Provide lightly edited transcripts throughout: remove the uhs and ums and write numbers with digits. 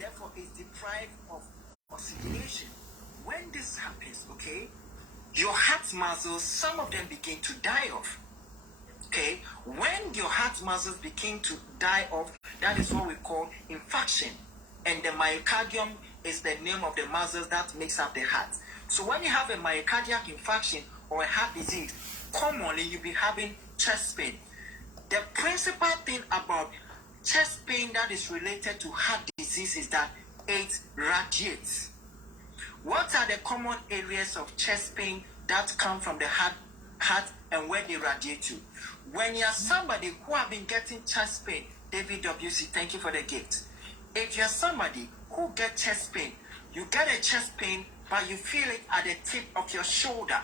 and therefore is deprived of oxygenation. When this happens, okay, your heart muscles, some of them begin to die off. Okay, when your heart muscles begin to die off, that is what we call infarction. And the myocardium is the name of the muscles that makes up the heart. So when you have a myocardial infarction or a heart disease, commonly you'll be having chest pain. The principal thing about chest pain that is related to heart disease is that it radiates. What are the common areas of chest pain that come from the heart and where they radiate to? When you're somebody who have been getting chest pain, David WC, thank you for the gift. If you're somebody who get chest pain, you get a chest pain, but you feel it at the tip of your shoulder,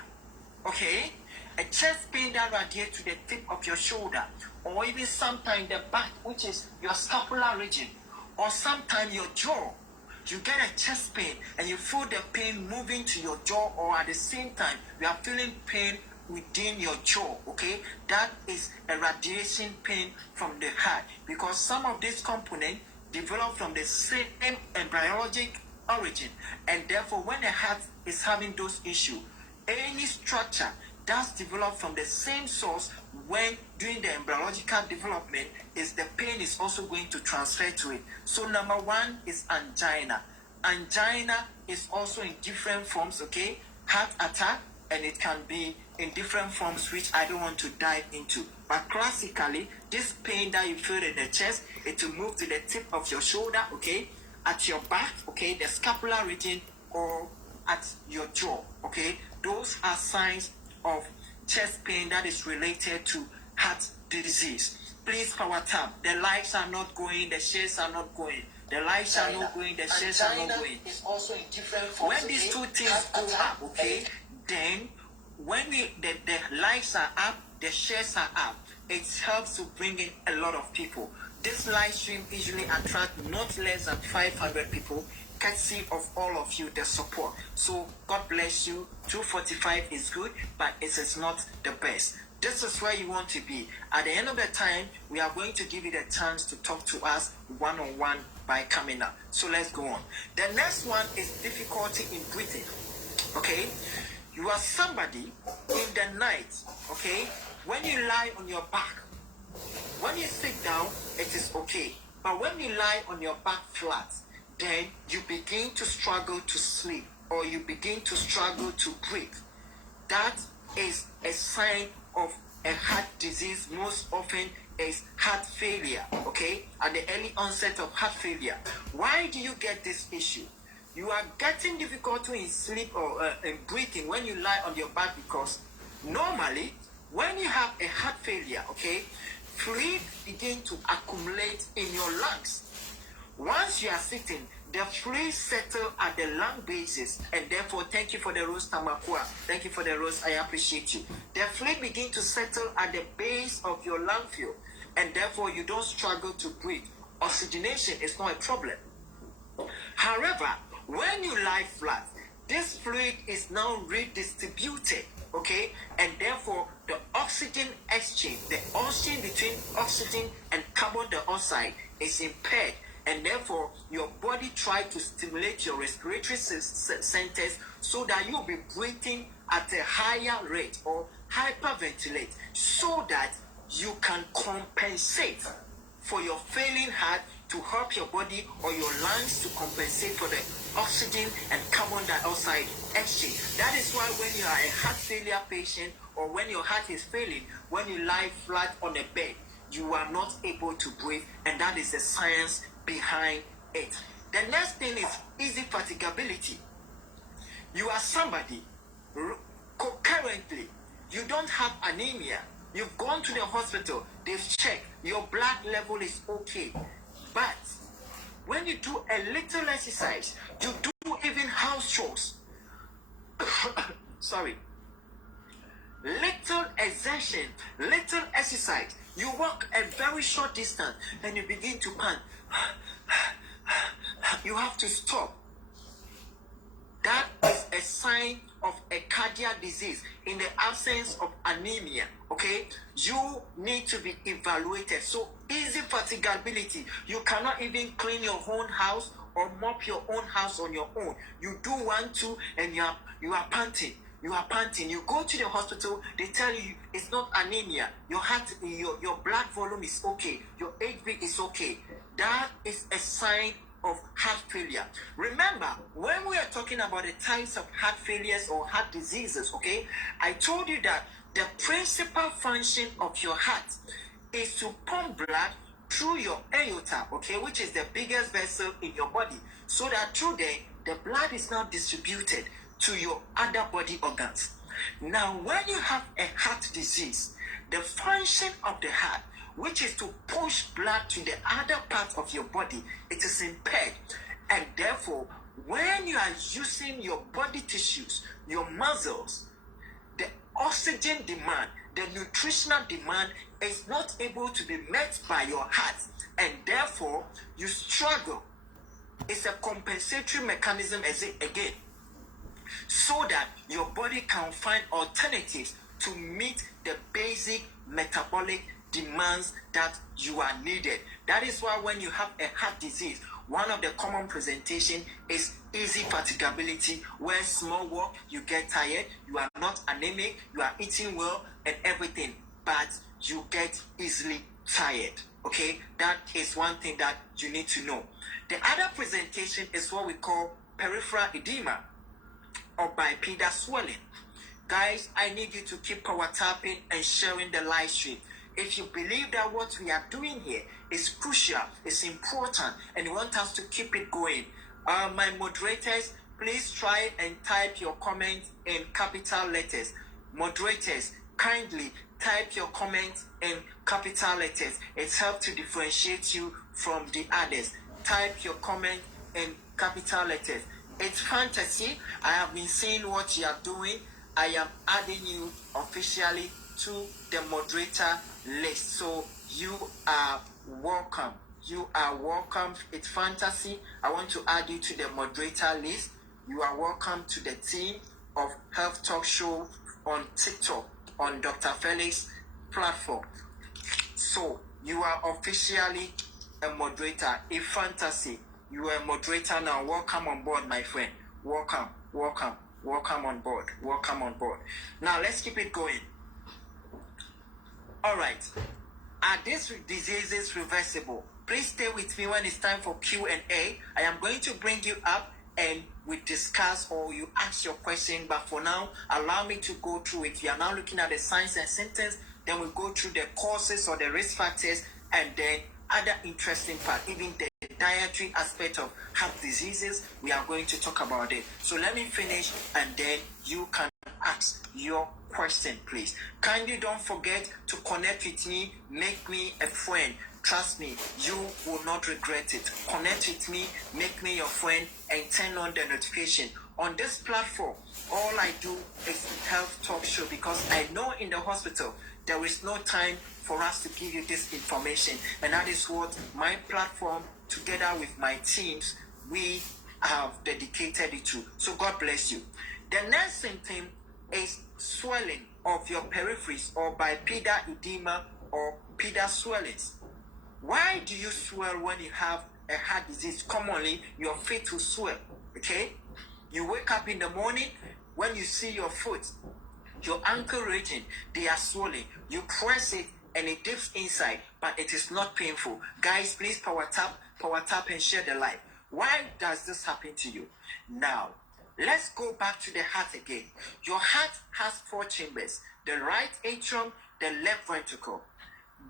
okay? A chest pain that radiates to the tip of your shoulder, or even sometimes the back, which is your scapular region, or sometimes your jaw. You get a chest pain and you feel the pain moving to your jaw, or at the same time you are feeling pain within your jaw, okay? That is a radiation pain from the heart, because some of these components develop from the same embryologic origin, and therefore when the heart is having those issues, any structure that's developed from the same source when during the embryological development, is the pain is also going to transfer to it. So number one is angina. Angina is also in different forms, okay? Heart attack, and it can be in different forms which I don't want to dive into. But classically, this pain that you feel in the chest, it will move to the tip of your shoulder, okay? At your back, okay? The scapular region, or at your jaw, okay? Those are signs of chest pain that is related to heart disease. Please power tab. The likes are not going, the shares are not going. The likes are not going, the shares are not going. It's also in different forms. When these two things go up, okay, then when the likes are up, the shares are up, it helps to bring in a lot of people. This live stream usually attracts not less than 500 people, courtesy of all of you, the support. So God bless you. 245 is good, but it is not the best. This is where you want to be. At the end of the time, we are going to give you the chance to talk to us one-on-one by coming up. So let's go on. The next one is difficulty in breathing. Okay? You are somebody in the night, okay? When you lie on your back, when you sit down, it is okay. But when you lie on your back flat, then you begin to struggle to sleep, or you begin to struggle to breathe. That is a sign of a heart disease. Most often is heart failure, okay? At the early onset of heart failure. Why do you get this issue? You are getting difficulty in sleep or in breathing when you lie on your back, because normally when you have a heart failure, okay, fluid begin to accumulate in your lungs. Once you are sitting, the fluid settle at the lung basis, and therefore, thank you for the rose, Tamakua. Thank you for the rose. I appreciate you. The fluid begin to settle at the base of your lung field, and therefore you don't struggle to breathe. Oxygenation is not a problem. However, when you lie flat, this fluid is now redistributed, okay, and therefore the oxygen exchange, the oxygen between oxygen and carbon dioxide is impaired. And therefore, your body tries to stimulate your respiratory centers so that you'll be breathing at a higher rate or hyperventilate, so that you can compensate for your failing heart, to help your body or your lungs to compensate for the oxygen and carbon dioxide exchange. That is why when you are a heart failure patient, or when your heart is failing, when you lie flat on a bed, you are not able to breathe, and that is the science behind it. The next thing is easy fatigability. You are somebody currently, you don't have anemia. You've gone to the hospital, they've checked, your blood level is okay. But when you do a little exercise, you do even house chores. Sorry. Little exertion, little exercise. You walk a very short distance and you begin to pant. You have to stop. That is a sign of a cardiac disease in the absence of anemia, okay? You need to be evaluated. So Easy fatigability. You cannot even clean your own house or mop your own house on your own. You do 1, 2, and you are panting. You are panting. You go to the hospital, they tell you it's not anemia. Your heart, your blood volume is okay. Your HB is okay. That is a sign of heart failure. Remember, when we are talking about the types of heart failures or heart diseases, okay, I told you that the principal function of your heart is to pump blood through your aorta, okay, which is the biggest vessel in your body, so that through there, the blood is now distributed to your other body organs. Now, when you have a heart disease, the function of the heart, which is to push blood to the other part of your body, it is impaired. And therefore, when you are using your body tissues, your muscles, the oxygen demand, the nutritional demand is not able to be met by your heart, and therefore you struggle. It's a compensatory mechanism again, so that your body can find alternatives to meet the basic metabolic demands that you are needed. That is why when you have a heart disease, one of the common presentation is easy fatigability, where small walk, you get tired, you are not anemic, you are eating well and everything, but you get easily tired. Okay, that is one thing that you need to know. The other presentation is what we call peripheral edema or bipedal swelling. Guys, I need you to keep power tapping and sharing the live stream. If you believe that what we are doing here is crucial, it's important, and you want us to keep it going, my moderators, please try and type your comments in capital letters. Moderators, kindly type your comments in capital letters. It helps to differentiate you from the others. Type your comment in capital letters. It's fantasy. I have been seeing what you are doing. I am adding you officially to the moderator list. So you are welcome. You are welcome. It's fantasy. I want to add you to the moderator list. You are welcome to the team of Health Talk Show on TikTok, on Dr. Felix platform. So you are officially a moderator. A fantasy. You are a moderator now. Welcome on board, my friend. Welcome, welcome, welcome on board. Welcome on board. Now let's keep it going. All right. Are these diseases reversible? Please stay with me when it's time for Q&A. I am going to bring you up and we discuss or you ask your question. But for now, allow me to go through it. We are now looking at the signs and symptoms. Then we go through the causes or the risk factors, and then other interesting part, even the dietary aspect of heart diseases. We are going to talk about it. So let me finish, and then you can ask your question, please. Kindly don't forget to connect with me. Make me a friend. Trust me, you will not regret it. Connect with me, make me your friend, and turn on the notification. On this platform, all I do is Health Talk Show, because I know in the hospital there is no time for us to give you this information. And that is what my platform, together with my teams, we have dedicated it to. So God bless you. The next symptom is swelling of your peripheries or bipedal edema or pedal swellings. Why do you swell when you have a heart disease? Commonly, your feet will swell, okay? You wake up in the morning, when you see your foot, your ankle region, they are swollen. You press it and it dips inside, but it is not painful. Guys, please power tap and share the live. Why does this happen to you? Now, let's go back to the heart again. Your heart has 4 chambers: the right atrium, the left ventricle.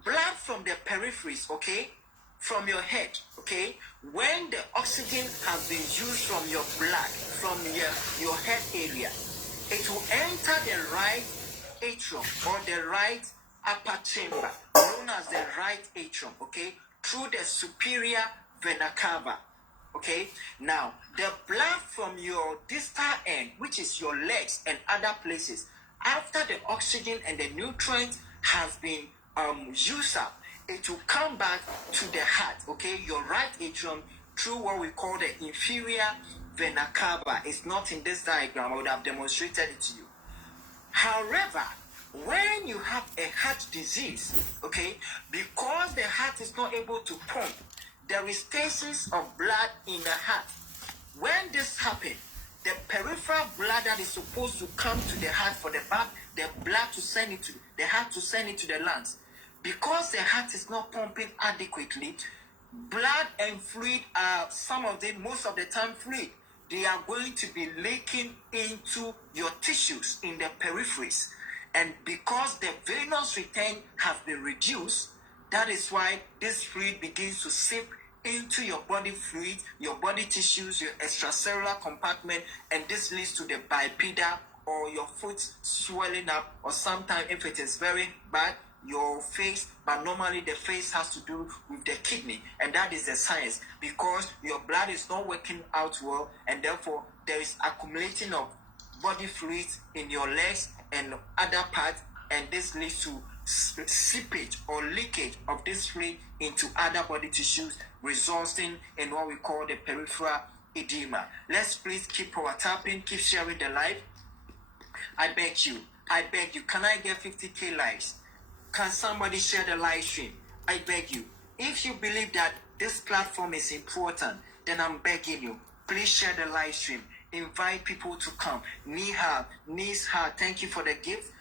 Blood from the peripheries, okay, from your head, okay, when the oxygen has been used from your blood, from your head area, it will enter the right atrium or the right upper chamber, known as the right atrium, okay, through the superior vena cava. Okay, now the blood from your distal end, which is your legs and other places, after the oxygen and the nutrients has been used up, it will come back to the heart, okay, your right atrium, through what we call the inferior vena cava. It's not in this diagram. I would have demonstrated it to you. However, when you have a heart disease, okay, because the heart is not able to pump, there is stasis of blood in the heart. When this happens, the peripheral blood that is supposed to come to the heart for the blood to send it to the heart to send it to the lungs, because the heart is not pumping adequately, blood and fluid are most of the time fluid. They are going to be leaking into your tissues in the peripheries. And because the venous return has been reduced, that is why this fluid begins to seep into your body fluid, your body tissues, your extracellular compartment, and this leads to the bipedal or your foot swelling up, or sometimes if it is very bad, your face, but normally the face has to do with the kidney, and that is the science, because your blood is not working out well, and therefore there is accumulating of body fluids in your legs and other parts, and this leads to seepage or leakage of this fluid into other body tissues, resulting in what we call the peripheral edema. Let's please keep power tapping, keep sharing the live. I beg you, can I get 50k likes? Can somebody share the live stream? I beg you. If you believe that this platform is important, then I'm begging you, please share the live stream. Invite people to come. Nishha, thank you for the gift.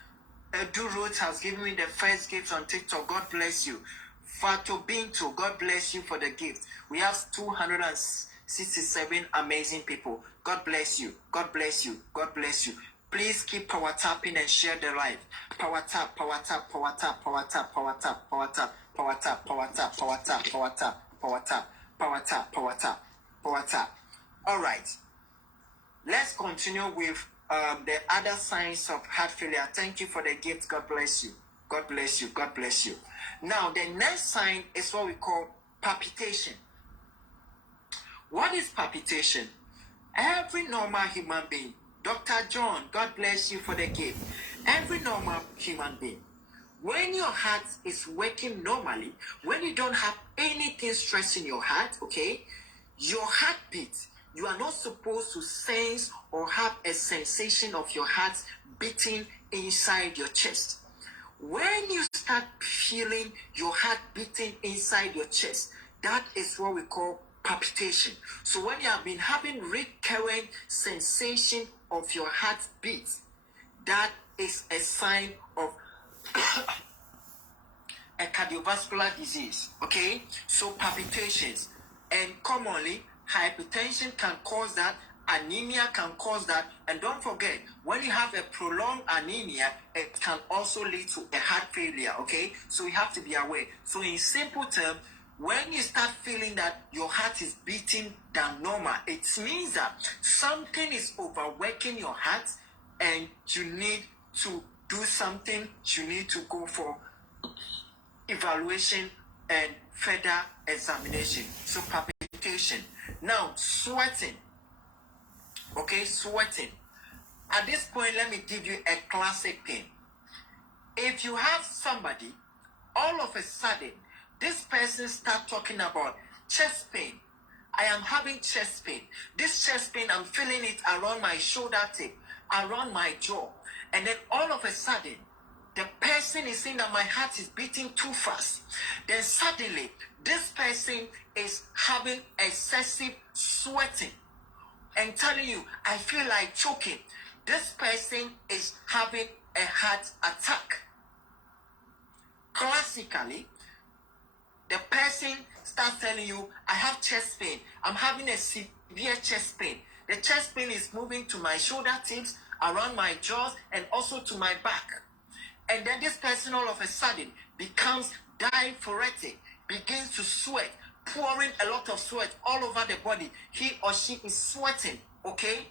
Edu Rhodes has given me the first gift on TikTok. God bless you. Fato Binto, God bless you for the gift. We have 267 amazing people. God bless you. God bless you. God bless you. Please keep power tapping and share the live. Power tap, power tap, power tap, power tap, power tap, power tap, power tap, power tap, power tap, power tap, power tap, power tap, power tap, power tap. All right. Let's continue with the other signs of heart failure. Thank you for the gift. God bless you. God bless you. God bless you. Now, the next sign is what we call palpitation. What is palpitation? Every normal human being, Dr. John, God bless you for the gift. Every normal human being, when your heart is working normally, when you don't have anything stressing your heart, okay, your heartbeat, you are not supposed to sense or have a sensation of your heart beating inside your chest. When you start feeling your heart beating inside your chest, that is what we call palpitation. So when you have been having recurrent sensation of your heartbeat, that is a sign of a cardiovascular disease. Okay, so palpitations, and commonly hypertension can cause that, anemia can cause that, and don't forget, when you have a prolonged anemia, it can also lead to a heart failure. Okay, so you have to be aware. So in simple terms, when you start feeling that your heart is beating than normal, it means that something is overworking your heart and you need to do something. You need to go for evaluation and further examination. So palpitation. Now, sweating. Okay, sweating. At this point, let me give you a classic thing. If you have somebody, all of a sudden, this person start talking about chest pain. I am having chest pain. This chest pain, I'm feeling it around my shoulder tip, around my jaw. And then all of a sudden, the person is saying that my heart is beating too fast. Then suddenly, this person is having excessive sweating and telling you, I feel like choking. This person is having a heart attack. Classically, the person starts telling you, I have chest pain. I'm having a severe chest pain. The chest pain is moving to my shoulder tips, around my jaws, and also to my back. And then this person all of a sudden becomes diaphoretic, begins to sweat, pouring a lot of sweat all over the body. He or she is sweating, okay?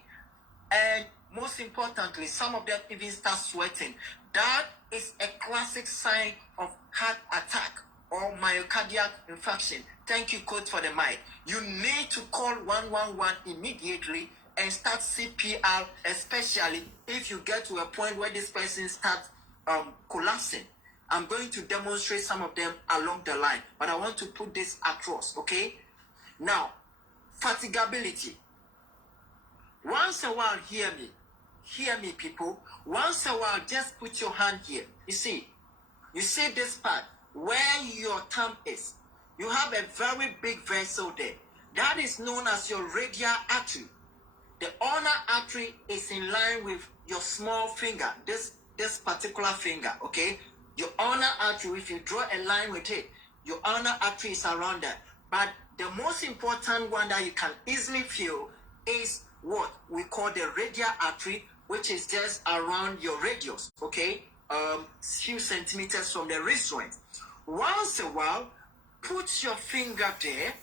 And most importantly, some of them even start sweating. That is a classic sign of heart attack or myocardial infarction. Thank you, coach, for the mic. You need to call 111 immediately and start CPR, especially if you get to a point where this person starts collapsing. I'm going to demonstrate some of them along the line, but I want to put this across, okay? Now, fatigability. Once a while, hear me. hear me, people. Once a while, just put your hand here. You see this part where your thumb is. You have a very big vessel there. That is known as your radial artery. The ulnar artery is in line with your small finger, this particular finger, okay? Your ulnar artery, if you draw a line with it, your ulnar artery is around that. But the most important one that you can easily feel is what we call the radial artery, which is just around your radius, okay? Few centimeters from the wrist joint. Once a while, put your finger there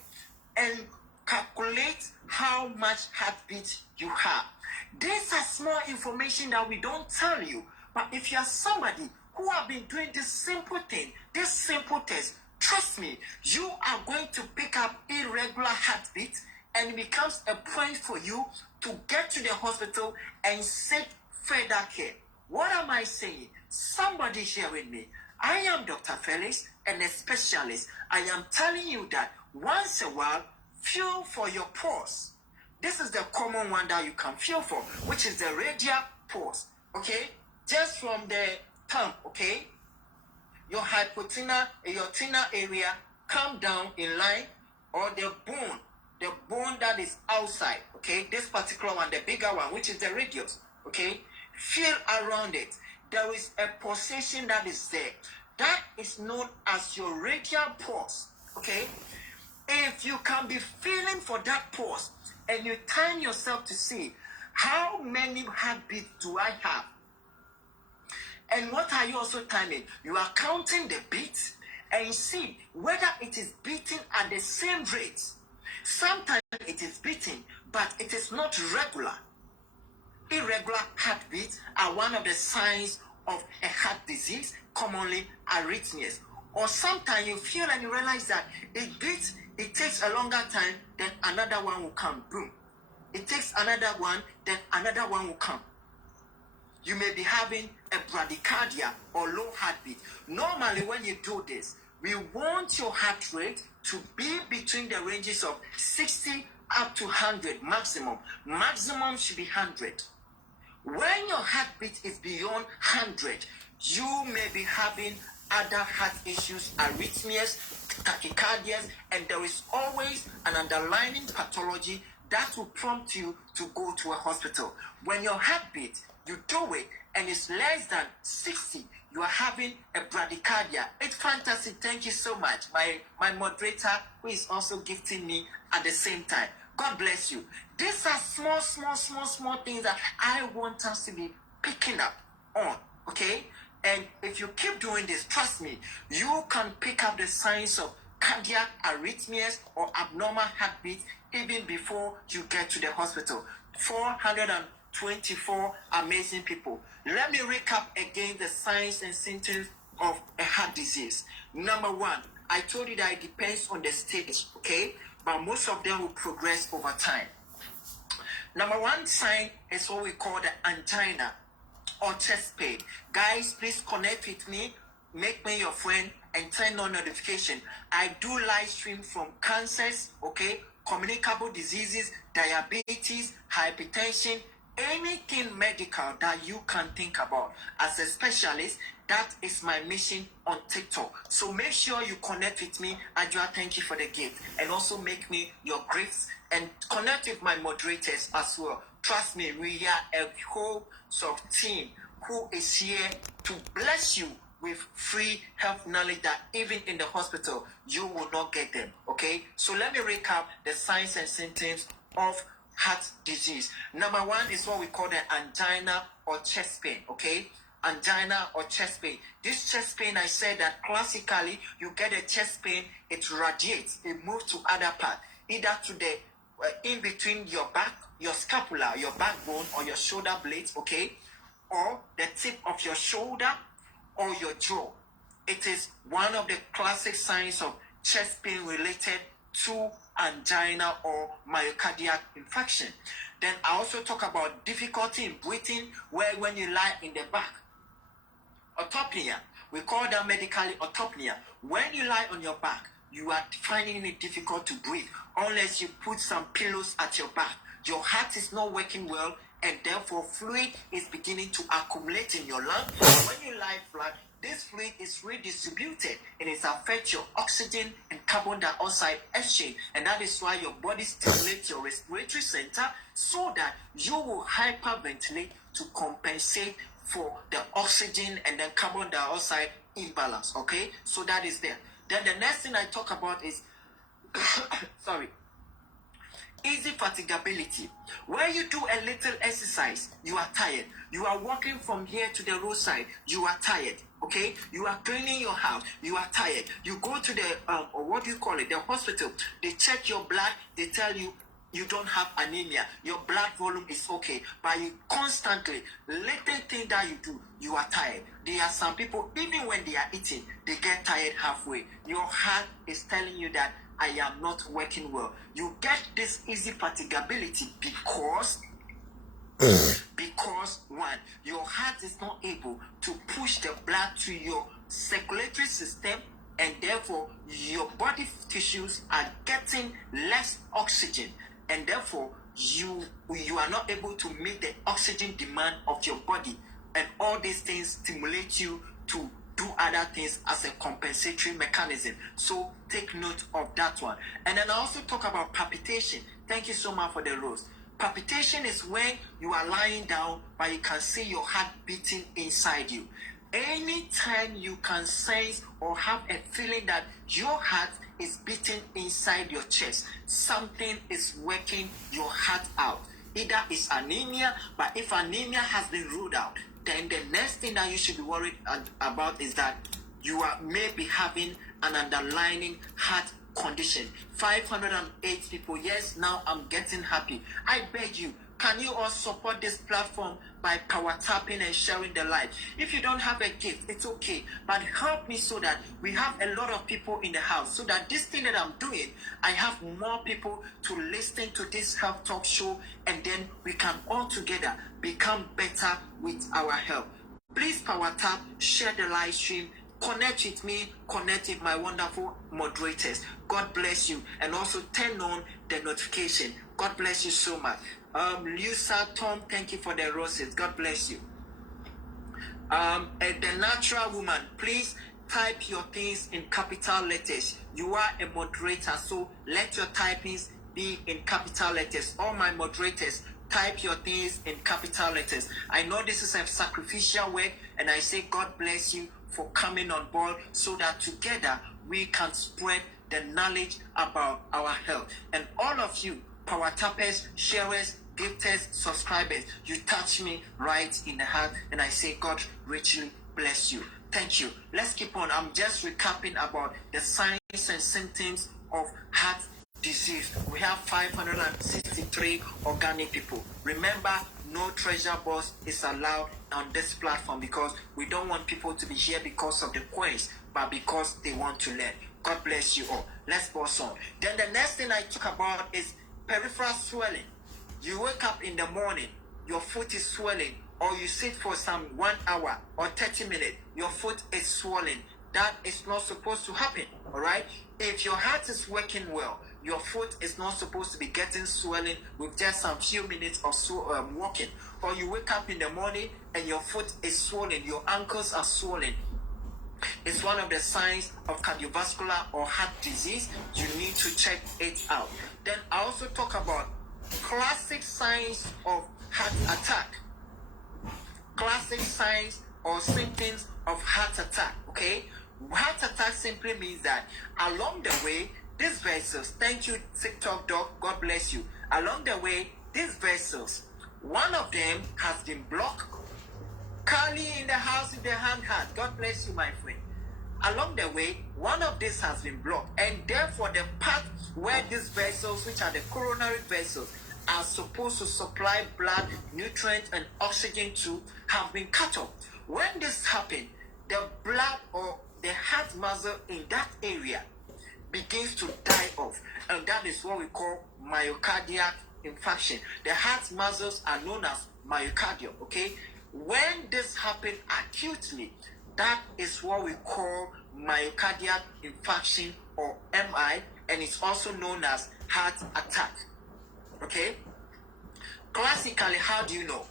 and calculate how much heartbeat you have. These are small information that we don't tell you. But if you are somebody who have been doing this simple thing, this simple test, trust me, you are going to pick up irregular heartbeat, and it becomes a point for you to get to the hospital and seek further care. What am I saying? Somebody here with me. I am Dr. Felix and a specialist. I am telling you that once a while, feel for your pulse. This is the common one that you can feel for, which is the radial pulse. Okay? Just from the thumb, okay? Your hypotenuse, your thenar area, come down in line, or the bone that is outside, okay? This particular one, the bigger one, which is the radius, okay? Feel around it. There is a pulsation that is there. That is known as your radial pulse, okay? If you can be feeling for that pulse and you time yourself to see how many heartbeats do I have, and what are you also timing? You are counting the beats and see whether it is beating at the same rate. Sometimes it is beating, but it is not regular. Irregular heartbeats are one of the signs of a heart disease, commonly arrhythmias. Or sometimes you feel and you realize that it beats, it takes a longer time, then another one will come. Boom. It takes another one, then another one will come. You may be having a bradycardia or low heartbeat. Normally, when you do this, we want your heart rate to be between the ranges of 60 up to 100 maximum. Maximum should be 100. When your heartbeat is beyond 100, you may be having other heart issues, arrhythmias, tachycardias, and there is always an underlying pathology that will prompt you to go to a hospital. When your heartbeat, you do it, and it's less than 60, you are having a bradycardia. It's fantastic. Thank you so much. My moderator, who is also gifting me at the same time. God bless you. These are small things that I want us to be picking up on, okay? And if you keep doing this, trust me, you can pick up the signs of cardiac arrhythmias or abnormal heartbeat even before you get to the hospital. 424 amazing people. Let me recap again the signs and symptoms of a heart disease. Number one, I told you that it depends on the stage, okay? But most of them will progress over time. Number one sign is what we call the angina or chest pain. Guys, please connect with me, make me your friend, and turn on notification. I do live stream from cancers, okay, communicable diseases, diabetes, hypertension, anything medical that you can think about. As a specialist, that is my mission on TikTok. So make sure you connect with me. Ajua, thank you for the gift. And also make me your gifts and connect with my moderators as well. Trust me, we are a whole sort of team who is here to bless you with free health knowledge that even in the hospital, you will not get them, okay? So let me recap the signs and symptoms of heart disease. Number one is what we call the angina or chest pain, okay? Angina or chest pain. This chest pain, I said that classically, you get a chest pain, it radiates, it moves to other part, either to the in between your back, your scapula, your backbone, or your shoulder blades, okay? Or the tip of your shoulder or your jaw. It is one of the classic signs of chest pain related to angina or myocardial infarction. Then I also talk about difficulty in breathing, where when you lie in the back. Autopnea, we call that medically autopnea. When you lie on your back, you are finding it difficult to breathe unless you put some pillows at your back. your heart is not working well, and therefore fluid is beginning to accumulate in your lung. When you lie flat, this fluid is redistributed and it affects your oxygen and carbon dioxide exchange, and that is why your body stimulates your respiratory center so that you will hyperventilate to compensate for the oxygen and then carbon dioxide imbalance. Okay, so that is there. Then the next thing I talk about is sorry, easy fatigability. When you do a little exercise, you are tired. You are walking from here to the roadside, you are tired. Okay, you are cleaning your house, you are tired. You go to the or what do you call it, the hospital. They check your blood. They tell you you don't have anemia. Your blood volume is okay, but you constantly, little thing that you do, you are tired. There are some people, even when they are eating, they get tired halfway. Your heart is telling you that I am not working well. You get this easy fatigability because one, your heart is not able to push the blood to your circulatory system, and therefore your body tissues are getting less oxygen, and therefore you are not able to meet the oxygen demand of your body, and all these things stimulate you to do other things as a compensatory mechanism. So take note of that one. And then I also talk about palpitation. Thank you so much for the rose. Palpitation is when you are lying down but you can see your heart beating inside you. Anytime you can sense or have a feeling that your heart is beating inside your chest, something is working your heart out. Either it's anemia, but if anemia has been ruled out, then the next thing that you should be worried about is that you are maybe having an underlying heart condition. 508 people. Yes, now I'm getting happy. I beg you, can you all support this platform by power tapping and sharing the live? If you don't have a gift, it's okay, but help me so that we have a lot of people in the house, so that this thing that I'm doing, I have more people to listen to this health talk show, and then we can all together become better with our health. Please power tap, share the live stream, connect with me, connect with my wonderful moderators. God bless you. And also turn on the notification. God bless you so much. Lusa, Tom, thank you for the roses. God bless you. The natural woman, please type your things in capital letters. You are a moderator, so let your typings be in capital letters. All my moderators, type your things in capital letters. I know this is a sacrificial work, and I say God bless you for coming on board so that together we can spread the knowledge about our health. And all of you, power tappers, sharers, gifters, subscribers, you touch me right in the heart, and I say God richly bless you. Thank you. Let's keep on. I'm just recapping about the signs and symptoms of heart disease. We have 563 organic people. Remember, no treasure box is allowed on this platform, because we don't want people to be here because of the coins, but because they want to learn. God bless you all. Let's boss on. Then the next thing I talk about is peripheral swelling. You wake up in the morning, your foot is swelling, or you sit for some 1 hour or 30 minutes, your foot is swollen. That is not supposed to happen, all right? If your heart is working well, your foot is not supposed to be getting swelling with just some few minutes of walking. Or you wake up in the morning and your foot is swollen, your ankles are swollen. It's one of the signs of cardiovascular or heart disease. You need to check it out. Then I also talk about classic signs of heart attack. Classic signs or symptoms of heart attack, okay? Heart attack simply means that along the way, these vessels, thank you TikTok dog, God bless you. Along the way, these vessels, one of them has been blocked. Carly in the house with the hand, God bless you, my friend. Along the way, one of these has been blocked, and therefore the part where these vessels, which are the coronary vessels, are supposed to supply blood, nutrients, and oxygen to, have been cut off. When this happens, the blood or the heart muscle in that area begins to die off, and that is what we call myocardial infarction. The heart muscles are known as myocardium, okay? When this happens acutely, that is what we call myocardial infarction or MI, and it's also known as heart attack, okay? Classically, how do you know?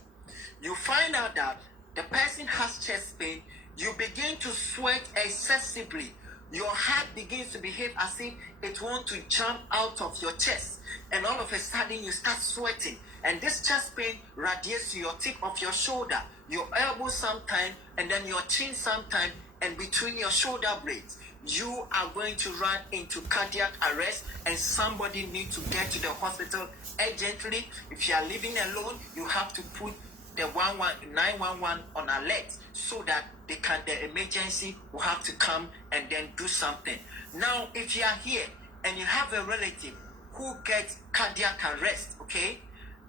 You find out that the person has chest pain, you begin to sweat excessively. Your heart begins to behave as if it wants to jump out of your chest. And all of a sudden, you start sweating. And this chest pain radiates to your tip of your shoulder, your elbow sometimes, and then your chin sometimes, and between your shoulder blades. You are going to run into cardiac arrest, and somebody needs to get to the hospital urgently. If you are living alone, you have to put the 911 on alert so that the emergency will have to come and then do something. Now, if you are here and you have a relative who gets cardiac arrest, okay,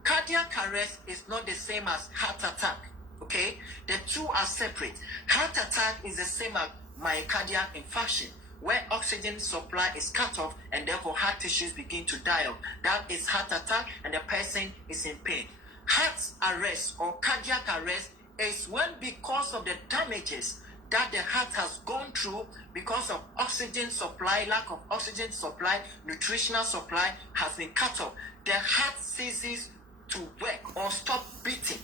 cardiac arrest is not the same as heart attack, okay? The two are separate. Heart attack is the same as myocardial infarction, where oxygen supply is cut off and therefore heart tissues begin to die off. That is heart attack and the person is in pain. Heart arrest or cardiac arrest is when, because of the damages that the heart has gone through because of oxygen supply, lack of oxygen supply, nutritional supply has been cut off, the heart ceases to work or stop beating.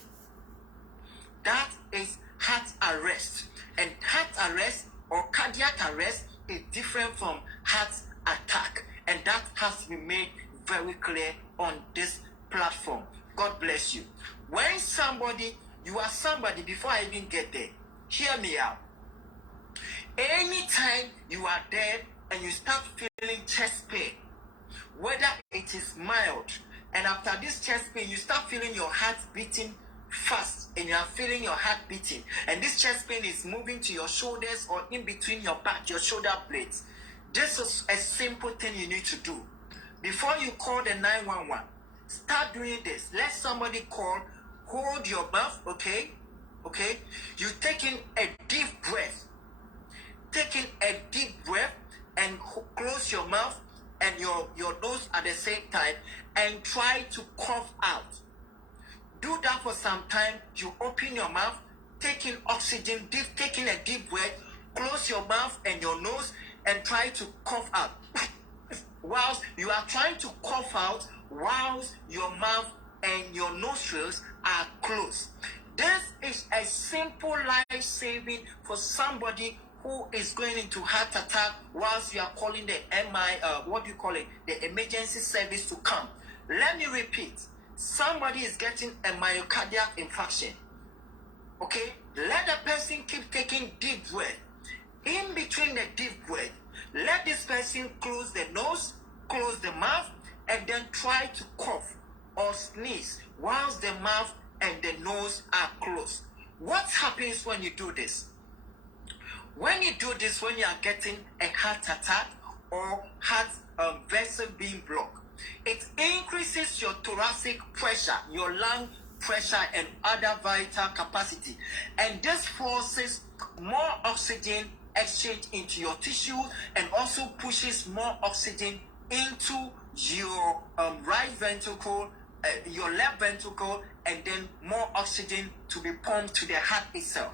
That is heart arrest. And heart arrest or cardiac arrest is different from heart attack. And that has to be made very clear on this platform. God bless you. When you are somebody, before I even get there, hear me out. Anytime you are there and you start feeling chest pain, whether it is mild, and after this chest pain, you start feeling your heart beating fast, and you are feeling your heart beating, and this chest pain is moving to your shoulders or in between your back, your shoulder blades. This is a simple thing you need to do. Before you call the 911, start doing this. Let somebody call, hold your mouth, okay? You taking a deep breath. Taking a deep breath and close your mouth and your nose at the same time and try to cough out. Do that for some time. You open your mouth, taking oxygen, taking a deep breath, close your mouth and your nose and try to cough out. Whilst you are trying to cough out, whilst your mouth and your nostrils are closed. This is a simple life-saving for somebody who is going into heart attack whilst you are calling the the emergency service to come. Let me repeat. Somebody is getting a myocardial infarction. Okay? Let the person keep taking deep breath. In between the deep breath, let this person close the nose, close the mouth, and then try to cough or sneeze whilst the mouth and the nose are closed. What happens when you do this? When you do this, when you are getting a heart attack or heart vessel being blocked, it increases your thoracic pressure, your lung pressure, and other vital capacity. And this forces more oxygen exchange into your tissue and also pushes more oxygen into your right ventricle, your left ventricle, and then more oxygen to be pumped to the heart itself.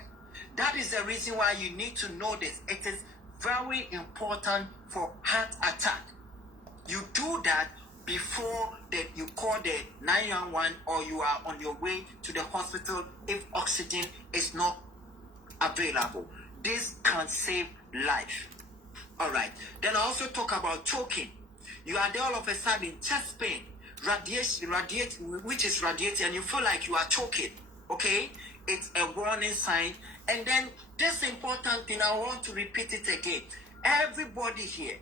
That is the reason why you need to know this. It is very important for heart attack. You do that before you call the 911 or you are on your way to the hospital if oxygen is not available. This can save life. All right. Then I also talk about choking. You are there all of a sudden, chest pain, which is radiating, and you feel like you are choking. Okay? It's a warning sign. And then this important thing, I want to repeat it again. Everybody here,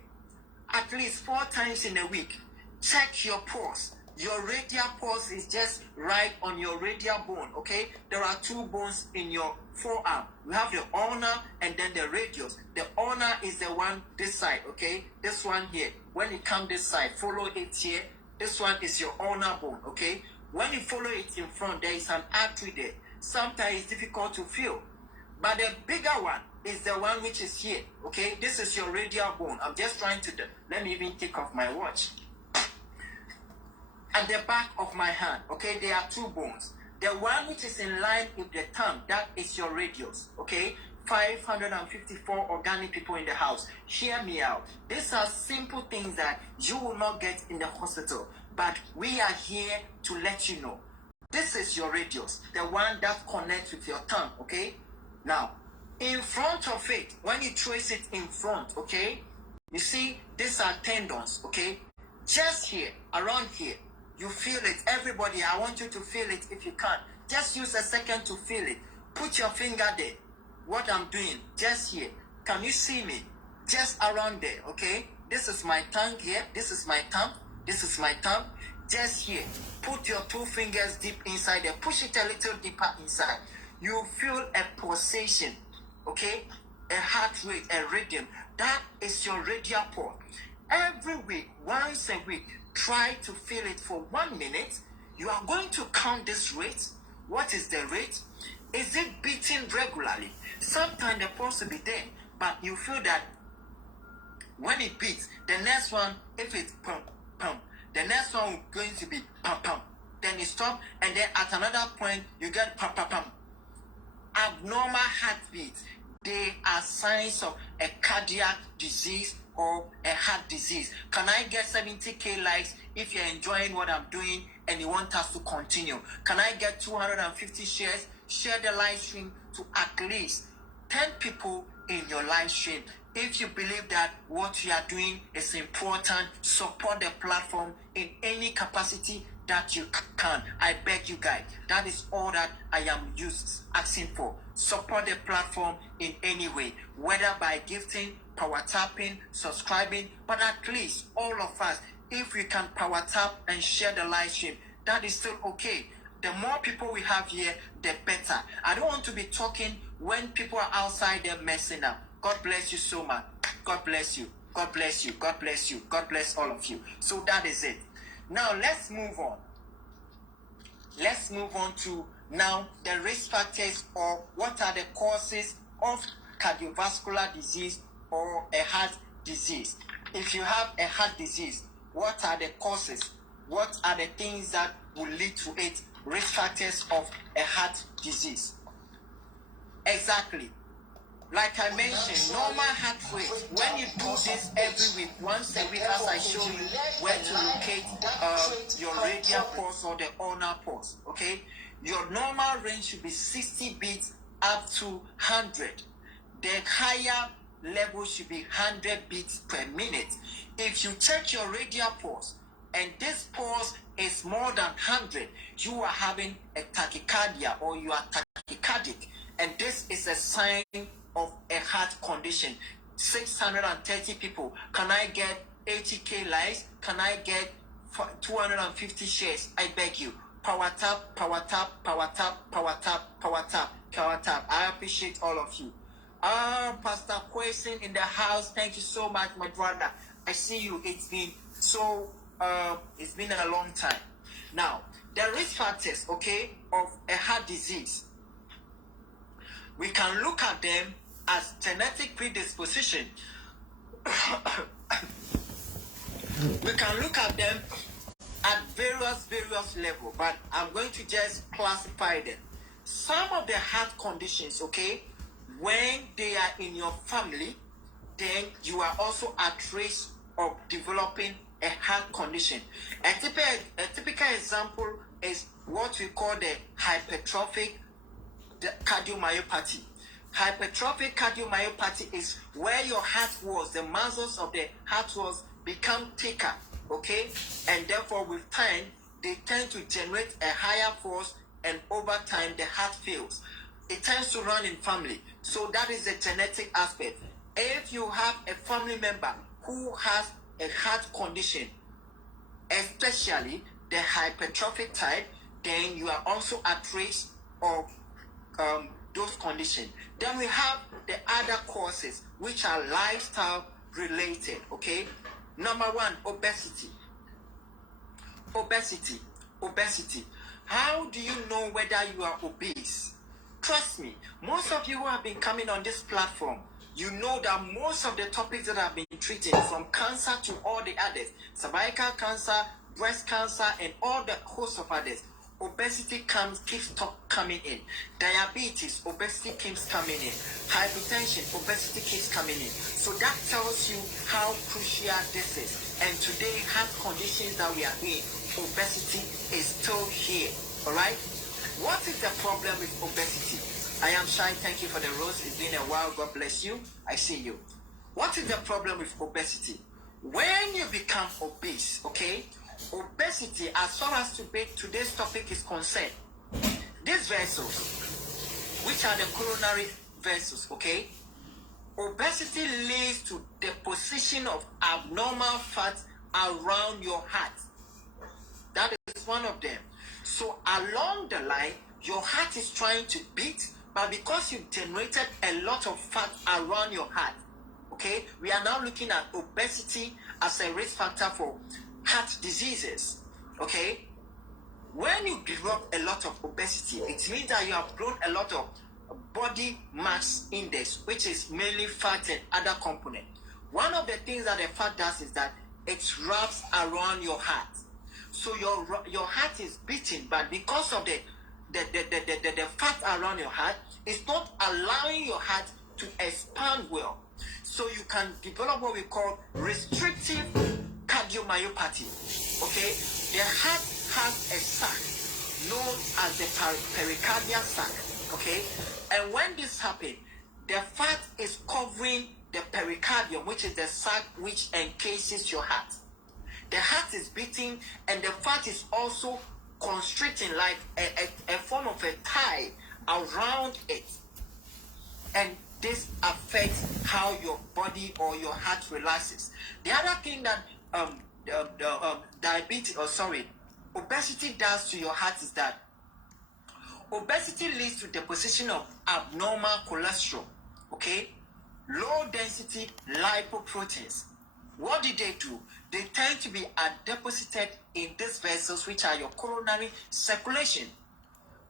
at least 4 times in a week, check your pulse. Your radial pulse is just right on your radial bone, okay? There are 2 bones in your forearm. You have the ulnar and then the radius. The ulnar is the one this side, okay? This one here. When it comes this side, follow it here. This one is your ulnar bone, okay? When you follow it in front, there is an artery there. Sometimes it's difficult to feel. But the bigger one is the one which is here, okay? This is your radial bone. I'm just trying to, let me even take off my watch. At the back of my hand, okay, there are 2 bones. The one which is in line with the thumb, that is your radius, okay? 554 organic people in the house. Hear me out. These are simple things that you will not get in the hospital, but we are here to let you know. This is your radius, the one that connects with your tongue, okay? Now, in front of it, when you trace it in front, okay, you see these are tendons, okay? Just here, around here, you feel it. Everybody, I want you to feel it if you can. Just use a second to feel it. Put your finger there. What I'm doing, just here. Can you see me? Just around there, okay? This is my tongue here. This is my tongue. This is my tongue. Just here. Put your 2 fingers deep inside there. Push it a little deeper inside. You feel a pulsation, okay? A heart rate, a rhythm. That is your radial pulse. Every week, once a week, try to feel it for 1 minute. You are going to count this rate. What is the rate? Is it beating regularly? Sometimes the pulse will be there, but you feel that when it beats, the next one, if it's pump, pump, the next one is going to be pump, pump. Then you stop, and then at another point, you get pump, pump, pump. Abnormal heartbeats, they are signs of a cardiac disease or a heart disease. Can I get 70K likes if you're enjoying what I'm doing and you want us to continue? Can I get 250 shares? Share the live stream to at least 10 people in your live stream. If you believe that what you are doing is important, support the platform in any capacity that you can. I beg you guys. That is all that I am asking for. Support the platform in any way, whether by gifting, power tapping, subscribing, but at least all of us, if we can power tap and share the live stream, that is still okay. The more people we have here, the better. I don't want to be talking when people are outside there messing up. God bless you so much. God bless you. God bless you. God bless you. God bless all of you. So that is it. Now let's move on. Let's move on to now the risk factors, or what are the causes of cardiovascular disease or a heart disease. If you have a heart disease, what are the causes? What are the things that will lead to it? Risk factors of a heart disease. Exactly. Like I mentioned, normal heart rate, when you do this every week, once a week, as I show you where to locate your radial pulse or the ulnar pulse, okay? Your normal range should be 60 beats up to 100. The higher level should be 100 beats per minute. If you check your radial pulse and this pulse is more than 100, you are having a tachycardia or you are tachycardic. And this is a sign of a heart condition. 630 people. Can I get 80K likes? Can I get 250 shares? I beg you. Power tap, power tap, power tap, power tap, power tap, power tap. I appreciate all of you. Pastor Kwesen in the house. Thank you so much, my brother. I see you. It's been a long time. Now, the risk factors, okay, of a heart disease. We can look at them as genetic predisposition. We can look at them at various levels, but I'm going to just classify them. Some of the heart conditions, okay, when they are in your family, then you are also at risk of developing a heart condition. A typical example is what we call the hypertrophic cardiomyopathy. Hypertrophic cardiomyopathy is where your heart walls, the muscles of the heart walls, become thicker, okay? And therefore, with time, they tend to generate a higher force, and over time, the heart fails. It tends to run in family. So that is the genetic aspect. If you have a family member who has a heart condition, especially the hypertrophic type, then you are also at risk of those conditions. Then we have the other causes, which are lifestyle related, okay? Number one, obesity. Obesity. How do you know whether you are obese? Trust me, most of you who have been coming on this platform, you know that most of the topics that I've been treating, from cancer to all the others, cervical cancer, breast cancer, and all the host of others, obesity keeps coming in. Diabetes, obesity keeps coming in. Hypertension, obesity keeps coming in. So that tells you how crucial this is. And today, heart conditions that we are in, obesity is still here. All right. What is the problem with obesity? I am shy. Thank you for the rose. It's been a while. God bless you. I see you. What is the problem with obesity? When you become obese, okay, obesity, as far as today's topic is concerned, these vessels, which are the coronary vessels, okay, obesity leads to deposition of abnormal fat around your heart. That is one of them. So along the line, your heart is trying to beat, but because you've generated a lot of fat around your heart, okay, we are now looking at obesity as a risk factor for heart diseases, okay? When you develop a lot of obesity, it means that you have grown a lot of body mass index, which is mainly fat and other components. One of the things that the fat does is that it wraps around your heart. So your heart is beating, but because of the fat around your heart, it's not allowing your heart to expand well. So you can develop what we call restrictive cardiomyopathy. Okay, the heart has a sac known as the pericardial sac. Okay, and when this happens, the fat is covering the pericardium, which is the sac which encases your heart. The heart is beating, and the fat is also constricting, like a form of a tie around it. And this affects how your body or your heart relaxes. The other thing that obesity does to your heart is that obesity leads to deposition of abnormal cholesterol, okay? Low density lipoproteins. What did they do? They tend to be deposited in these vessels, which are your coronary circulation,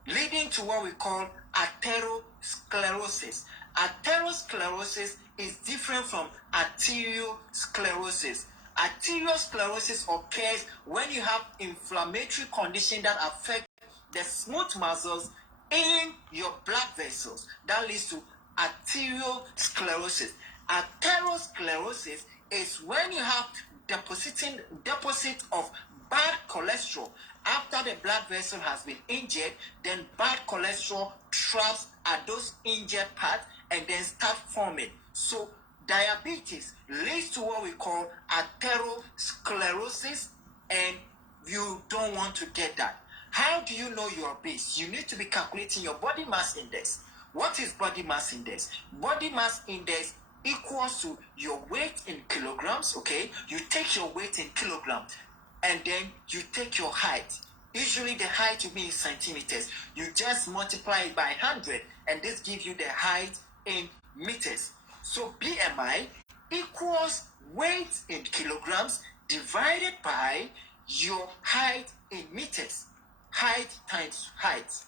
leading to what we call atherosclerosis. Atherosclerosis is different from arteriosclerosis. Arteriosclerosis occurs when you have inflammatory condition that affect the smooth muscles in your blood vessels. That leads to arteriosclerosis. Atherosclerosis is when you have deposit of bad cholesterol. After the blood vessel has been injured, then bad cholesterol traps at those injured parts and then start forming. So diabetes leads to what we call atherosclerosis, and you don't want to get that. How do you know you're obese? You need to be calculating your body mass index. What is body mass index? Body mass index equals to your weight in kilograms, okay? You take your weight in kilograms, and then you take your height. Usually the height will be in centimeters. You just multiply it by 100, and this gives you the height in meters. So BMI equals weight in kilograms divided by your height in meters. Height times height.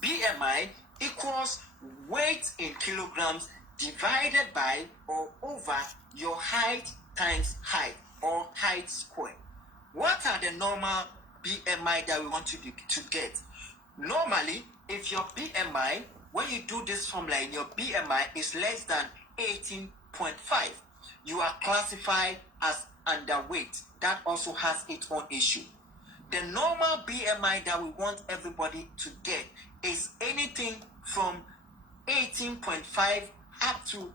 BMI equals weight in kilograms divided by or over your height times height, or height square. What are the normal BMI that we want to get? Normally, if your BMI, when you do this formula, and your BMI is less than 18.5, you are classified as underweight. That also has its own issue. The normal BMI that we want everybody to get is anything from 18.5 up to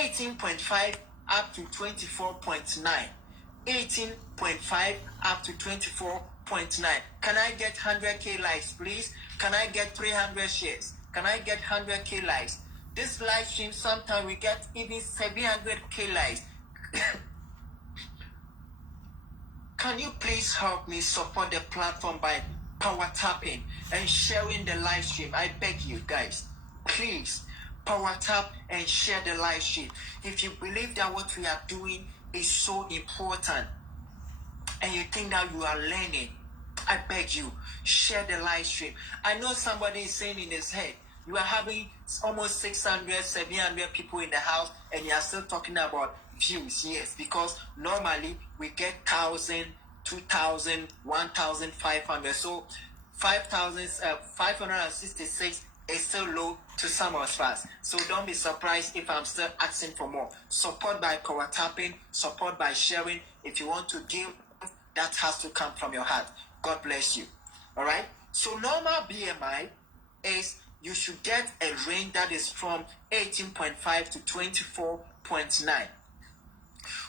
24.9. 18.5 up to 24.9. Can I get 100k likes, please? Can I get 300 shares? Can I get 100k likes? This live stream, sometimes we get even 700k likes. Can you please help me support the platform by power tapping and sharing the live stream? I beg you guys, please power tap and share the live stream. If you believe that what we are doing is so important and you think that you are learning, I beg you, share the live stream. I know somebody is saying in his head, you are having almost 600, 700 people in the house and you are still talking about views. Yes, because normally we get 1,000, 2,000, 1,500. So 5,566 is still low to some of us. So don't be surprised if I'm still asking for more. Support by power tapping, support by sharing. If you want to give, that has to come from your heart. God bless you. All right. So normal BMI is you should get a range that is from 18.5 to 24.9.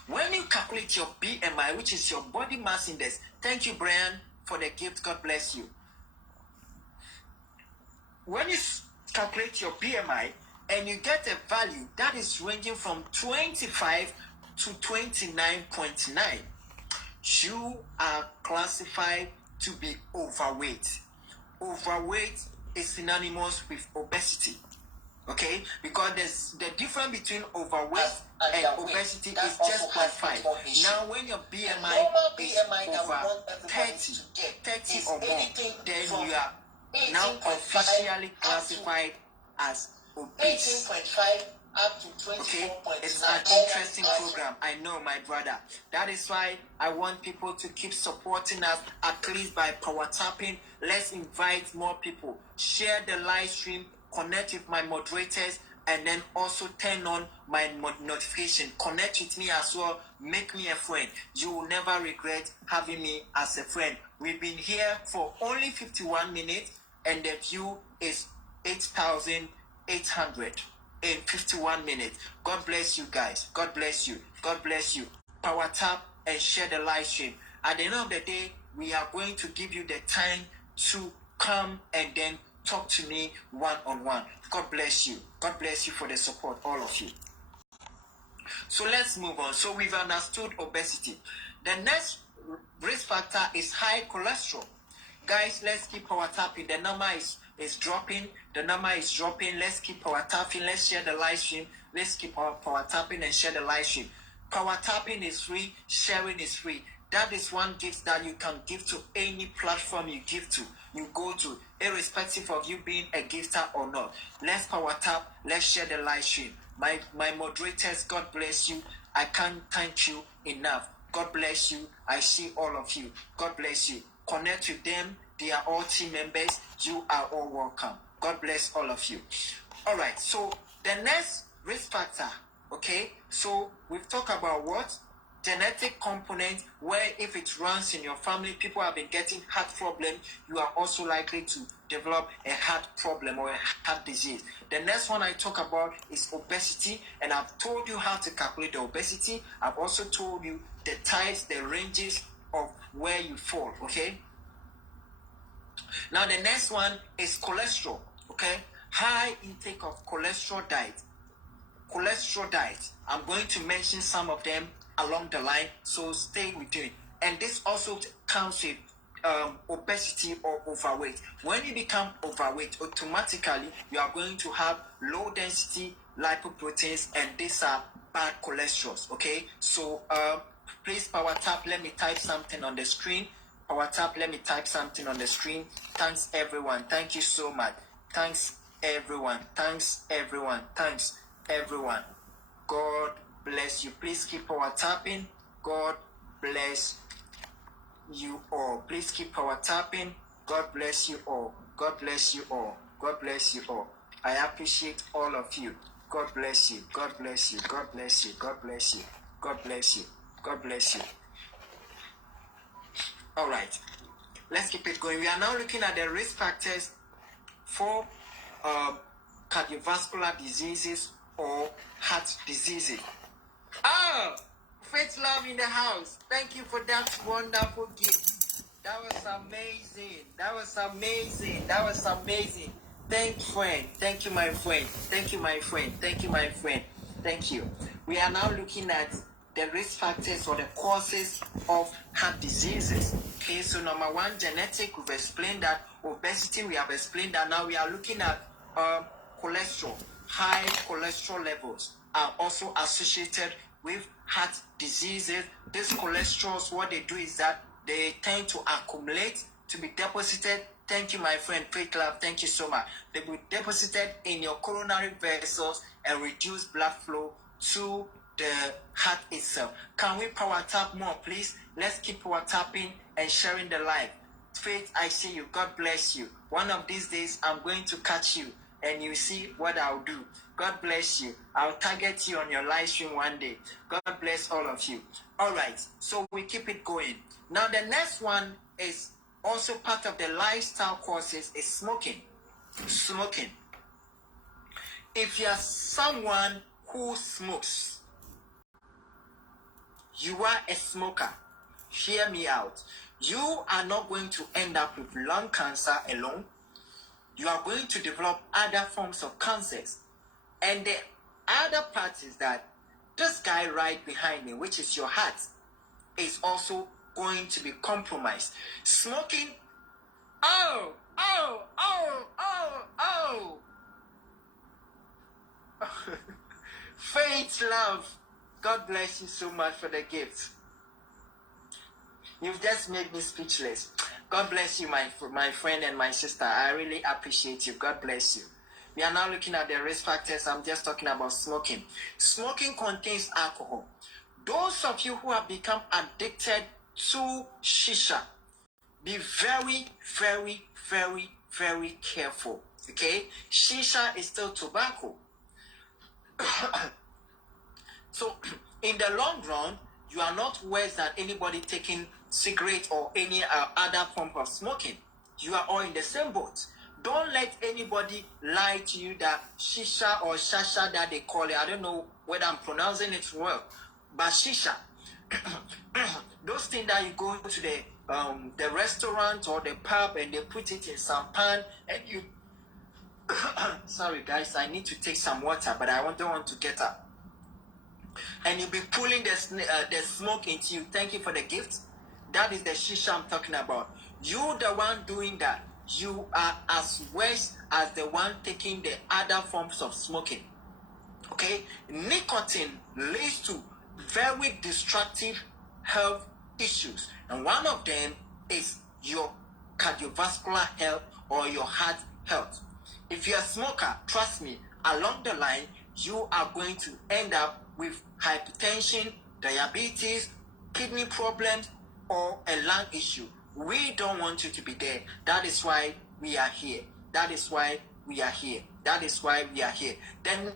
When you calculate your BMI, which is your body mass index, thank you, Brian, for the gift. God bless you. When you calculate your BMI and you get a value that is ranging from 25 to 29.9, you are classified to be overweight. Overweight is synonymous with obesity. Okay, because there's the difference between overweight and obesity is just 0.5. Now, when your BMI is over 30 or more, then you are now officially classified as obese. Okay, it's an interesting program. I know, my brother. That is why I want people to keep supporting us, at least by power tapping. Let's invite more people. Share the live stream, connect with my moderators, and then also turn on my notification. Connect with me as well. Make me a friend. You will never regret having me as a friend. We've been here for only 51 minutes, and the view is 8,800 in 51 minutes. God bless you guys. God bless you. God bless you. Power tap and share the live stream. At the end of the day, we are going to give you the time to come and then talk to me one-on-one. God bless you. God bless you for the support, all of you. So let's move on. So we've understood obesity. The next risk factor is high cholesterol. Guys, let's keep power tapping. The number is dropping. The number is dropping. Let's keep power tapping. Let's share the live stream. Let's keep power tapping and share the live stream. Power tapping is free. Sharing is free. That is one gift that you can give to any platform you go to, irrespective of you being a gifter or not. Let's power tap. Let's share the live stream. My moderators, God bless you. I can't thank you enough. God bless you. I see all of you. God bless you. Connect with them. They are all team members. You are all welcome. God bless all of you. All right. So the next risk factor, okay? So we've talked about what? Genetic component, where if it runs in your family, people have been getting heart problem, you are also likely to develop a heart problem or a heart disease. The next one I talk about is obesity, and I've told you how to calculate the obesity. I've also told you the types, the ranges of where you fall, okay? Now the next one is cholesterol, okay? High intake of cholesterol diet. Cholesterol diet. I'm going to mention some of them along the line, so stay with me. And this also comes with obesity or overweight. When you become overweight, automatically you are going to have low density lipoproteins, and these are bad cholesterols. Okay, so please power tap. Let me type something on the screen. Power tap. Let me type something on the screen. Thanks everyone. Thank you so much. Thanks everyone. Thanks everyone. Thanks everyone. God bless you. Please keep power tapping. God bless you all. Please keep power tapping. God bless you all. God bless you all. God bless you all. I appreciate all of you. God bless you. God bless you. God bless you. God bless you. God bless you. God bless you. All right. Let's keep it going. We are now looking at the risk factors for cardiovascular diseases or heart diseases. Oh, Faith Love in the house. Thank you for that wonderful gift. That was amazing. That was amazing. That was amazing. Thank you, friend. Thank you, my friend. Thank you, my friend. Thank you, my friend. Thank you. We are now looking at the risk factors or the causes of heart diseases. Okay, so number one, genetic. We've explained that. Obesity, we have explained that. Now we are looking at cholesterol. High cholesterol levels are also associated with heart diseases. These cholesterols, what they do is that they tend to accumulate, to be deposited. Thank you, my friend Faith Love. Thank you so much. They will be deposited in your coronary vessels and reduce blood flow to the heart itself. Can we power tap more, please? Let's keep power tapping and sharing the live. Faith, I see you. God bless you. One of these days, I'm going to catch you and you see what I'll do. God bless you. I'll target you on your live stream one day. God bless all of you. All right, so we keep it going. Now, the next one is Also, part of the lifestyle causes is smoking. Smoking. If you are someone who smokes, you are a smoker, hear me out. You are not going to end up with lung cancer alone. You are going to develop other forms of cancers. And the other part is that this guy right behind me, which is your heart, is also going to be compromised. Smoking, oh. Faith, love, God bless you so much for the gift. You've just made me speechless. God bless you, my friend and my sister. I really appreciate you. God bless you. We are now looking at the risk factors. I'm just talking about smoking. Smoking contains alcohol. Those of you who have become addicted to shisha, be very, very, very, very careful. Okay? Shisha is still tobacco. So, in the long run, you are not worse than anybody taking cigarette or any other form of smoking. You are all in the same boat. Don't let anybody lie to you that shisha or shasha that they call it. I don't know whether I'm pronouncing it well, but shisha. Those things that you go to the restaurant or the pub and they put it in some pan and you. Sorry guys, I need to take some water, but I don't want to get up. And you'll be pulling the smoke into you. Thank you for the gift. That is the shisha I'm talking about. You the one doing that. You are as worse as the one taking the other forms of smoking. Okay? Nicotine leads to very destructive health issues. And one of them is your cardiovascular health or your heart health. If you're a smoker, trust me, along the line, you are going to end up with hypertension, diabetes, kidney problems, or a lung issue. We don't want you to be there. That is why we are here. That is why we are here. That is why we are here. Then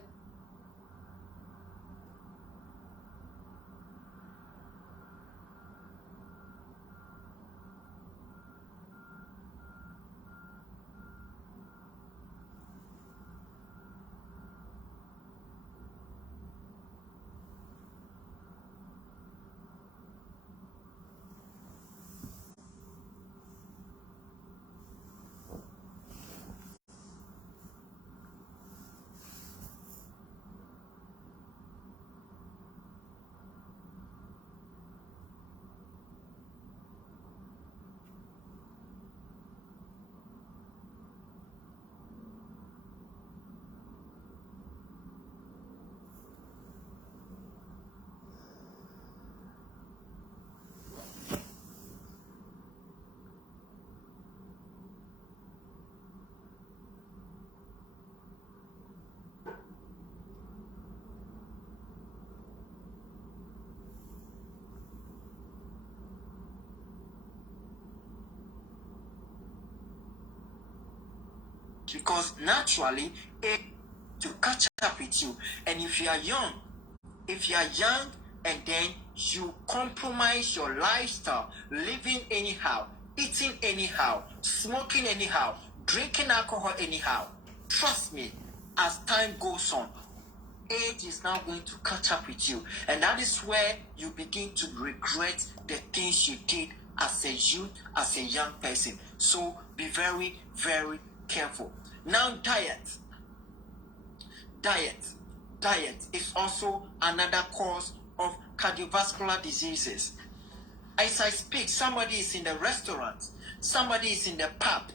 because naturally it to catch up with you. And if you are young and then you compromise your lifestyle, living anyhow, eating anyhow, smoking anyhow, drinking alcohol anyhow, trust me, as time goes on, age is now going to catch up with you. And that is where you begin to regret the things you did as a youth, as a young person. So be very, very careful. Now, diet is also another cause of cardiovascular diseases. As I speak, somebody is in the restaurant, somebody is in the pub.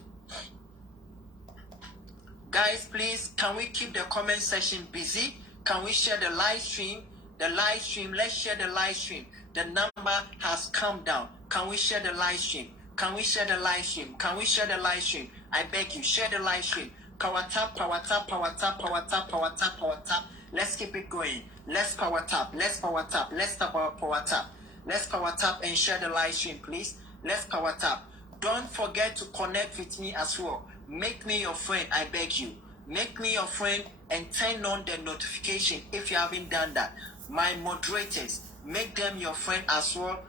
Guys, please, can we keep the comment section busy? Can we share the live stream? Let's share the live stream. The number has come down. Can we share the live stream? Can we share the live stream? Can we share the live stream? I beg you, share the live stream. Power tap, power tap, power tap, power tap, power tap, power tap. Let's keep it going. Let's power tap. Let's power tap. Let's tap our power tap. Let's power tap and share the live stream, please. Let's power tap. Don't forget to connect with me as well. Make me your friend, I beg you. Make me your friend and turn on the notification if you haven't done that. My moderators, make them your friend as well.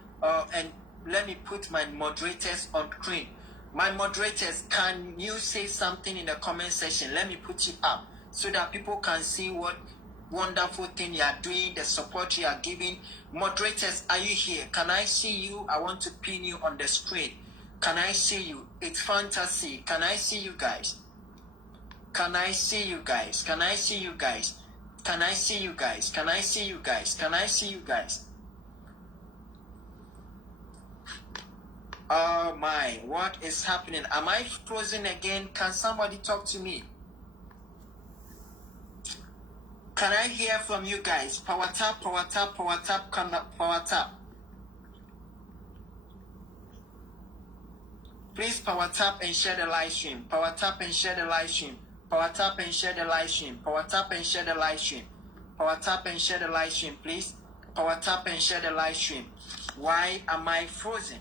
And let me put my moderators on screen. My moderators, can you say something in the comment section? Let me put you up so that people can see what wonderful thing you are doing, the support you are giving. Moderators, are you here? Can I see you? I want to pin you on the screen. Can I see you? It's fantasy. Can I see you guys? Can I see you guys? Can I see you guys? Can I see you guys? Can I see you guys? Can I see you guys? Oh my, what is happening? Am I frozen again? Can somebody talk to me? Can I hear from you guys? Power tap, power tap, power tap, power tap. Please power tap and share the live stream. Power tap and share the live stream. Power tap and share the live stream. Power tap and share the live stream. Power tap and share the live stream, please. Power tap and share the live stream. Why am I frozen?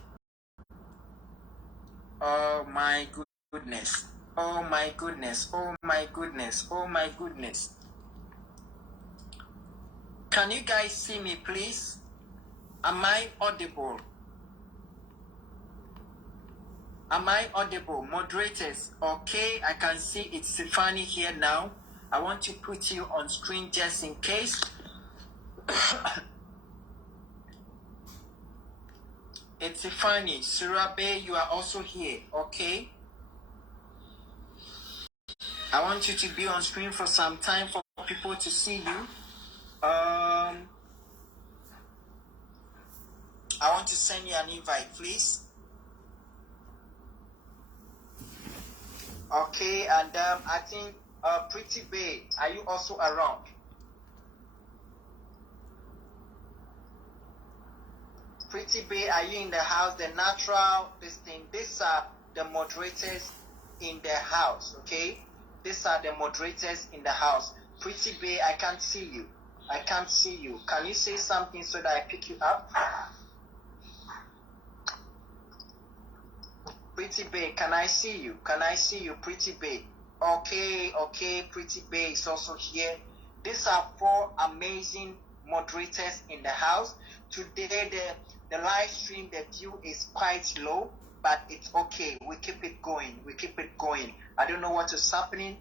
Oh my goodness. Oh my goodness. Oh my goodness. Oh my goodness. Can you guys see me, please? Am I audible? Am I audible? Moderators, okay, I can see it's Tiffany here now. I want to put you on screen just in case. It's Tiffany. Surabe, you are also here, okay? I want you to be on screen for some time for people to see you. I want to send you an invite, please. Okay, and I think Pretty Bay, are you also around? Pretty Bay, are you in the house? The natural, this thing. These are the moderators in the house, okay? These are the moderators in the house. Pretty Bay, I can't see you. I can't see you. Can you say something so that I pick you up? Pretty Bay, can I see you? Can I see you, Pretty Bay? Okay, okay, Pretty Bay is also here. These are 4 amazing moderators in the house. Today, the live stream, the view is quite low, but it's okay. We keep it going. We keep it going. I don't know what is happening,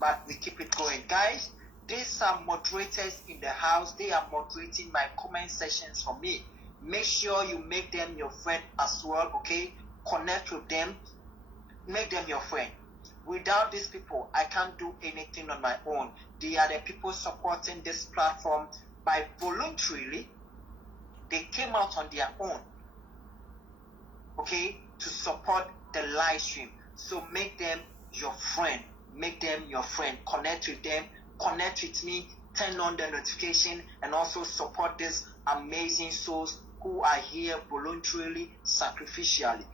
but we keep it going. Guys, these are moderators in the house. They are moderating my comment sessions for me. Make sure you make them your friend as well, okay? Connect with them. Make them your friend. Without these people, I can't do anything on my own. They are the people supporting this platform by voluntarily. They came out on their own, okay, to support the live stream. So make them your friend. Make them your friend. Connect with them. Connect with me. Turn on the notification and also support these amazing souls who are here voluntarily, sacrificially.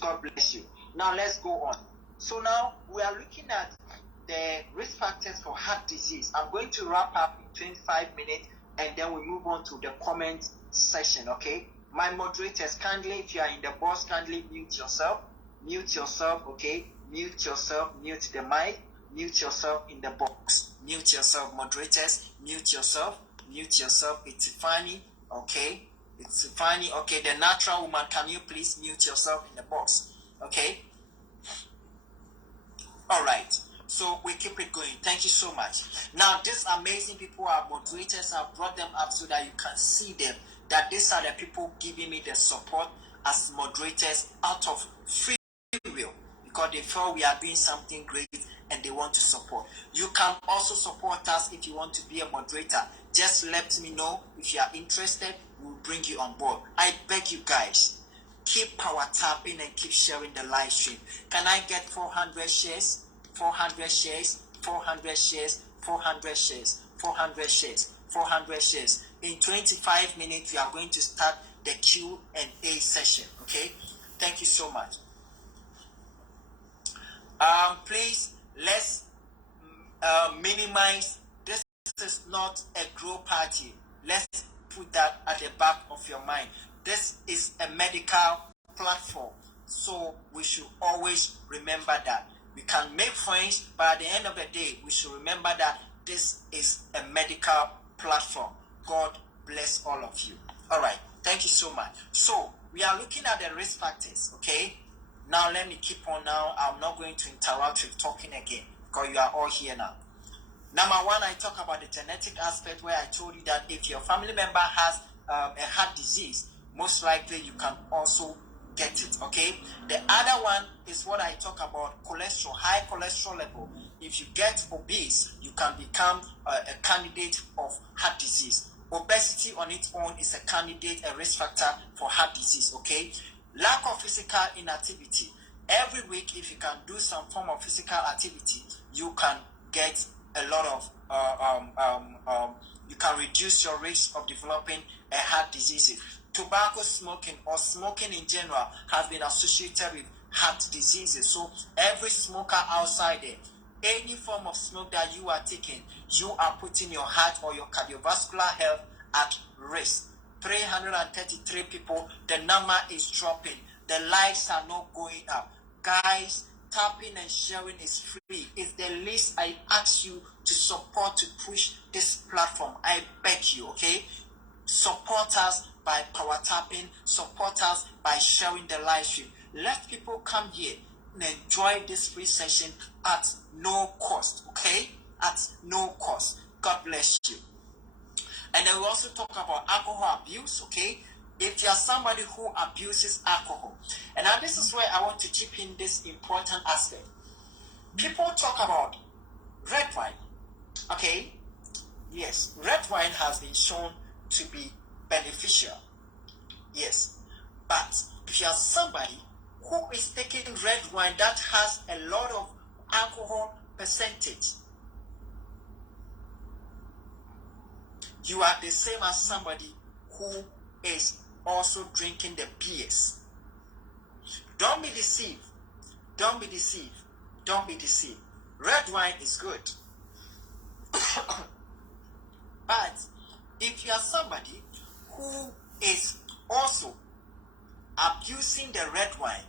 God bless you. Now let's go on. So now we are looking at the risk factors for heart disease. I'm going to wrap up in 25 minutes and then we move on to the comment session, okay? My moderators, kindly, if you are in the box, kindly mute yourself. Mute yourself, okay? Mute yourself, mute the mic, mute yourself in the box. Mute yourself, moderators, mute yourself, mute yourself. It's funny, okay? It's funny, okay? The natural woman, can you please mute yourself in the box, okay? All right. So we keep it going. Thank you so much. Now, these amazing people are moderators. I've brought them up so that you can see them. That these are the people giving me the support as moderators out of free will. Because they feel we are doing something great and they want to support. You can also support us if you want to be a moderator. Just let me know if you are interested. We'll bring you on board. I beg you guys, keep power tapping and keep sharing the live stream. Can I get 400 shares? 400 shares, 400 shares, 400 shares, 400 shares, 400 shares. In 25 minutes, we are going to start the Q&A session, okay? Thank you so much. Please, let's minimize. This is not a grow party. Let's put that at the back of your mind. This is a medical platform, so we should always remember that. We can make friends, but at the end of the day, we should remember that this is a medical platform. God bless all of you. All right. Thank you so much. So, we are looking at the risk factors, okay? Now let me keep on now. I'm not going to interrupt with talking again because you are all here now. Number one, I talk about the genetic aspect where I told you that if your family member has a heart disease, most likely you can also get it, okay? The other one is what I talk about, cholesterol, high cholesterol level. If you get obese, you can become a candidate of heart disease. Obesity on its own is a candidate, a risk factor for heart disease, okay? Lack of physical inactivity. Every week, if you can do some form of physical activity, you can get a lot of, you can reduce your risk of developing a heart disease. Tobacco smoking or smoking in general has been associated with heart diseases. So every smoker outside there, any form of smoke that you are taking, you are putting your heart or your cardiovascular health at risk. 333 people, the number is dropping. The lives are not going up. Guys, tapping and sharing is free. It's the least I ask you to support, to push this platform. I beg you, okay? Support us by power tapping, support us by sharing the live stream. Let people come here and enjoy this free session at no cost, okay? At no cost. God bless you. And then we also talk about alcohol abuse, okay? If you are somebody who abuses alcohol, and now this is where I want to chip in this important aspect. People talk about red wine, okay? Yes, red wine has been shown to be beneficial, yes. But if you are somebody who is taking red wine that has a lot of alcohol percentage, you are the same as somebody who is also drinking the beers. Don't be deceived. Don't be deceived. Don't be deceived. Red wine is good. But if you are somebody who is also abusing the red wine,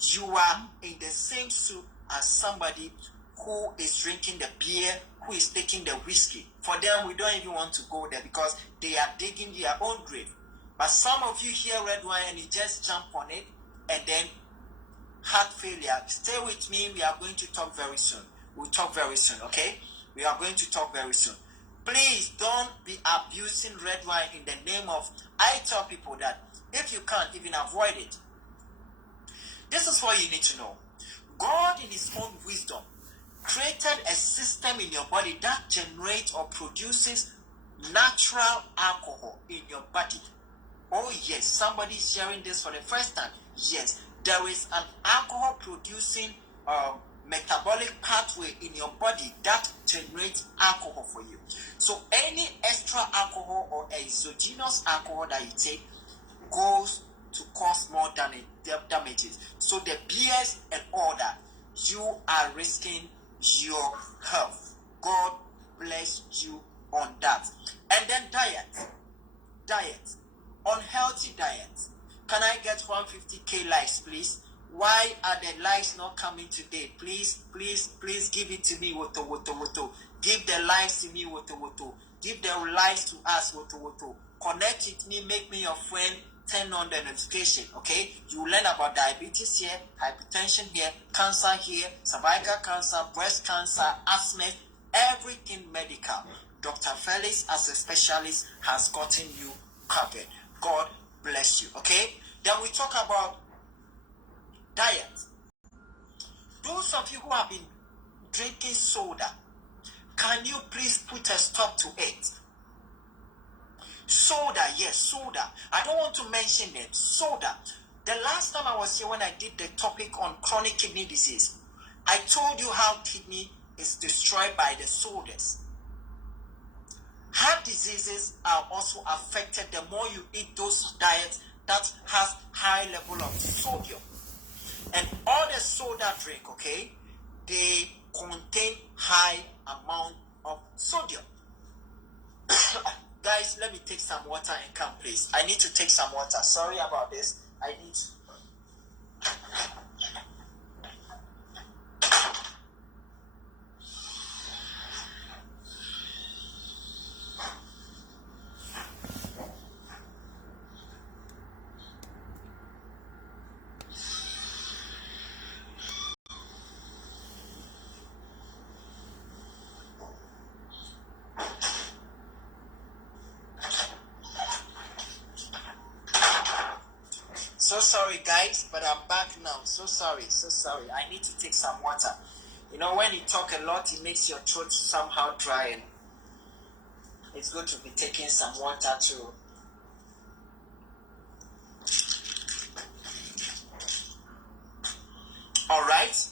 you are in the same soup as somebody who is drinking the beer, who is taking the whiskey. For them, we don't even want to go there because they are digging their own grave. But some of you hear red wine and you just jump on it and then heart failure. Stay with me. We are going to talk very soon. We'll talk very soon, okay? We are going to talk very soon. Please don't be abusing red wine in the name of... I tell people that if you can't even avoid it, this is what you need to know. God in his own wisdom created a system in your body that generates or produces natural alcohol in your body. Oh yes, somebody is sharing this for the first time. Yes, there is an alcohol producing metabolic pathway in your body that generates alcohol for you. So any extra alcohol or exogenous alcohol that you take goes to cause more damages. So the beers and all that, you are risking your health. God bless you on that. And then diet, unhealthy diet. Can I get 150k likes, please? Why are the likes not coming today? Please give it to me, woto. Give the likes to me, woto. Give the likes to us, woto. Connect with me, make me your friend. Turn on the notification, okay? You learn about diabetes here, hypertension here, cancer here, cervical cancer, breast cancer, asthma, everything medical. Dr. Felix, as a specialist, has gotten you covered. God bless you, okay? Then we talk about diet. Those of you who have been drinking soda, can you please put a stop to it? Soda, yes, soda. I don't want to mention it. Soda. The last time I was here when I did the topic on chronic kidney disease, I told you how kidney is destroyed by the sodas. Heart diseases are also affected the more you eat those diets that has high level of sodium. And all the soda drink, okay, they contain high amount of sodium. Guys, let me take some water and come, please. I need to take some water. Sorry about this. I need to. So sorry. I need to take some water. You know, when you talk a lot, it makes your throat somehow dry, and it's good to be taking some water too. All right.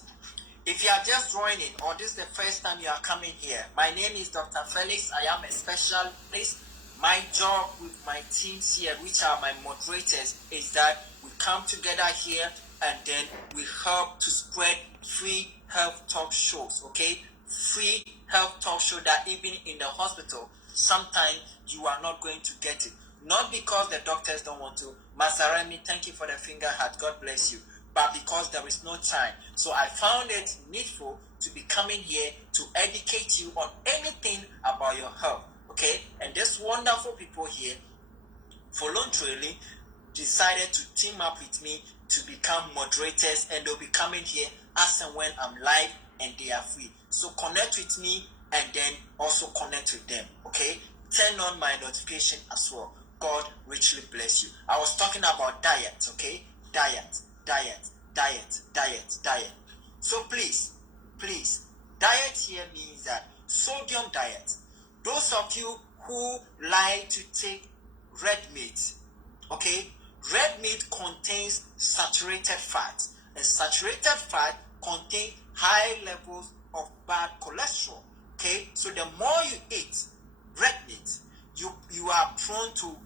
If you are just joining, or this is the first time you are coming here, my name is Dr. Felix. I am a specialist. My job with my teams here, which are my moderators, is that we come together here and then we help to spread free health talk shows, okay? Free health talk show that even in the hospital, sometimes you are not going to get it. Not because the doctors don't want to. Masaremi, thank you for the finger heart. God bless you. But because there is no time. So I found it needful to be coming here to educate you on anything about your health. Okay? And these wonderful people here voluntarily decided to team up with me to become moderators, and they'll be coming here as and when I'm live and they are free. So connect with me and then also connect with them. Okay? Turn on my notification as well. God richly bless you. I was talking about diet, okay? Diet. So please, diet here means that sodium diet. Those of you who like to take red meat, okay? Red meat contains saturated fat, and saturated fat contains high levels of bad cholesterol, okay? So the more you eat red meat, you are prone to,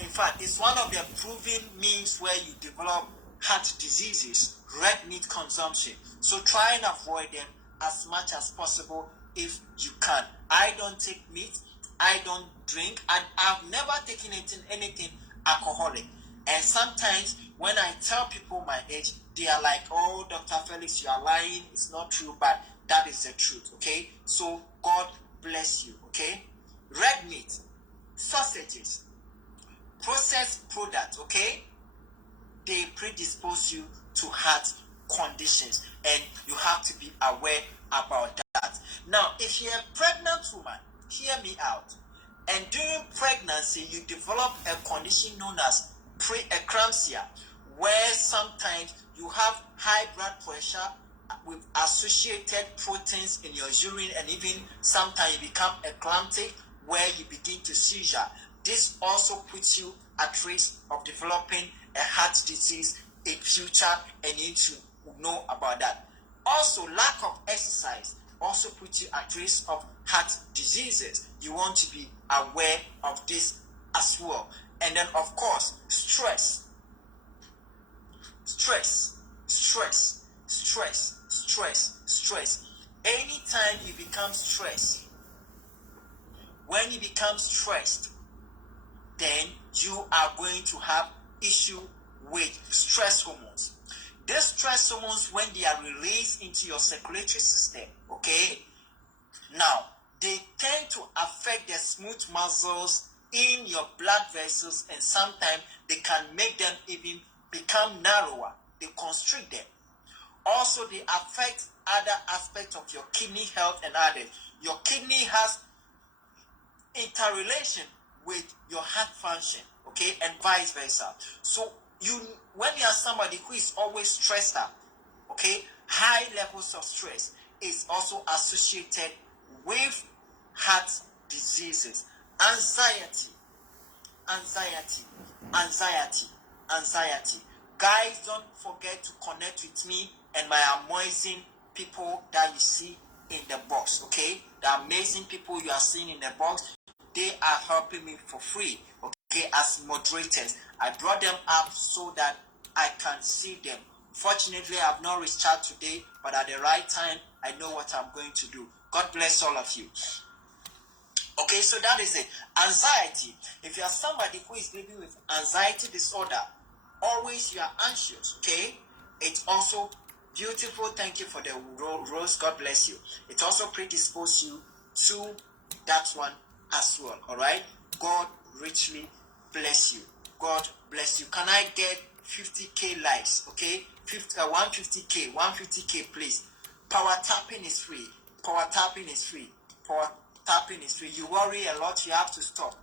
in fact, it's one of the proven means where you develop heart diseases, red meat consumption. So try and avoid them as much as possible if you can. I don't take meat, I don't drink, and I've never taken anything alcoholic. And sometimes when I tell people my age, they are like, oh, Dr. Felix, you are lying, it's not true, but that is the truth, okay? So God bless you, okay? Red meat, sausages, processed products, okay? They predispose you to heart conditions, and you have to be aware about that. Now, if you're a pregnant woman, hear me out. And during pregnancy, you develop a condition known as preeclampsia, where sometimes you have high blood pressure with associated proteins in your urine, and even sometimes you become eclamptic, where you begin to seizure. This also puts you at risk of developing a heart disease in future, and you need to know about that. Also, lack of exercise also puts you at risk of heart diseases. You want to be aware of this as well. And then, of course, stress. Anytime you become stressed, when you become stressed, then you are going to have issue with stress hormones. These stress hormones, when they are released into your circulatory system, okay, now they tend to affect the smooth muscles in your blood vessels, and sometimes they can make them even become narrower. They constrict them. Also, they affect other aspects of your kidney health and others. Your kidney has interrelation with your heart function, okay, and vice versa. So when you are somebody who is always stressed out, okay, high levels of stress is also associated with heart diseases. Anxiety. Guys, don't forget to connect with me and my amazing people that you see in the box, okay? The amazing people you are seeing in the box, they are helping me for free, okay, as moderators. I brought them up so that I can see them. Fortunately, I have not reached out today, but at the right time, I know what I'm going to do. God bless all of you. Okay, so that is it. Anxiety. If you are somebody who is living with anxiety disorder, always you are anxious, okay? It's also beautiful. Thank you for the rose. God bless you. It also predisposes you to that one as well, all right? God richly bless you. God bless you. Can I get 50K likes, okay? 150K, please. Power tapping is free. You worry a lot, you have to stop.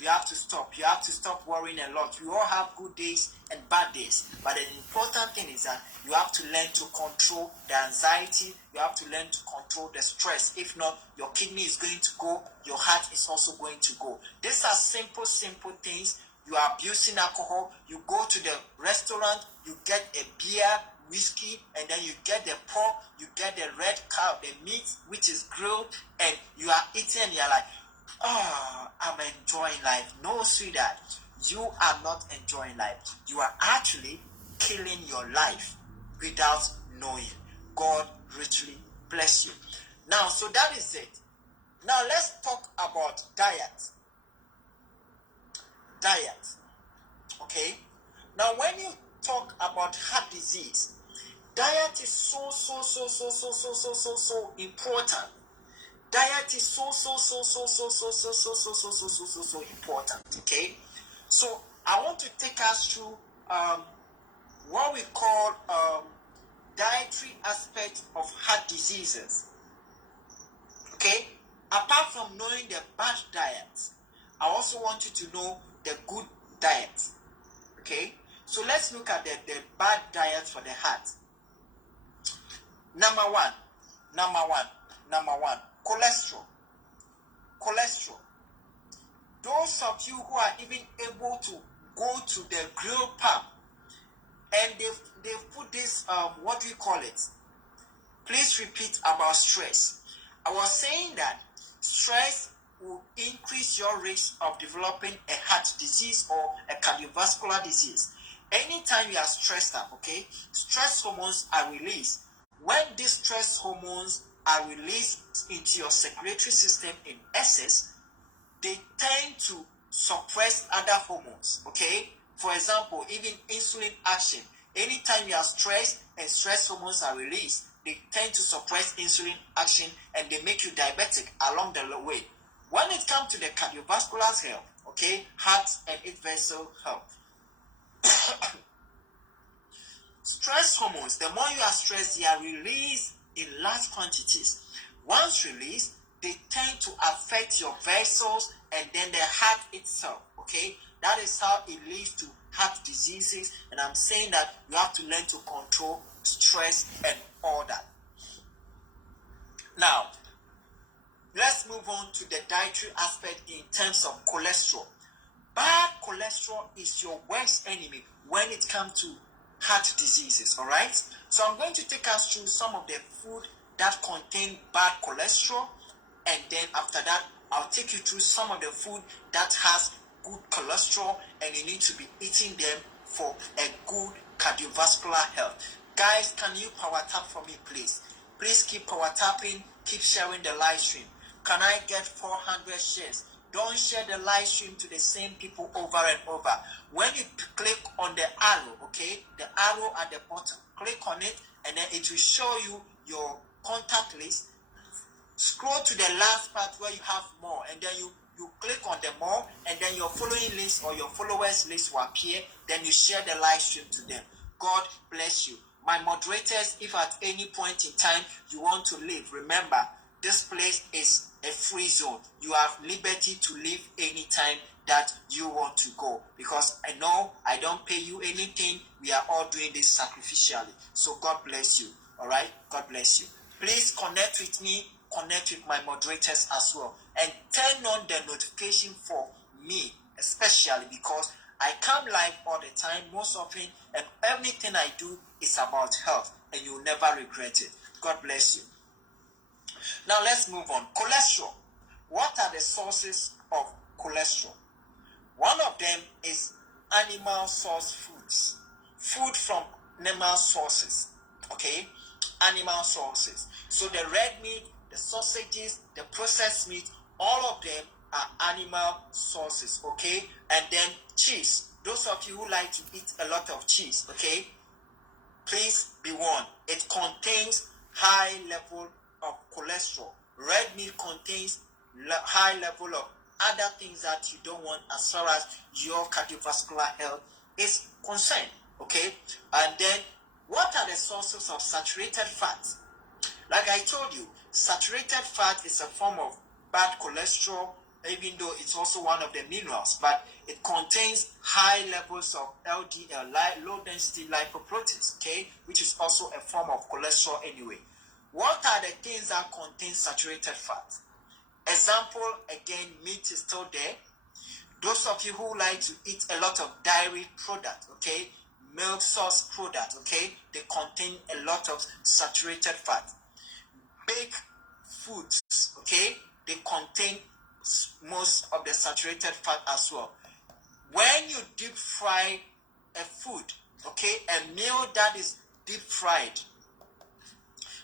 You have to stop. You have to stop worrying a lot. We all have good days and bad days. But the important thing is that you have to learn to control the anxiety. You have to learn to control the stress. If not, your kidney is going to go. Your heart is also going to go. These are simple, simple things. You are abusing alcohol. You go to the restaurant. You get a beer, whiskey, and then you get the pork. You get the red cow, the meat, which is grilled. And you are eating and you're like, oh, I'm enjoying life. No, sweetheart, you are not enjoying life. You are actually killing your life without knowing. God richly bless you. Now, so that is it. Now, let's talk about diet. Diet. Okay? Now, when you talk about heart disease, diet is so important. Diet is so important. Okay, so I want to take us through what we call dietary aspect of heart diseases. Okay, apart from knowing the bad diets, I also want you to know the good diet. Okay, so let's look at the bad diet for the heart. Number one, cholesterol. Those of you who are even able to go to the grill pub and they've put this what do you call it? Please repeat about stress. I was saying that stress will increase your risk of developing a heart disease or a cardiovascular disease. Anytime you are stressed up, okay, stress hormones are released. When these stress hormones are released into your circulatory system in excess, they tend to suppress other hormones, okay? For example, even insulin action. Anytime you are stressed and stress hormones are released, they tend to suppress insulin action and they make you diabetic along the way. When it comes to the cardiovascular health, okay, heart and its vessel health, stress hormones, the more you are stressed, they are released in large quantities. Once released, they tend to affect your vessels and then the heart itself, okay? That is how it leads to heart diseases, and I'm saying that you have to learn to control stress and all that. Now, let's move on to the dietary aspect in terms of cholesterol. Bad cholesterol is your worst enemy when it comes to heart diseases, all right? So I'm going to take us through some of the food that contain bad cholesterol, and then after that, I'll take you through some of the food that has good cholesterol, and you need to be eating them for a good cardiovascular health. Guys, can you power tap for me, please? Please keep power tapping, keep sharing the live stream. Can I get 400 shares? Don't share the live stream to the same people over and over. When you click on the arrow, okay, the arrow at the bottom, click on it, and then it will show you your contact list. Scroll to the last part where you have more, and then you click on the more, and then your following list or your followers list will appear. Then you share the live stream to them. God bless you. My moderators, if at any point in time you want to leave, remember, this place is a free zone. You have liberty to leave anytime that you want to go, because I know I don't pay you anything. We are all doing this sacrificially. So God bless you. All right? God bless you. Please connect with me, connect with my moderators as well, and turn on the notification for me, especially because I come live all the time, most often, and everything I do is about health, and you'll never regret it. God bless you. Now let's move on. Cholesterol. What are the sources of cholesterol? One of them is animal source foods. Food from animal sources. Okay? Animal sources. So the red meat, the sausages, the processed meat, all of them are animal sources. Okay? And then cheese. Those of you who like to eat a lot of cheese, okay? Please be warned. It contains high level of cholesterol. Red meat contains high level of other things that you don't want as far as your cardiovascular health is concerned. Okay? And then, what are the sources of saturated fat? Like I told you, saturated fat is a form of bad cholesterol even though it's also one of the minerals, but it contains high levels of LDL, low density lipoproteins, okay, which is also a form of cholesterol anyway. What are the things that contain saturated fat? Example, again, meat is still there. Those of you who like to eat a lot of dairy product, okay, milk source product, okay, they contain a lot of saturated fat. Baked foods, okay, they contain most of the saturated fat as well. When you deep fry a food, okay, a meal that is deep fried,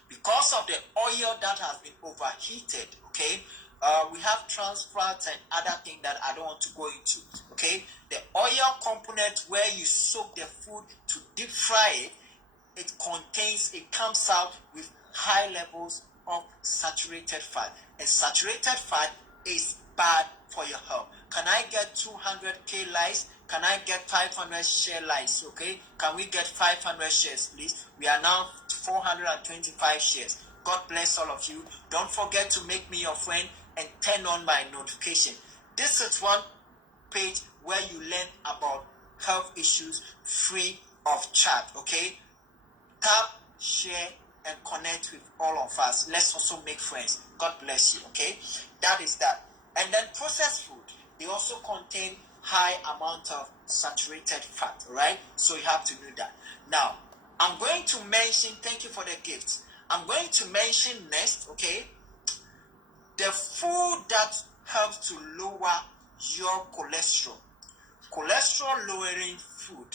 because of the oil that has been overheated, okay, we have trans fats and other things that I don't want to go into, okay. The oil component where you soak the food to deep fry it, it comes out with high levels of saturated fat, and saturated fat is bad for your health. Can I get 200k likes? Can I get 500 share likes? Okay, can we get 500 shares, please? We are now 425 shares. God bless all of you. Don't forget to make me your friend and turn on my notification. This is one page where you learn about health issues free of charge. Okay, tap, share, and connect with all of us. Let's also make friends. God bless you. Okay, that is that. And then processed food, they also contain high amount of saturated fat, right? So you have to do that. Now, I'm going to mention, thank you for the gifts. I'm going to mention next, okay, the food that helps to lower your cholesterol. Cholesterol lowering food.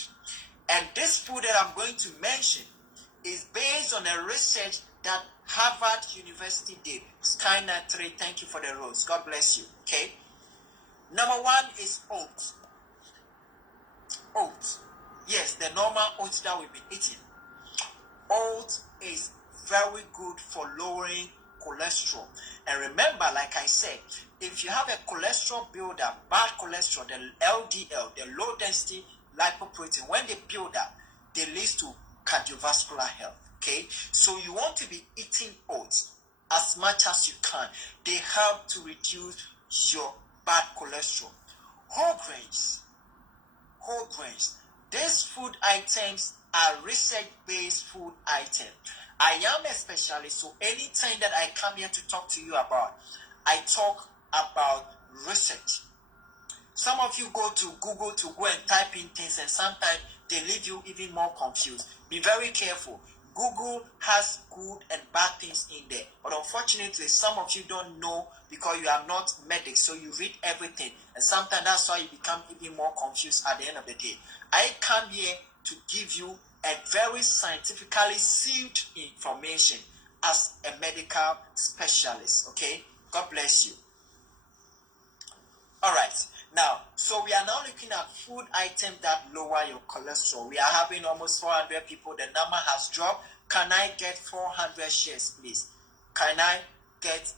And this food that I'm going to mention is based on a research that Harvard University did. Skynet 3, thank you for the rose. God bless you. Okay. Number one is oats. Oats. Yes, the normal oats that we've been eating. Oats is very good for lowering cholesterol. And remember, like I said, if you have a cholesterol buildup, bad cholesterol, the LDL, the low density lipoprotein, when they build up, they lead to cardiovascular health. Okay, so you want to be eating oats as much as you can. They help to reduce your bad cholesterol. Whole grains. Whole grains. These food items are research-based food items. I am a specialist, so anytime that I come here to talk to you about, I talk about research. Some of you go to Google to go and type in things, and sometimes they leave you even more confused. Be very careful. Google has good and bad things in there, but unfortunately, some of you don't know because you are not medics, so you read everything, and sometimes that's why you become even more confused at the end of the day. I come here to give you a very scientifically sealed information as a medical specialist. Okay, God bless you. All right. Now, so we are now looking at food items that lower your cholesterol. We are having almost 400 people. The number has dropped. Can I get 400 shares, please? Can I get...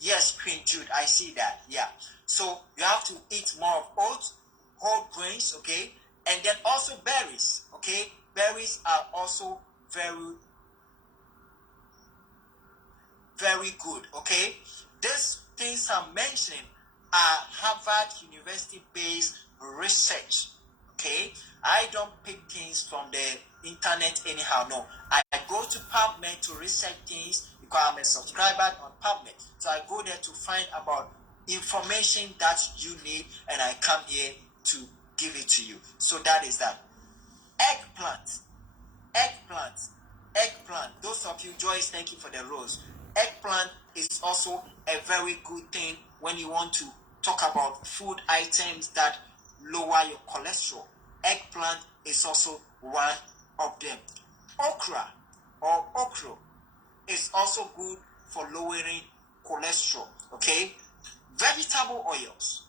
Yes, Queen Jude, I see that. Yeah. So you have to eat more of oats, whole grains, okay? And then also berries, okay? Berries are also very, very good, okay? These things I'm mentioning are Harvard University-based research, okay? I don't pick things from the internet anyhow, no. I go to PubMed to research things because I'm a subscriber on PubMed. So I go there to find about information that you need, and I come here to give it to you. So that is that. Eggplant. Those of you, Joyce, thank you for the rose. Eggplant is also a very good thing when you want to talk about food items that lower your cholesterol. Eggplant is also one of them. Okra or okra is also good for lowering cholesterol. Okay, vegetable oils,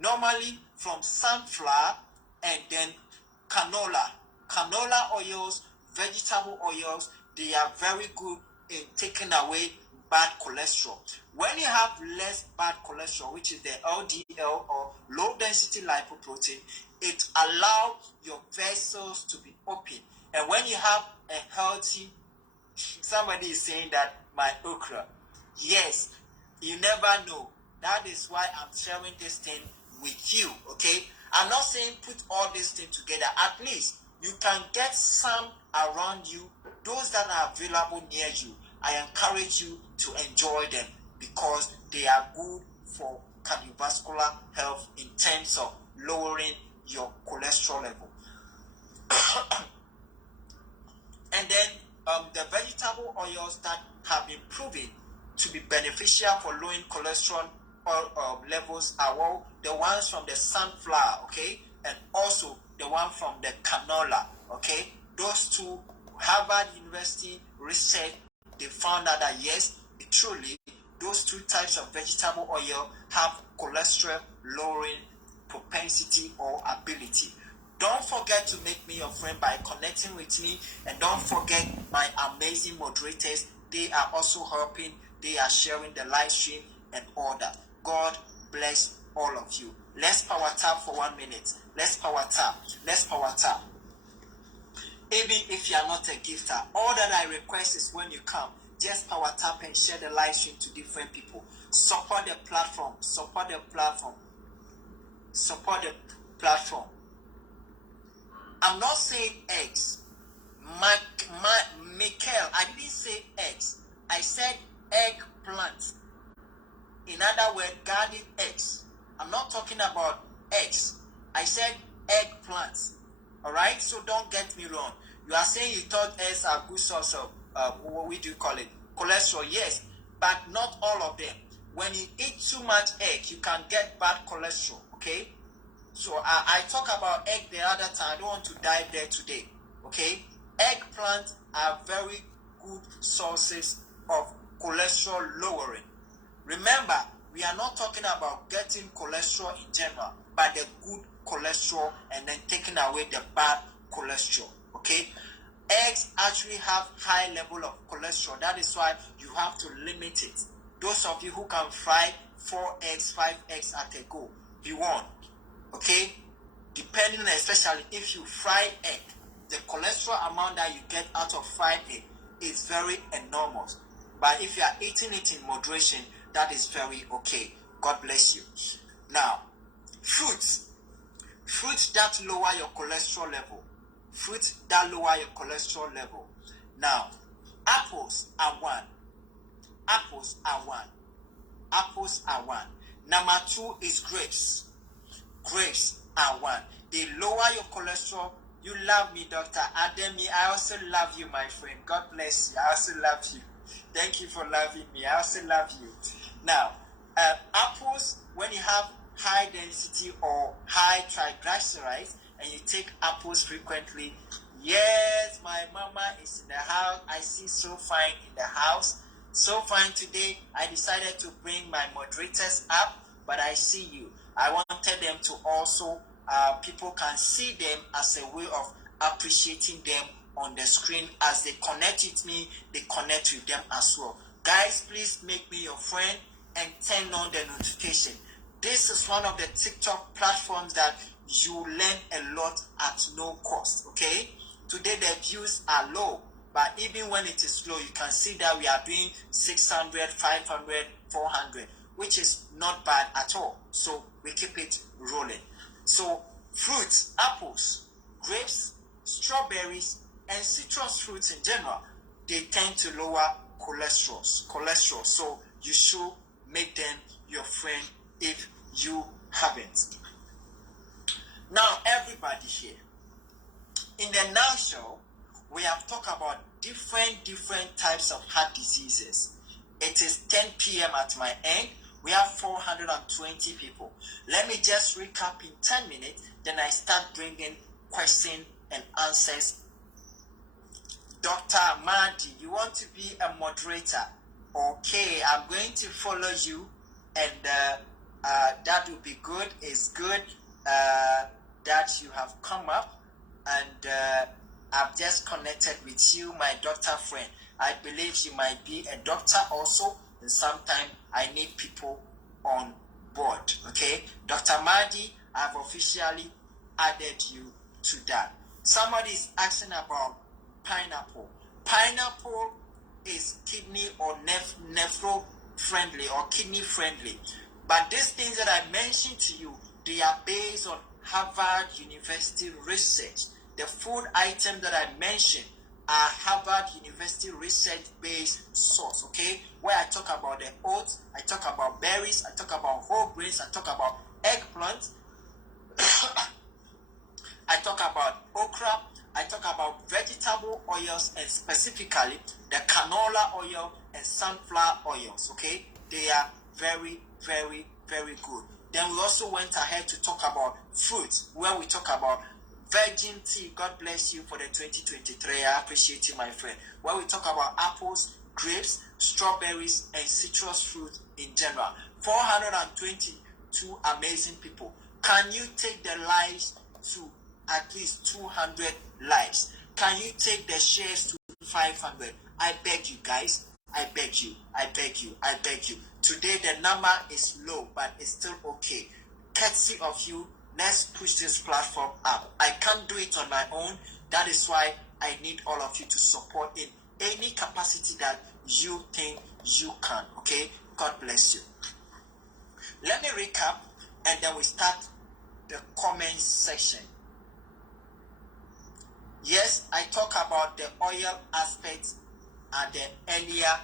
normally from sunflower and then canola oils, vegetable oils, they are very good in taking away bad cholesterol. When you have less bad cholesterol, which is the LDL or low density lipoprotein, it allows your vessels to be open. And when you have a healthy, somebody is saying that my okra, yes, you never know. That is why I'm sharing this thing with you, okay? I'm not saying put all this thing together. At least you can get some around you, those that are available near you. I encourage you to enjoy them because they are good for cardiovascular health in terms of lowering your cholesterol level. And then the vegetable oils that have been proven to be beneficial for lowering cholesterol levels are all the ones from the sunflower, okay, and also the one from the canola, okay. Those two, Harvard University research, they found out that yes, truly, those two types of vegetable oil have cholesterol lowering propensity or ability. Don't forget to make me your friend by connecting with me, and don't forget my amazing moderators. They are also helping. They are sharing the live stream and all that. God bless all of you. Let's power tap for 1 minute. Let's power tap. Let's power tap. Even if you are not a gifter, all that I request is when you come, just power tap and share the live stream to different people. Support the platform. Support the platform. Support the platform. I'm not saying eggs. Michael, I didn't say eggs. I said eggplant. In other words, garden eggs. I'm not talking about eggs. I said eggplants. Alright? So don't get me wrong. You are saying you thought eggs are good source of, what do you call it? Cholesterol, yes. But not all of them. When you eat too much egg, you can get bad cholesterol. Okay? So I talk about egg the other time. I don't want to dive there today. Okay? Eggplants are very good sources of cholesterol lowering. Remember, we are not talking about getting cholesterol in general, but the good cholesterol and then taking away the bad cholesterol. Okay? Eggs actually have high level of cholesterol. That is why you have to limit it. Those of you who can fry 4 eggs, 5 eggs at a go, you want. Okay? Depending, especially if you fry egg, the cholesterol amount that you get out of fried egg is very enormous. But if you are eating it in moderation, that is very okay. God bless you. Now, fruits. Fruits that lower your cholesterol level. Fruits that lower your cholesterol level. Now, apples are one. Apples are one. Apples are one. Number 2 is grapes. Grapes are one. They lower your cholesterol. You love me, Dr. Ademi. I also love you, my friend. God bless you. I also love you. Thank you for loving me. I also love you. Now, apples, when you have high density or high triglycerides and you take apples frequently, yes, my mama is in the house. I see So Fine in the house. So Fine today, I decided to bring my moderators up, but I see you. I wanted them to also, people can see them as a way of appreciating them on the screen. As they connect with me, they connect with them as well. Guys, please make me your friend and turn on the notification. This is one of the TikTok platforms that you learn a lot at no cost, okay? Today the views are low, but even when it is low, you can see that we are doing 600, 500, 400, which is not bad at all. So we keep it rolling. So fruits, apples, grapes, strawberries, and citrus fruits in general, they tend to lower cholesterol. So you should make them your friend if you haven't. Now, everybody here, in the nutshell, we have talked about different types of heart diseases. It is 10 p.m. at my end. We have 420 people. Let me just recap in 10 minutes, then I start bringing questions and answers. Dr. Amadi, you want to be a moderator? Okay, I'm going to follow you, and that will be good. It's good that you have come up, and I've just connected with you, my doctor friend. I believe you might be a doctor also, and sometimes I need people on board. Okay, Dr. Mahdi, I've officially added you to that. Somebody is asking about pineapple. Pineapple is kidney or nephro friendly or kidney friendly. But these things that I mentioned to you, they are based on Harvard University research. The food items that I mentioned are Harvard University research-based source, okay? Where I talk about the oats, I talk about berries, I talk about whole grains, I talk about eggplant, I talk about okra, I talk about vegetable oils, and specifically the canola oil and sunflower oils, okay? They are very, very, very good. Then we also went ahead to talk about fruits, where we talk about virgin tea. God bless you for the 2023. I appreciate you, my friend. Where we talk about apples, grapes, strawberries, and citrus fruit in general. 422 amazing people. Can you take the lives to at least 200 lives? Can you take the shares to 500? I beg you guys. I beg you. I beg you. I beg you. Today the number is low, but it's still okay. Courtesy of you, let's push this platform up. I can't do it on my own. That is why I need all of you to support in any capacity that you think you can. Okay? God bless you. Let me recap and then we start the comment section. Yes, I talk about the oil aspects at the earlier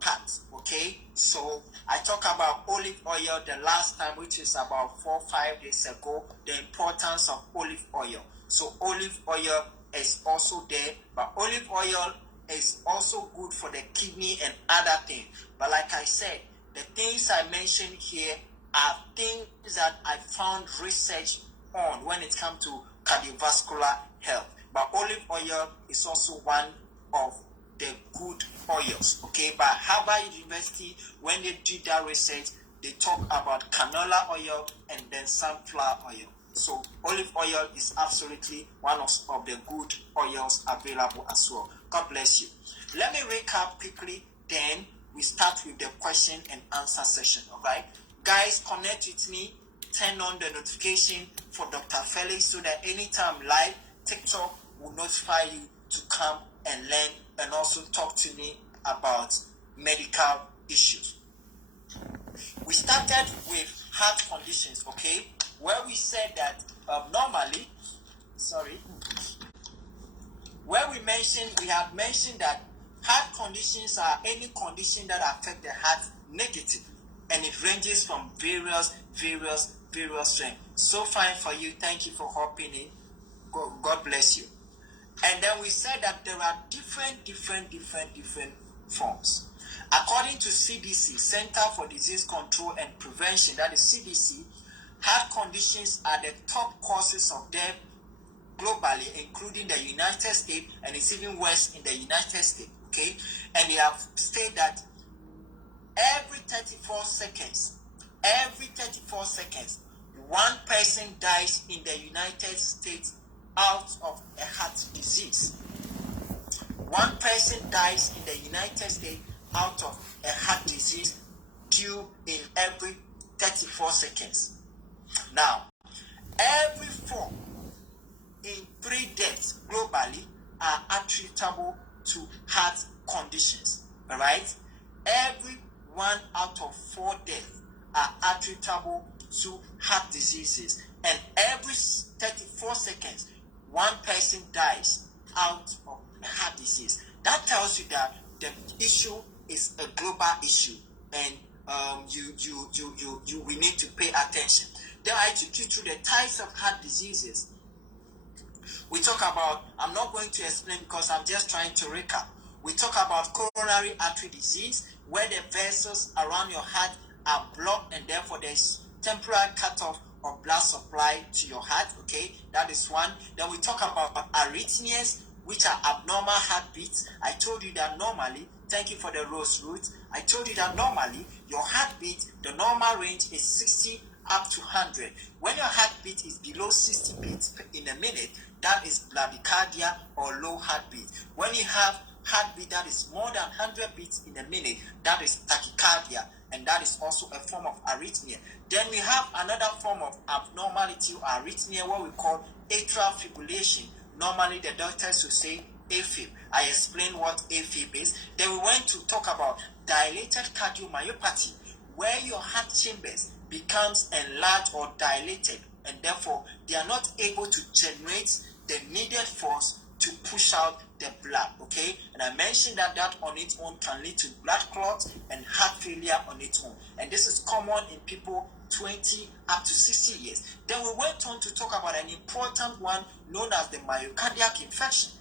part, okay? So I talk about olive oil the last time, which is about 4 or 5 days ago, the importance of olive oil. So olive oil is also there, but olive oil is also good for the kidney and other things. But like I said, the things I mentioned here are things that I found research on when it comes to cardiovascular health. But olive oil is also one of the good oils, okay? But Harvard University, when they did that research, they talk about canola oil and then sunflower oil. So olive oil is absolutely one of the good oils available as well. God bless you. Let me recap quickly, then we start with the question and answer session, all right? Guys, connect with me, turn on the notification for Dr. Felix so that anytime live, TikTok will notify you to come and learn and also talk to me about medical issues. We started with heart conditions, okay? Where we said that we have mentioned that heart conditions are any condition that affect the heart negatively, and it ranges from various strengths. So fine for you. Thank you for hopping in. God bless you. And then we said that there are different forms. According to CDC, Center for Disease Control and Prevention, that is CDC, heart conditions are the top causes of death globally, including the United States, and it's even worse in the United States, okay? And they have stated that every 34 seconds, one person dies in the United States out of a heart disease. One person dies in the United States out of a heart disease due in every 34 seconds. Now, every 4 in 3 deaths globally are attributable to heart conditions. All right? Every 1 out of 4 deaths are attributable to heart diseases, and every 34 seconds, one person dies out of a heart disease. That tells you that the issue is a global issue, and we need to pay attention. Then I took you through the types of heart diseases. We talk about, I'm not going to explain because I'm just trying to recap. We talk about coronary artery disease, where the vessels around your heart are blocked and therefore there's temporary cutoff of blood supply to your heart, okay? That is one. Then we talk about arrhythmias, which are abnormal heartbeats. I told you that normally, thank you for the rose root, I told you that normally your heartbeat, the normal range is 60 up to 100. When your heartbeat is below 60 beats in a minute, that is bradycardia or low heartbeat. When you have heartbeat that is more than 100 beats in a minute, that is tachycardia, and that is also a form of arrhythmia. Then we have another form of abnormality or arrhythmia, what we call atrial fibrillation. Normally the doctors will say AFib. I explained what AFib is. Then we went to talk about dilated cardiomyopathy, where your heart chambers becomes enlarged or dilated, and therefore they are not able to generate the needed force to push out the blood, okay? And I mentioned that on its own can lead to blood clots and heart failure on its own. And this is common in people 20 up to 60 years. Then we went on to talk about an important one known as the myocardial infarction,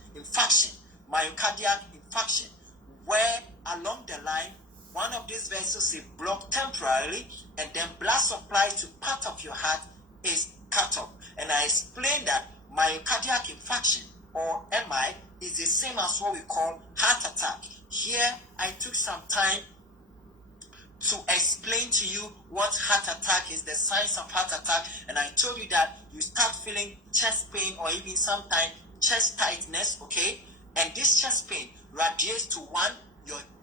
where along the line, one of these vessels is blocked temporarily, and then blood supply to part of your heart is cut off. And I explained that myocardial infarction, or MI, is the same as what we call heart attack. Here, I took some time to explain to you what heart attack is, the signs of heart attack, and I told you that you start feeling chest pain or even sometimes chest tightness, okay? And this chest pain radiates to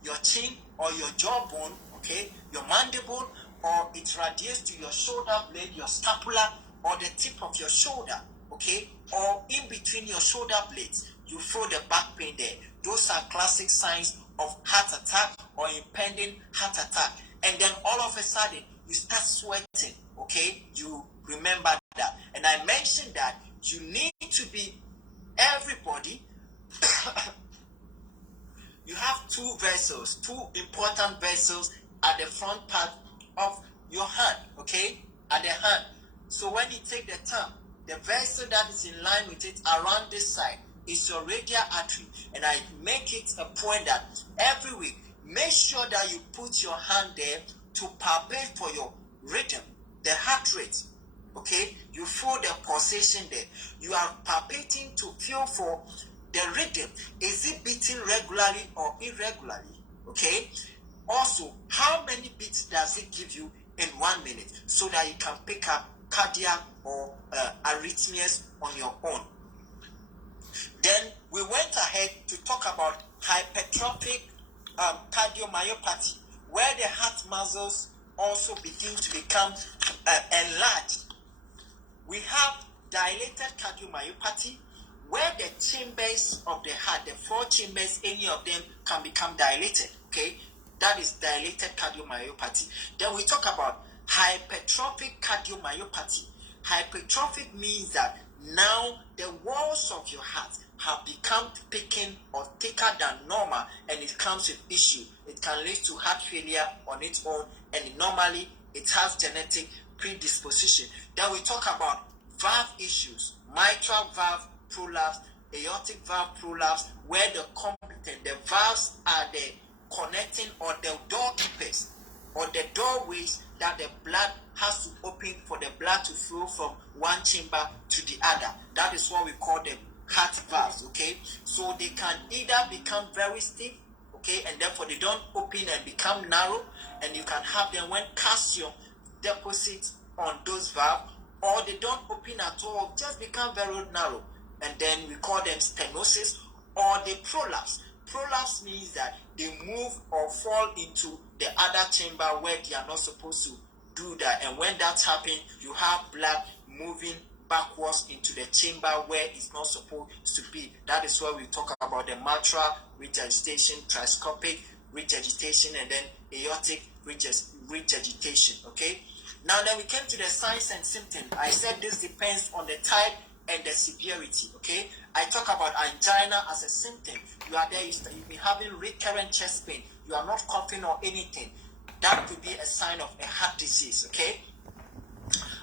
your chin or your jawbone, okay, your mandible, or it radiates to your shoulder blade, your scapula, or the tip of your shoulder, okay, or in between your shoulder blades. You feel the back pain there. Those are classic signs of heart attack or impending heart attack. And then all of a sudden, you start sweating, okay? You remember that. And I mentioned that you need to be, everybody, you have two important vessels at the front part of your hand, okay? At the hand. So when you take the thumb, the vessel that is in line with it around this side is your radial artery. And I make it a point that every week, make sure that you put your hand there to palpate for your rhythm, the heart rate, okay? You feel the pulsation there. You are palpating to feel for the rhythm. Is it beating regularly or irregularly, okay? Also, how many beats does it give you in 1 minute, so that you can pick up cardiac or arrhythmias on your own. Then we went ahead to talk about hypertrophic cardiomyopathy, where the heart muscles also begin to become enlarged. We have dilated cardiomyopathy, where the chambers of the heart, the four chambers, any of them can become dilated, okay? That is dilated cardiomyopathy. Then we talk about hypertrophic cardiomyopathy. Hypertrophic means that now the walls of your heart have become thickened or thicker than normal, and it comes with issue. It can lead to heart failure on its own, and normally it has genetic predisposition. Then we talk about valve issues, mitral valve prolapse, aortic valve prolapse, where the valves are the connecting or the doorkeepers or the doorways that the blood has to open for the blood to flow from one chamber to the other. That is what we call the heart valves, okay? So they can either become very stiff, okay, and therefore they don't open and become narrow, and you can have them when calcium deposits on those valves, or they don't open at all, just become very narrow, and then we call them stenosis, or they prolapse. Prolapse means that they move or fall into the other chamber where they are not supposed to do that, and when that happens, you have blood moving backwards into the chamber where it's not supposed to be. That is where we talk about the mitral regurgitation, tricuspid regurgitation, and then aortic regurgitation, okay? Now then we came to the signs and symptoms. I said this depends on the type and the severity, okay? I talk about angina as a symptom. You are there, you'll be having recurrent chest pain. You are not coughing or anything. That could be a sign of a heart disease, okay?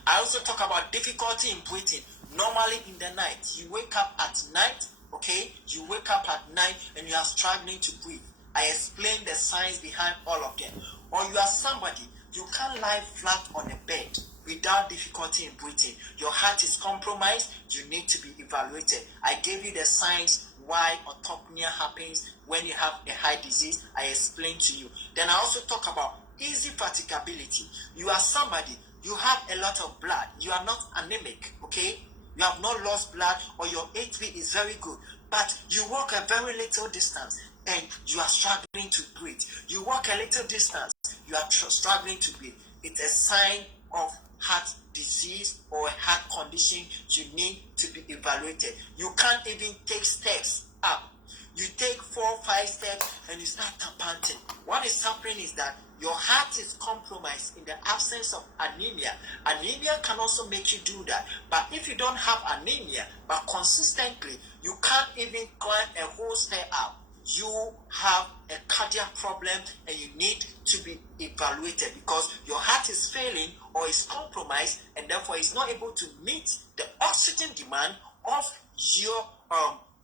I also talk about difficulty in breathing. Normally in the night, you wake up at night, okay? You wake up at night and you are struggling to breathe. I explain the science behind all of them. Or you are somebody, you can't lie flat on a bed without difficulty in breathing. Your heart is compromised, you need to be evaluated. I gave you the signs why orthopnea happens when you have a heart disease. I explained to you. Then I also talk about easy fatigability. You are somebody, you have a lot of blood. You are not anemic, okay? You have not lost blood, or your HB is very good, but you walk a very little distance and you are struggling to breathe. You walk a little distance, you are struggling to breathe. It's a sign of heart disease or a heart condition. You need to be evaluated. You can't even take steps up. You take 4, 5 steps and you start panting. What is happening is that your heart is compromised in the absence of anemia. Anemia can also make you do that. But if you don't have anemia, but consistently, you can't even climb a whole stair up, you have a cardiac problem and you need to be evaluated because your heart is failing or is compromised and therefore is not able to meet the oxygen demand of your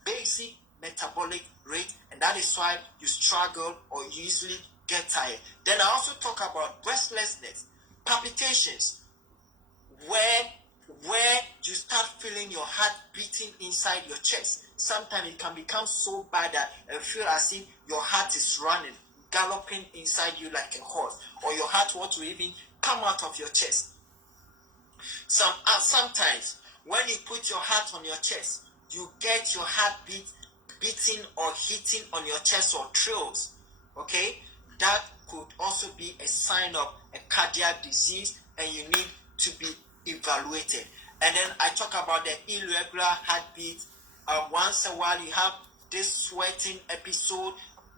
basic metabolic rate, and that is why you struggle or you easily get tired. Then I also talk about breathlessness, palpitations, where you start feeling your heart beating inside your chest. Sometimes it can become so bad that you feel as if your heart is running, galloping inside you like a horse, or your heart wants to even come out of your chest. Sometimes when you put your heart on your chest, you get your heart beating or hitting on your chest or thrills. Okay, that could also be a sign of a cardiac disease, and you need to be evaluated. And then I talk about the irregular heartbeat. Once a while you have this sweating episode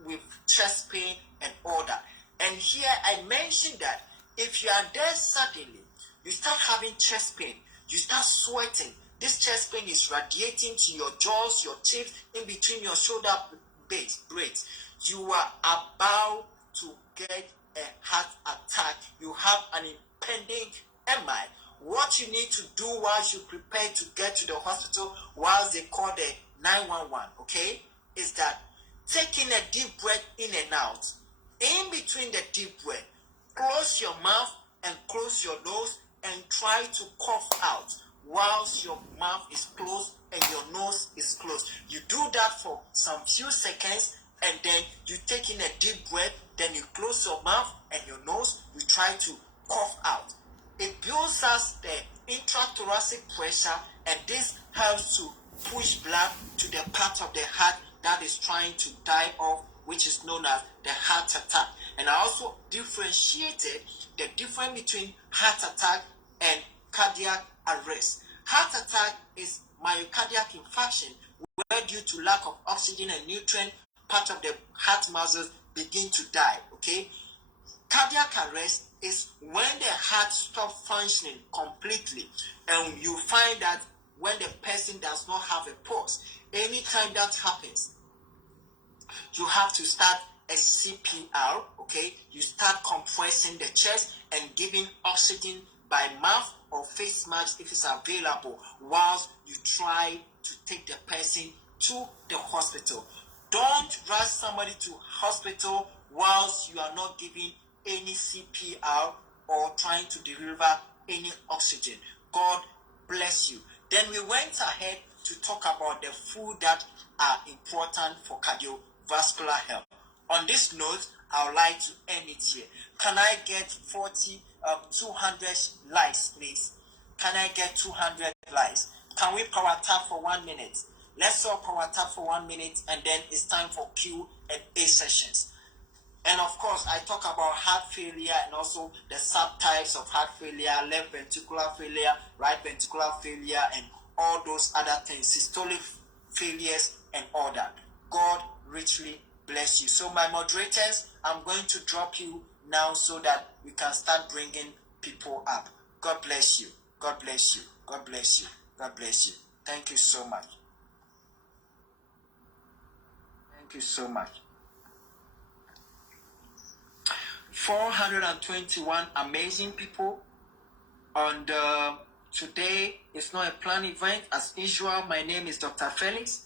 with chest pain and all that. And here I mentioned that if you are there suddenly, you start having chest pain, you start sweating, this chest pain is radiating to your jaws, your teeth, in between your shoulder blades. You are about to get a heart attack. You have an impending MI. What you need to do whilst you prepare to get to the hospital, whilst they call the 911, okay, is that taking a deep breath in and out. In between the deep breath, close your mouth and close your nose and try to cough out whilst your mouth is closed and your nose is closed. You do that for some few seconds, and then you take in a deep breath, then you close your mouth and your nose, you try to cough out. It builds us the intrathoracic pressure, and this helps to push blood to the part of the heart that is trying to die off, which is known as the heart attack. And I also differentiated the difference between heart attack and cardiac arrest. Heart attack is myocardial infarction, where due to lack of oxygen and nutrient, part of the heart muscles begin to die. Okay, cardiac arrest is when the heart stops functioning completely, and you find that when the person does not have a pulse. Anytime that happens, you have to start a CPR. Okay, you start compressing the chest and giving oxygen by mouth or face mask if it's available, whilst you try to take the person to the hospital. Don't rush somebody to hospital whilst you are not giving any CPR or trying to deliver any oxygen. God bless you. Then we went ahead to talk about the food that are important for cardiovascular health. On this note, I would like to end it here. Can I get 200 likes, please? Can I get 200 likes? Can we power tap for 1 minute? Let's all power tap for 1 minute, and then it's time for Q&A sessions. And of course, I talk about heart failure and also the subtypes of heart failure, left ventricular failure, right ventricular failure, and all those other things, systolic failures and all that. God richly bless you. So my moderators, I'm going to drop you now so that we can start bringing people up. God bless you. God bless you. God bless you. God bless you. Thank you so much. Thank you so much. 421 amazing people on the today. It's not a planned event as usual. My name is Dr. Felix.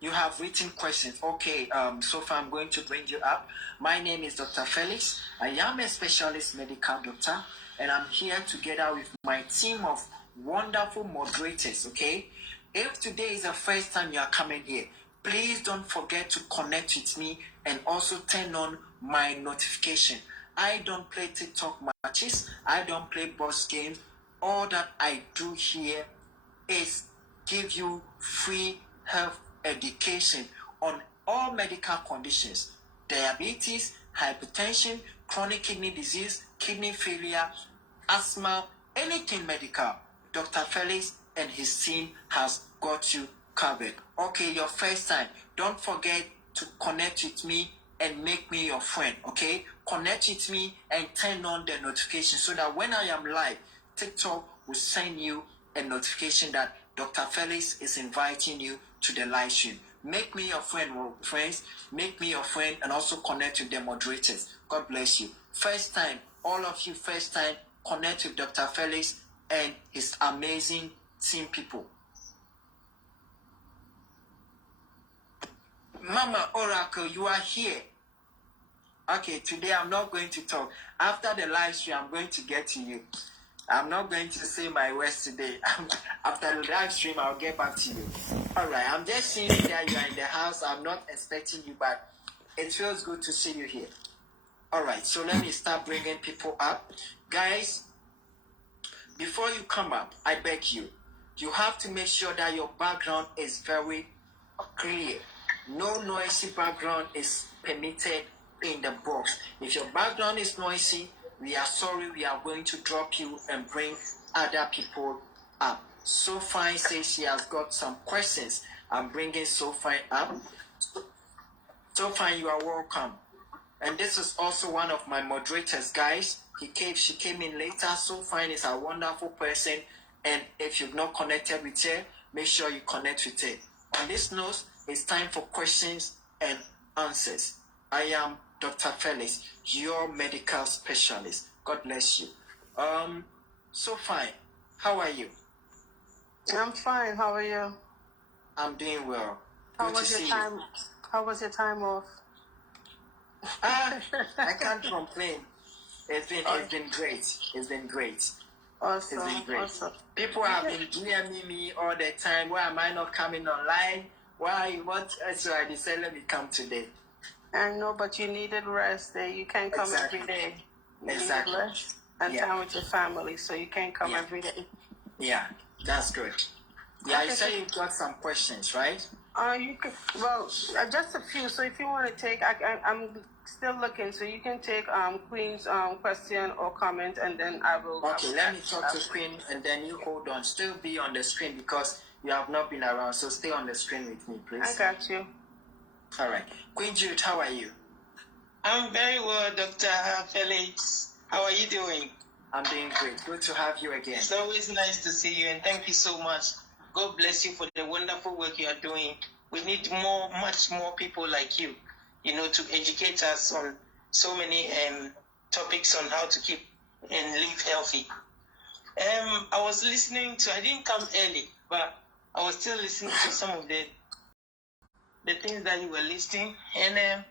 You have written questions. Okay, so far I'm going to bring you up. My name is Dr. Felix. I am a specialist medical doctor, and I'm here together with my team of wonderful moderators. Okay, if today is the first time you are coming here, please don't forget to connect with me and also turn on my notification. I don't play TikTok matches. I don't play boss games. All that I do here is give you free health education on all medical conditions: diabetes, hypertension, chronic kidney disease, kidney failure, asthma, anything medical. Dr. Felix and his team has got you covered. Okay, your first time. Don't forget to connect with me and make me your friend. Okay, connect with me and turn on the notification so that when I am live, TikTok will send you a notification that Dr. Felix is inviting you to the live stream. Make me your friend, friends. Make me your friend and also connect with the moderators. God bless you. First time, all of you, first time, connect with Dr. Felix and his amazing team people. Mama Oracle, you are here. Okay, today I'm not going to talk. After the live stream, I'm going to get to you. I'm not going to say my words today. After the live stream, I'll get back to you. All right, I'm just seeing that you are in the house. I'm not expecting you, but it feels good to see you here. All right, so let me start bringing people up. Guys, before you come up, I beg you, you have to make sure that your background is very clear. No noisy background is permitted in the box. If your background is noisy, we are sorry, we are going to drop you and bring other people up. So Fine says she has got some questions. I'm bringing So Fine up. So Fine, you are welcome. And this is also one of my moderators, guys. She came in later. So Fine is a wonderful person. And if you've not connected with her, make sure you connect with her. On this note, it's time for questions and answers. I am Dr. Felix, your medical specialist. God bless you. So Fine, how are you? I'm fine. How are you? I'm doing well. How was your time? How was your time off? I can't complain. It's been great. It's been great. Awesome. It's been great. Awesome. People have been DMing me all the time. Why am I not coming online? Why? What? So I decided let me come today. I know, but you needed rest. You can't come every day. You exactly. Need rest and time with your family, so you can't come every day. Yeah, that's good. Yeah, you say you've got some questions, right? You can. Well, just a few. So if you want to take, I'm still looking. So you can take Queen's question or comment, and then I will. Okay, let me talk to Queen, and then you hold on. Still be on the screen because you have not been around. So stay on the screen with me, please. I got you. All right, Queen Jude, how are you? I'm very well, Dr. Felix. How are you doing? I'm doing great. Good to have you again. It's always nice to see you, and thank you so much. God bless you for the wonderful work you are doing. We need much more people like you, to educate us on so many topics on how to keep and live healthy. I was listening to, I didn't come early, but I was still listening to some of the things that you were listing, and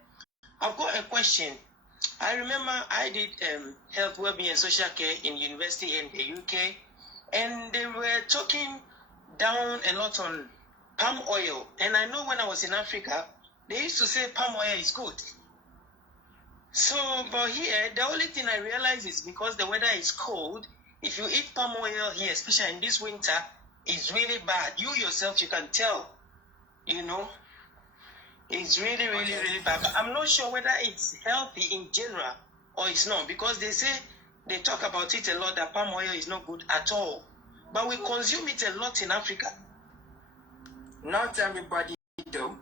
I've got a question. I remember I did health, wellbeing, and social care in university in the UK, and they were talking down a lot on palm oil. And I know when I was in Africa, they used to say palm oil is good. So, but here, the only thing I realize is because the weather is cold, if you eat palm oil here, especially in this winter, it's really bad. You yourself, you can tell, It's really, really, really bad. But I'm not sure whether it's healthy in general or it's not, because they talk about it a lot that palm oil is not good at all. But we consume it a lot in Africa. Not everybody do.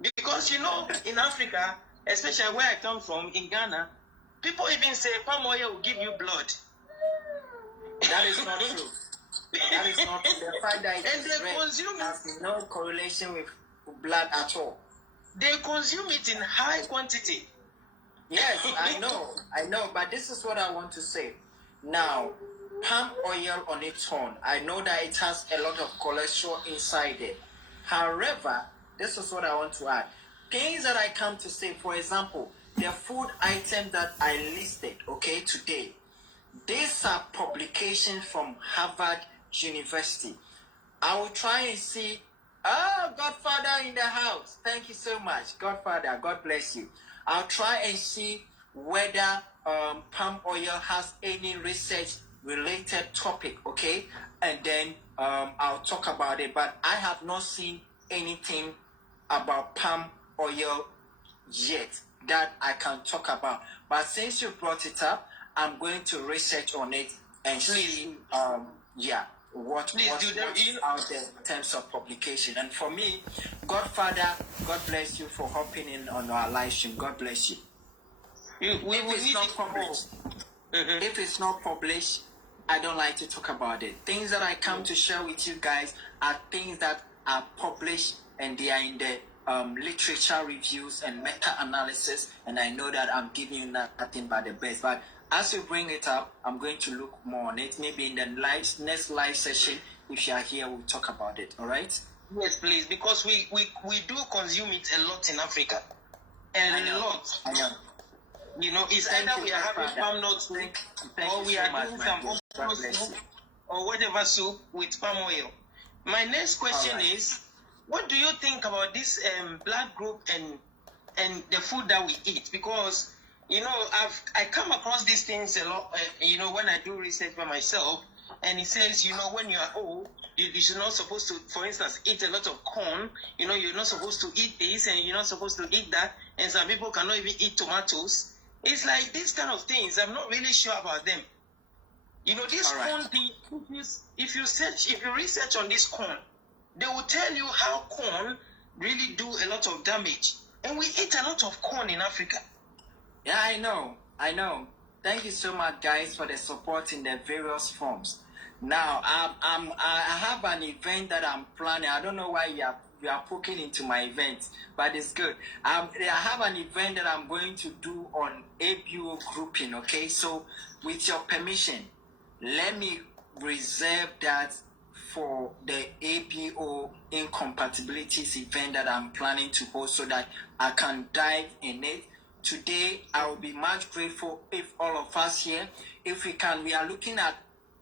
Because, in Africa, especially where I come from, in Ghana, people even say palm oil will give you blood. That is not true. That is not true. The fact that they consume it has no correlation with blood at all. They consume it in high quantity. Yes, I know, but this is what I want to say. Now, palm oil on its own, I know that it has a lot of cholesterol inside it. However, this is what I want to add. Things that I come to say, for example, the food item that I listed, today, these are publications from Harvard University. I will try and see. Oh, Godfather in the house. Thank you so much. Godfather, God bless you. I'll try and see whether palm oil has any research-related topic, and then I'll talk about it. But I have not seen anything about palm oil yet that I can talk about. But since you brought it up, I'm going to research on it and see. what Please do that. what's out there in terms of publication. And for me, Godfather, God bless you for hopping in on our live stream. God bless you. We If will it's need not it published, Mhm. if it's not published, I don't like to talk about it. Things that I come to share with you guys are things that are published and they are in the literature reviews and meta-analysis, and I know that I'm giving you nothing but the best. But as you bring it up, I'm going to look more on it. Maybe in the next live session, if you are here, we'll talk about it. All right? Yes, please, because we do consume it a lot in Africa. I A know. lot. I know. You know, it's Thank either you, we are having Godfather. palm nut soup, Thank or you we so are much, doing my some dear. God okra bless soup you. or whatever soup with palm oil. My next question Alright. is, what do you think about this blood group and the food that we eat? Because you know, I come across these things a lot. You know, when I do research by myself, and it says, you know, when you are old, you should not supposed to, for instance, eat a lot of corn. You know, you're not supposed to eat this, and you're not supposed to eat that. And some people cannot even eat tomatoes. It's like these kind of things. I'm not really sure about them. You know, this Alright. corn thing. If you research on this corn, they will tell you how corn really do a lot of damage. And we eat a lot of corn in Africa. Yeah, I know. Thank you so much, guys, for the support in the various forms. Now, I have an event that I'm planning. I don't know why you are poking into my event, but it's good. I have an event that I'm going to do on ABO grouping. Okay, so with your permission, let me reserve that for the ABO incompatibilities event that I'm planning to host so that I can dive in it. Today, I will be much grateful if all of us here, if we are looking at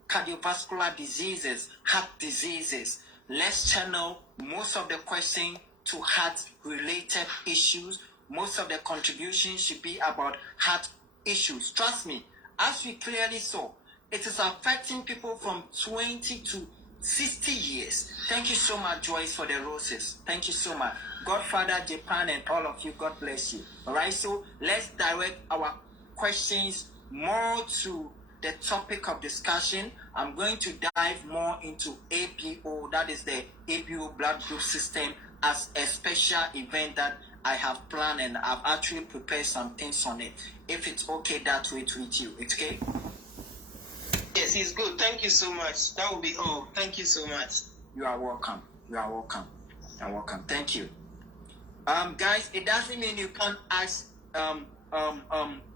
cardiovascular diseases, heart diseases. Let's channel most of the questions to heart-related issues. Most of the contributions should be about heart issues. Trust me, as we clearly saw, it is affecting people from 20 to 60 years. Thank you so much, Joyce, for the roses. Thank you so much. Godfather, Japan, and all of you, God bless you. All right, so let's direct our questions more to the topic of discussion. I'm going to dive more into APO, that is the APO blood group system, as a special event that I have planned, and I've actually prepared some things on it. If it's okay that way with you, it's okay? Yes, it's good. Thank you so much. That will be all. Thank you so much. You are welcome. Thank you. Guys, it doesn't mean you can't ask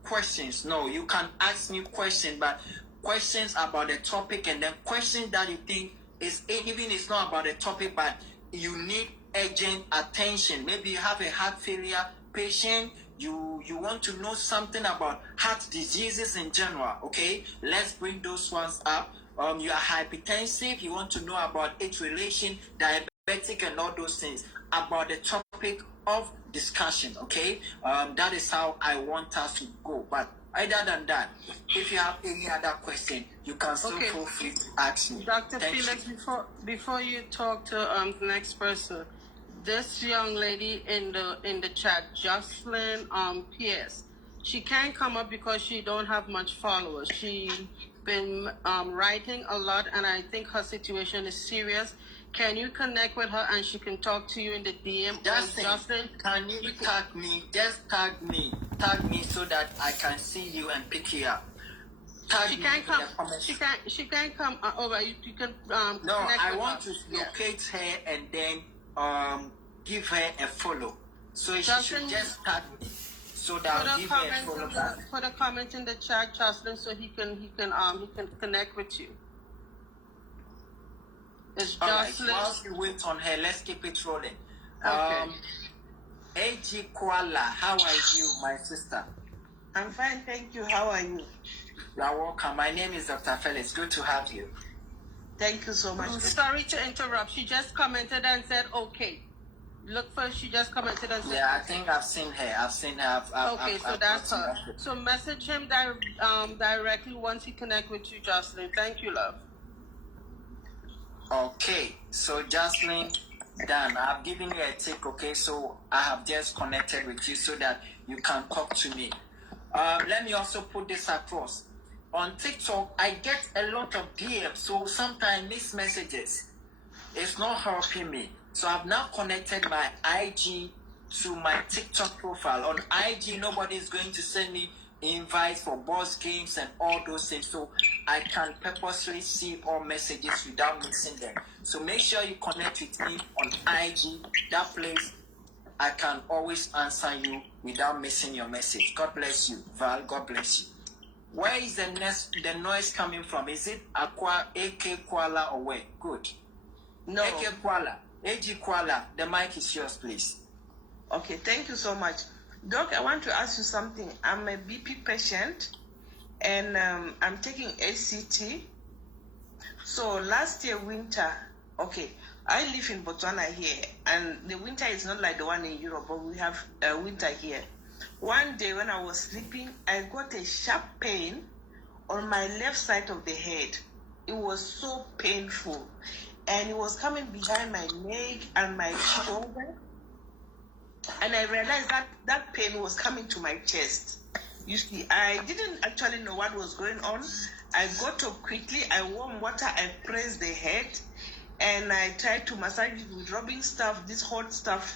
questions. No, you can ask me questions, but questions about the topic, and then questions that you think is, even it's not about the topic, but you need urgent attention. Maybe you have a heart failure patient, you want to know something about heart diseases in general. Okay, let's bring those ones up. You are hypertensive, you want to know about age relation, diabetic, and all those things about the topic of discussion. Okay, that is how I want us to go. But other than that, if you have any other question, you can still feel free to ask me. Dr. Felix, before you talk to the next person, this young lady in the chat, Jocelyn Pierce, she can't come up because she don't have much followers. She been writing a lot, and I think her situation is serious. Can you connect with her and she can talk to you in the DM? Justin, can you tag me? Just tag me so that I can see you and pick you up. She can't come. She can't come over. You can. No, I want her. to locate her and then give her a follow. So she should just tag me so that I'll give her a follow back. Put a comment in the chat, Jocelyn, so he can connect with you. It's Jocelyn. Right, whilst we wait on her, let's keep it rolling. Okay. AG Kuala, how are you, my sister? I'm fine, thank you. How are you? You are welcome. My name is Dr. Felix. Good to have you. Thank you so much. Sorry to interrupt. She just commented and said, okay. Look for, she just commented and said, yeah, I think I've seen her. So that's her. So message him directly once he connect with you, Jocelyn. Thank you, love. Okay, so Jocelyn, done. I've given you a tick, okay? So I have just connected with you so that you can talk to me. Let me also put this across. on TikTok, I get a lot of DMs, so sometimes miss messages. It's not helping me. So I've now connected my IG to my TikTok profile. On IG, nobody is going to send me invites for boss games and all those things. So I can purposely see all messages without missing them. So make sure you connect with me on IG. That place, I can always answer you without missing your message. God bless you, Val. God bless you. Where is the noise coming from? Is it Aqua, AK Kuala, or where? Good. No. AK Kuala, AG Kuala, the mic is yours, please. Okay, thank you so much. Doc, I want to ask you something. I'm a BP patient and I'm taking ACT. So last year winter, okay, I live in Botswana here, and the winter is not like the one in Europe, but we have winter here. One day when I was sleeping, I got a sharp pain on my left side of the head. It was so painful, and it was coming behind my neck and my shoulder. And I realized that pain was coming to my chest. You see, I didn't actually know what was going on. I got up quickly, I warm water, I pressed the head, and I tried to massage it with rubbing stuff, this hot stuff,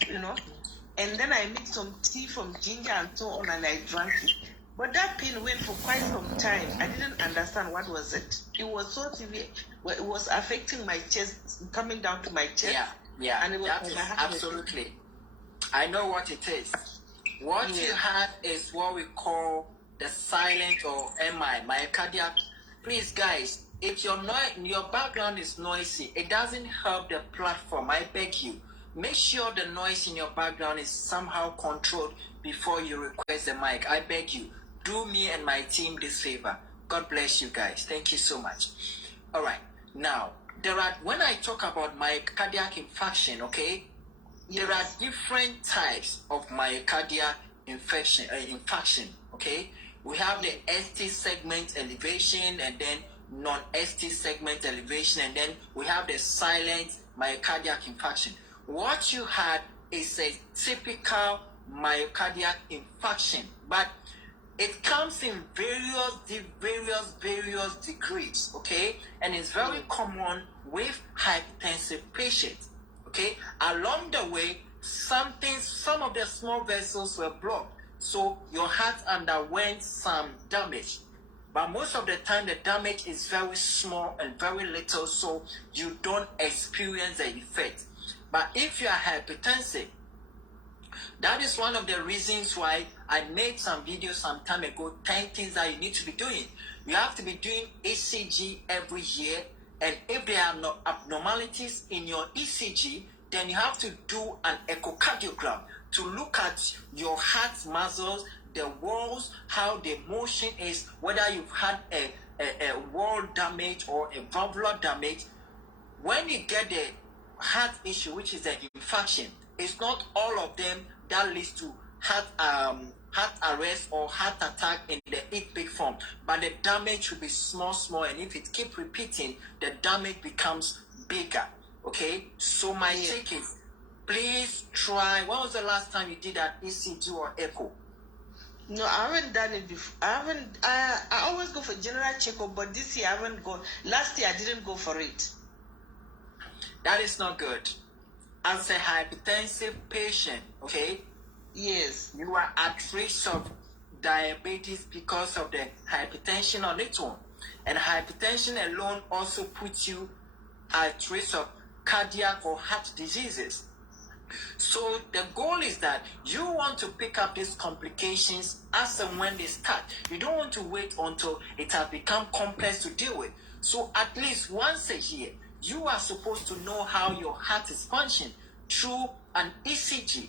and then I mixed some tea from ginger and so on, and I drank it. But that pain went for quite some time. I didn't understand what was it. It was so severe. It was affecting my chest, coming down to my chest. Yeah, and it was that is absolutely. I know what it is. What you had is what we call the silent or MI, myocardial. Please, guys, if your background is noisy, it doesn't help the platform. I beg you, make sure the noise in your background is somehow controlled before you request the mic. I beg you, do me and my team this favor. God bless you guys. Thank you so much. All right, now when I talk about myocardial infarction, okay, there are different types of myocardial infarction. Okay, we have the ST segment elevation, and then non-ST segment elevation, and then we have the silent myocardial infarction. What you had is a typical myocardial infarction, but it comes in various degrees, okay? And it's very common with hypertensive patients, okay? Along the way, some of the small vessels were blocked, so your heart underwent some damage. But most of the time, the damage is very small and very little, so you don't experience the effect. But if you are hypertensive, that is one of the reasons why I made some videos some time ago, 10 things that you need to be doing. You have to be doing ECG every year, and if there are no abnormalities in your ECG, then you have to do an echocardiogram to look at your heart muscles, the walls, how the motion is, whether you've had a wall damage or a valvular damage. When you get the heart issue, which is an infarction, it's not all of them that leads to heart arrest or heart attack in the big form, but the damage will be small, and if it keep repeating, the damage becomes bigger. Okay, so my take is, please try. When was the last time you did an ECG or echo? No, I haven't done it before. I always go for general checkup, but this year I haven't gone. Last year I didn't go for it. That is not good. As a hypertensive patient, okay? Yes. You are at risk of diabetes because of the hypertension on its own. And hypertension alone also puts you at risk of cardiac or heart diseases. So the goal is that you want to pick up these complications as and when they start. You don't want to wait until it has become complex to deal with. So at least once a year, you are supposed to know how your heart is functioning through an ECG.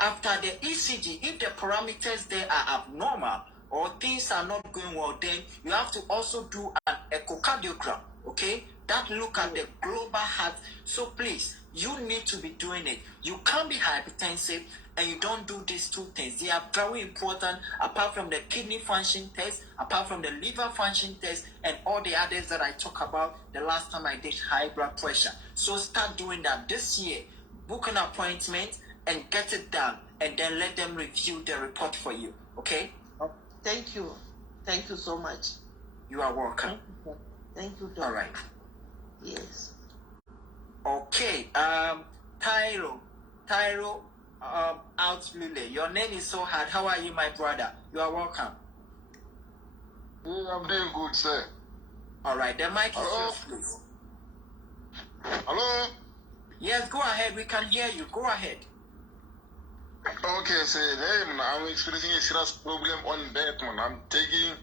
After the ECG, if the parameters there are abnormal or things are not going well, then you have to also do an echocardiogram, okay? That look at the global heart. So please, you need to be doing it. You can't be hypertensive and you don't do these two things. They are very important, apart from the kidney function test, apart from the liver function test, and all the others that I talked about the last time I did high blood pressure. So start doing that this year. Book an appointment and get it done, and then let them review the report for you, okay? Thank you. Thank you so much. You are welcome. Thank you, sir. Thank you, Doc. All right. Yes. Okay. Tyro, Outlule. Your name is so hard. How are you, my brother? You are welcome. Yeah, I'm doing good, sir. All right. The mic is Hello? yours, please. Hello? Yes, go ahead. We can hear you. Go ahead. Okay, sir. Hey, man, I'm experiencing a serious problem on bed, man. I'm taking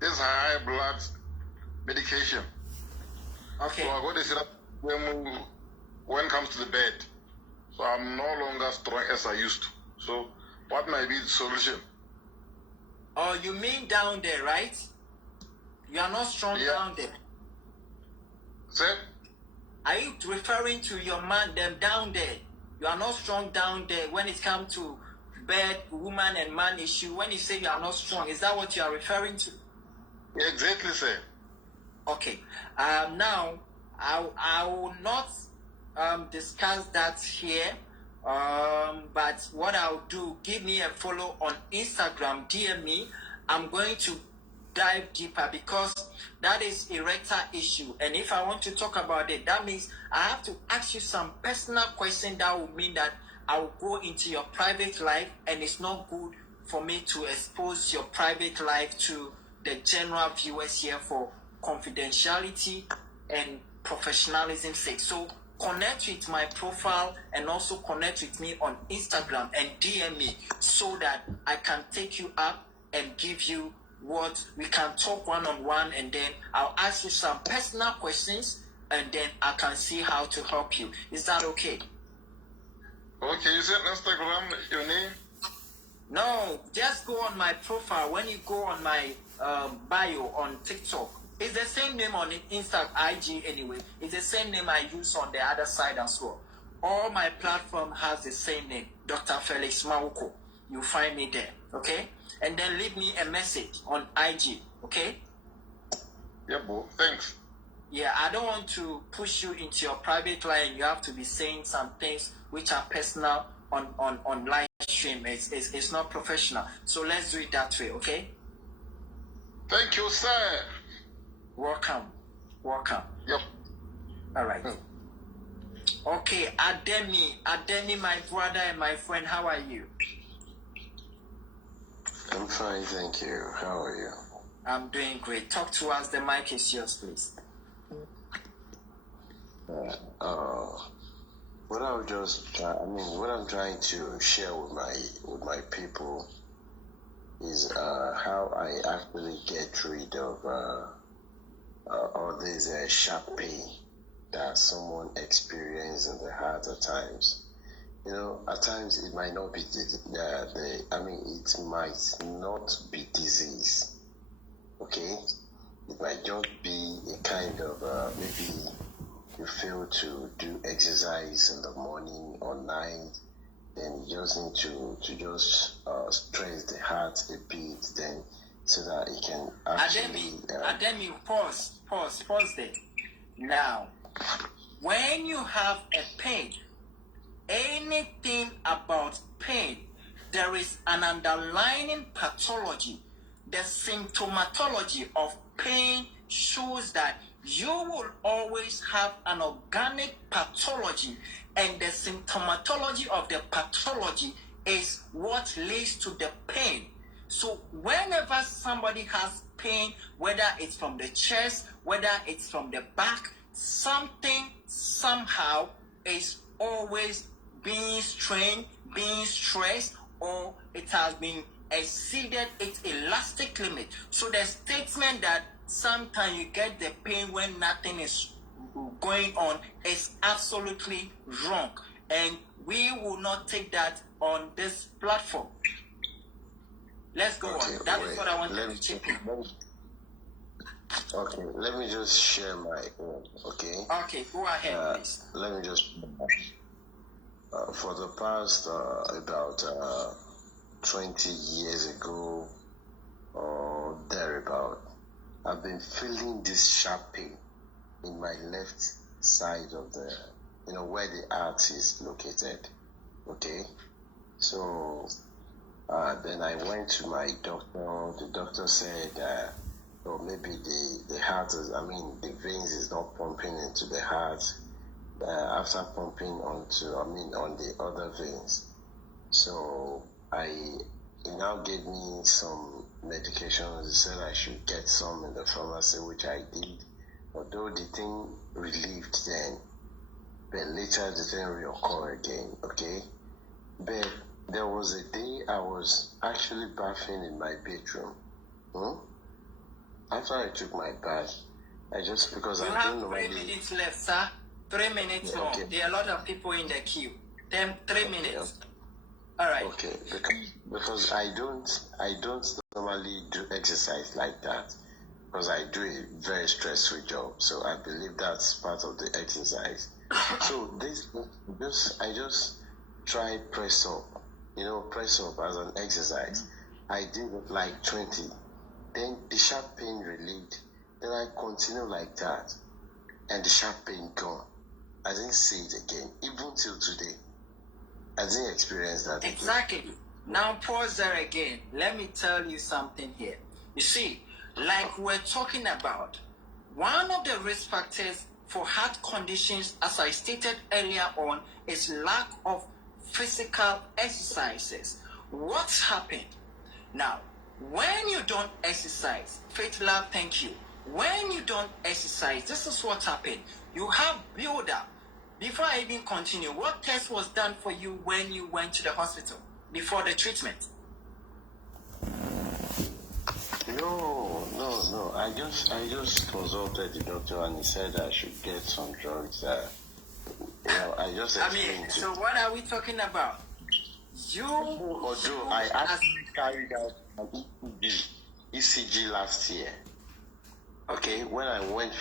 this high blood medication. Okay. So I got a serious problem when it comes to the bed. So I'm no longer strong as I used to. So what might be the solution? Oh, you mean down there, right? You are not strong Yeah. down there. Sir? Are you referring to your man, them down there? You are not strong down there when it comes to bed, woman and man issue. When you say you are not strong, is that what you are referring to? Exactly, sir. Okay. Now, I will not discuss that here. But what I'll do, give me a follow on Instagram, DM me. I'm going to dive deeper because that is erectile issue. And if I want to talk about it, that means I have to ask you some personal question that will mean that I will go into your private life, and it's not good for me to expose your private life to the general viewers here for confidentiality and professionalism's sake. So connect with my profile and also connect with me on Instagram and DM me so that I can take you up and give you what we can talk one-on-one, and then I'll ask you some personal questions and then I can see how to help you. Is that okay? Okay, you said Instagram, your name? No, just go on my profile. When you go on my bio on TikTok, it's the same name on Insta, IG anyway. It's the same name I use on the other side as well. All my platform has the same name, Dr. Felix Mauko. You find me there, okay? And then leave me a message on IG, okay? Yeah, bro. Thanks. Yeah, I don't want to push you into your private life. You have to be saying some things which are personal on live stream. It's not professional. So let's do it that way, okay? Thank you, sir. Welcome. Yep. All right. Okay, Ademi, my brother and my friend, how are you? I'm fine, thank you. How are you? I'm doing great. Talk to us. The mic is yours, please. What I'm trying to share with my people is how I actually get rid of all this sharp pain that someone experiences in the heart at times. You know, at times it might not be it might not be disease. Okay, it might just be a kind of maybe you fail to do exercise in the morning or night, then you just need to stress the heart a bit, then so that it can actually. Ademi, pause there. Now, when you have a pain, anything about pain, there is an underlying pathology. The symptomatology of pain shows that you will always have an organic pathology, and the symptomatology of the pathology is what leads to the pain. So whenever somebody has pain, whether it's from the chest, whether it's from the back, something somehow is always being strained, being stressed, or it has been exceeded its elastic limit. So the statement that sometimes you get the pain when nothing is going on is absolutely wrong, and we will not take that on this platform. Let's go on. That is what I wanted to check. Okay, let me just share my own. Okay, go ahead, please. Let me just for the past about 20 years ago or thereabout, I've been feeling this sharp pain in my left side of the, where the heart is located. Okay, so then I went to my doctor. The doctor said or maybe the heart is, I mean, the veins is not pumping into the heart after pumping onto, I mean, on the other veins. So he now gave me some medications. He said I should get some in the pharmacy, which I did. Although the thing relieved then, but later the thing reoccurred again, okay? But there was a day I was actually bathing in my bedroom. After I took my bath, I just, because You I have don't 3 normally... minutes left, sir. 3 minutes Yeah, more. okay. There are a lot of people in the queue. 3 minutes. All right. Okay, because I don't normally do exercise like that, because I do a very stressful job. So I believe that's part of the exercise. So I just try press up, press up as an exercise. I did like 20. Then the sharp pain relieved. Then I continue like that, and the sharp pain gone. I didn't see it again, even till today. I didn't experience that again. Exactly. Now pause there again. Let me tell you something here. You see, like we're talking about, one of the risk factors for heart conditions, as I stated earlier on, is lack of physical exercises. What's happened? Now, when you don't exercise, Faith Love, thank you. When you don't exercise, this is what happened. You have build-up. Before I even continue, what test was done for you when you went to the hospital before the treatment? No. I just consulted the doctor and he said I should get some drugs. I just explained. So what are we talking about? Although I actually carried out an ECG last year. Okay, when I went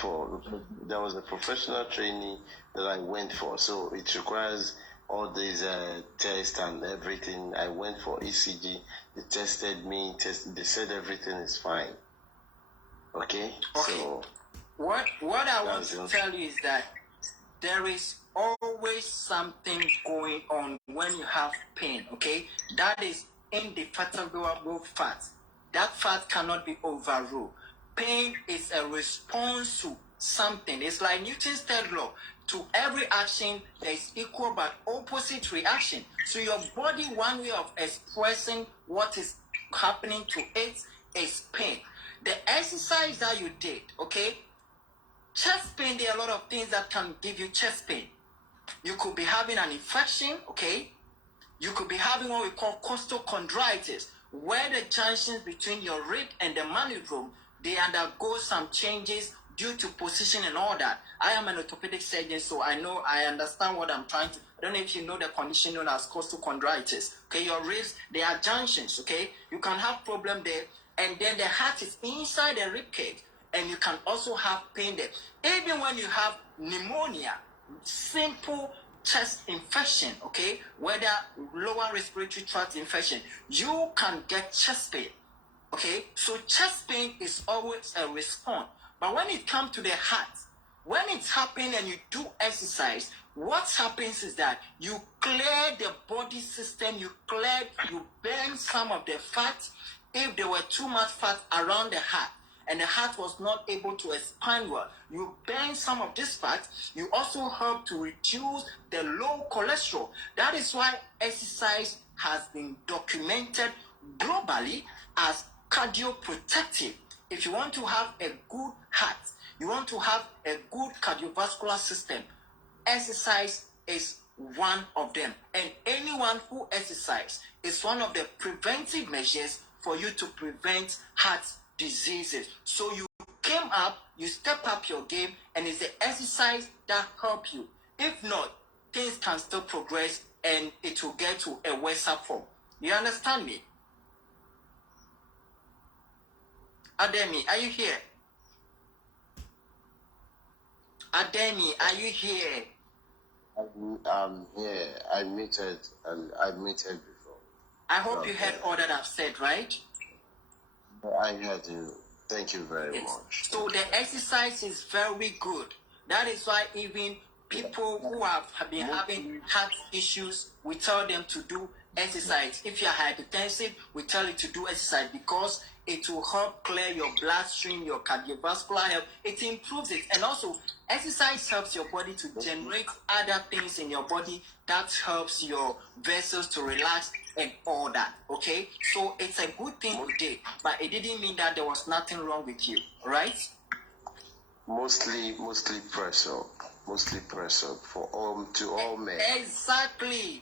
there was a professional training that I went for, so it requires all these tests and everything. I went for ECG. They tested me. They said everything is fine. Okay. So what I want to tell you is that there is always something going on when you have pain. Okay, that is indefatigable fat. That fat cannot be overruled. Pain is a response to something. It's like Newton's third law. To every action, there is equal but opposite reaction. So your body, one way of expressing what is happening to it is pain. The exercise that you did, okay? Chest pain, there are a lot of things that can give you chest pain. You could be having an infection, okay? You could be having what we call costochondritis, where the junctions between your rib and the mammary, they undergo some changes due to position and all that. I am an orthopedic surgeon, so I understand what I'm trying to. I don't know if you know the condition known as costochondritis. Okay, your ribs, they are junctions. Okay, you can have problem there, and then the heart is inside the rib cage, and you can also have pain there. Even when you have pneumonia, simple chest infection, okay, whether lower respiratory tract infection, you can get chest pain. Okay, so chest pain is always a response. But when it comes to the heart, when it's happening and you do exercise, what happens is that you clear the body system, you burn some of the fat. If there were too much fat around the heart and the heart was not able to expand well, you burn some of this fat. You also help to reduce the low cholesterol. That is why exercise has been documented globally as cardioprotective. If you want to have a good heart, you want to have a good cardiovascular system, exercise is one of them. And anyone who exercises is one of the preventive measures for you to prevent heart diseases. So you came up, you step up your game, and it's the exercise that help you. If not, things can still progress and it will get to a worse form. You understand me? Ademi, are you here? Ademi, are you here? I'm here. I muted before. I hope you heard all that I've said, right? I heard you. Thank you very much. So the exercise is very good. That is why even people who have been having heart issues, we tell them to do exercise. If you are hypertensive, we tell you to do exercise because it will help clear your bloodstream, your cardiovascular health. It improves it. And also, exercise helps your body to generate other things in your body that helps your vessels to relax and all that. Okay? So it's a good thing you did, but it didn't mean that there was nothing wrong with you, right? Mostly press up. Mostly press up for all men. Exactly.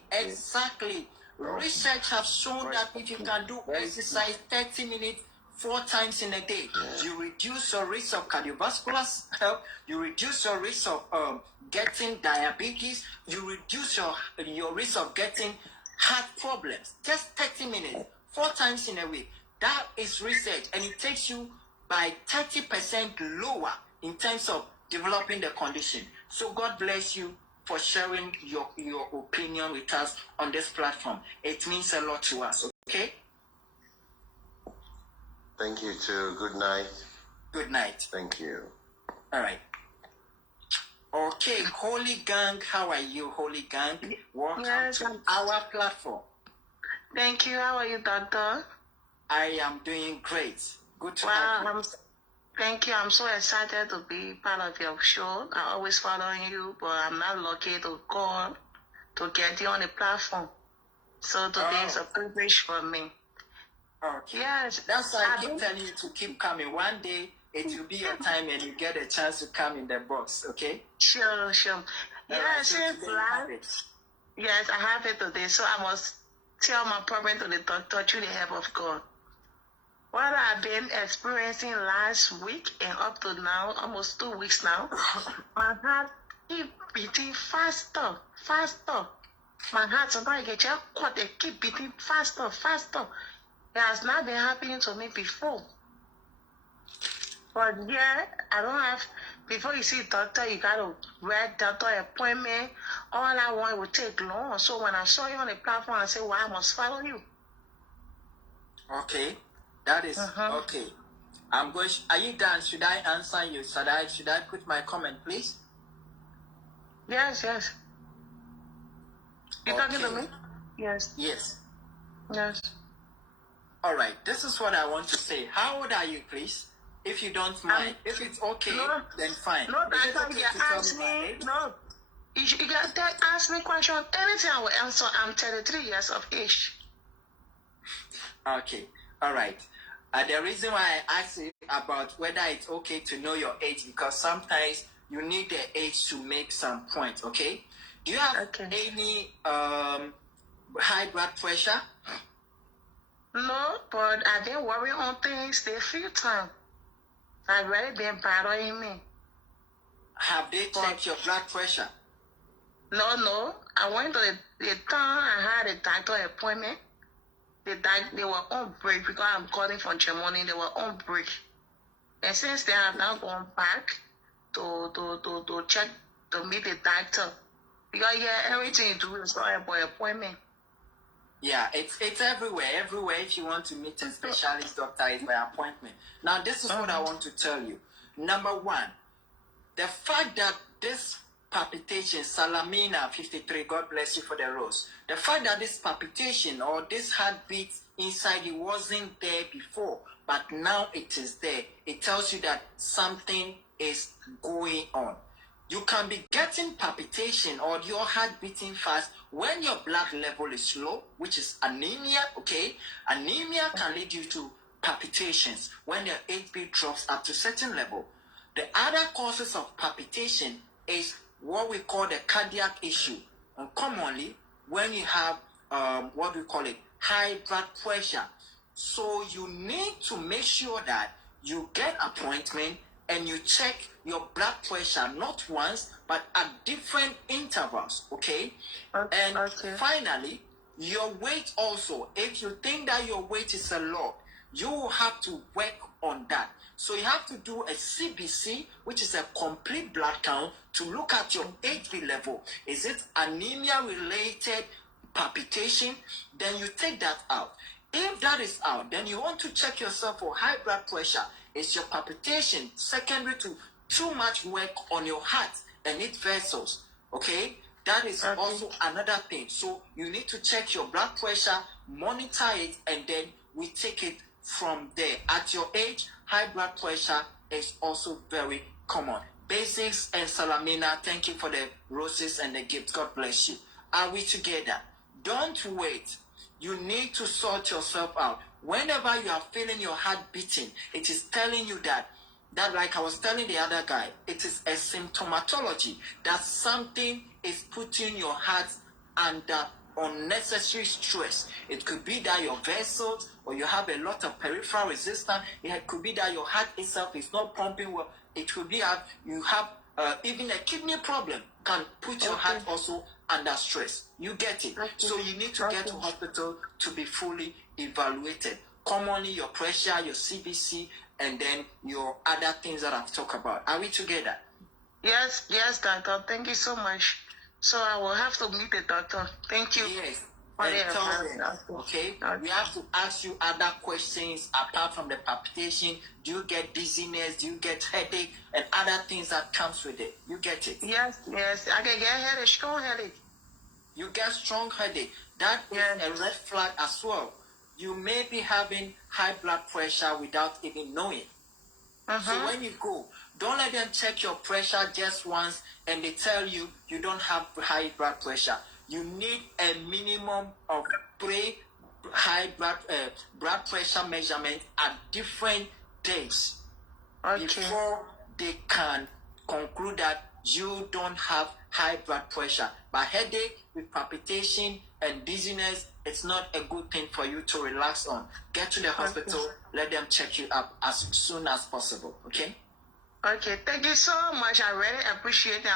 Research has shown that if you can do exercise 30 minutes 4 times in a day, you reduce your risk of cardiovascular health, you reduce your risk of getting diabetes, you reduce your risk of getting heart problems. Just 30 minutes, 4 times in a week. That is research, and it takes you by 30% lower in terms of developing the condition. So God bless you for sharing your opinion with us on this platform. It means a lot to us, okay? Thank you too. Good night. Good night. Thank you. All right. Okay, Holy Gang, how are you, Holy Gang? Welcome to our platform. Thank you. How are you, Doctor? I am doing great. Good to have you. Thank you. I'm so excited to be part of your show. I always following you, but I'm not lucky to call to get you on the platform. So today is a privilege for me. Okay. Yes. That's why I keep telling you to keep coming. One day it will be your time and you get a chance to come in the box, okay? Sure. Yes, so yes, I have it today. So I must tell my problem to the doctor through the help of God. What I've been experiencing last week and up to now, almost 2 weeks now, my heart keep beating faster. My heart sometimes get caught, they keep beating faster. It has not been happening to me before. But yeah, I don't have, before you see a doctor, you got to read doctor appointment. All that one will take long. So when I saw you on the platform, I said, well, I must follow you. Okay. That is okay. I'm going. Are you done? Should I answer you? Should I put my comment, please? Yes. You talking to me? Yes. All right. This is what I want to say. How old are you, please? If you don't mind, if it's okay, then fine. No, that's okay, you ask me. No, you got to ask me question. Anything I will answer. I'm 33 years of age. Okay. All right. The reason why I asked you about whether it's okay to know your age, because sometimes you need the age to make some points, okay? Do you have any high blood pressure? No, but I've been worrying on things the few times. I've really been bothering me. Have they checked your blood pressure? No. I went to the town. I had a doctor appointment. They were on break because I'm calling from Germany. They were on break. And since then, I've now gone back to check, to meet the doctor. Because, everything you do is by appointment. Yeah, it's everywhere. Everywhere, if you want to meet a specialist doctor, it's by appointment. Now, this is what I want to tell you. Number one, the fact that this palpitation, Salamina 53, God bless you for the rose. The fact that this palpitation or this heartbeat inside you wasn't there before, but now it is there, it tells you that something is going on. You can be getting palpitation or your heart beating fast when your blood level is low, which is anemia, okay? Anemia can lead you to palpitations when your HB drops up to a certain level. The other causes of palpitation is what we call the cardiac issue. And commonly, when you have what we call it, high blood pressure. So you need to make sure that you get appointment and you check your blood pressure not once, but at different intervals, okay? And finally, your weight also. If you think that your weight is a lot, you will have to work on that. So you have to do a CBC, which is a complete blood count, to look at your HB level. Is it anemia-related palpitation? Then you take that out. If that is out, then you want to check yourself for high blood pressure. Is your palpitation secondary to too much work on your heart and its vessels? Okay? That is also another thing. So you need to check your blood pressure, monitor it, and then we take it from there. At your age, high blood pressure is also very common. Basics and Salamina, thank you for the roses and the gifts. God bless you. Are we together? Don't wait. You need to sort yourself out. Whenever you are feeling your heart beating, it is telling you that like I was telling the other guy, it is a symptomatology that something is putting your heart under unnecessary stress. It could be that your vessels, or you have a lot of peripheral resistance. It could be that your heart itself is not pumping well. It could be that you have even a kidney problem can put your heart also under stress. You get it? So you need to get to hospital to be fully evaluated. Commonly your pressure, your CBC, and then your other things that I've talked about. Are we together? Yes, doctor. Thank you so much. So I will have to meet the doctor. Thank you. Yes. For And the tell advice, him, doctor. okay? We have to ask you other questions apart from the palpitation. Do you get dizziness? Do you get headache? And other things that comes with it. You get it? Yes. I can get headache, strong headache. You get strong headache. That is a red flag as well. You may be having high blood pressure without even knowing. So when you go, don't let them check your pressure just once and they tell you you don't have high blood pressure. You need a minimum of 3 high blood pressure measurements at different days before they can conclude that you don't have high blood pressure. But headache with palpitation and dizziness, it's not a good thing for you to relax on. Get to the hospital, let them check you up as soon as possible, okay? Okay, thank you so much. I really appreciate it.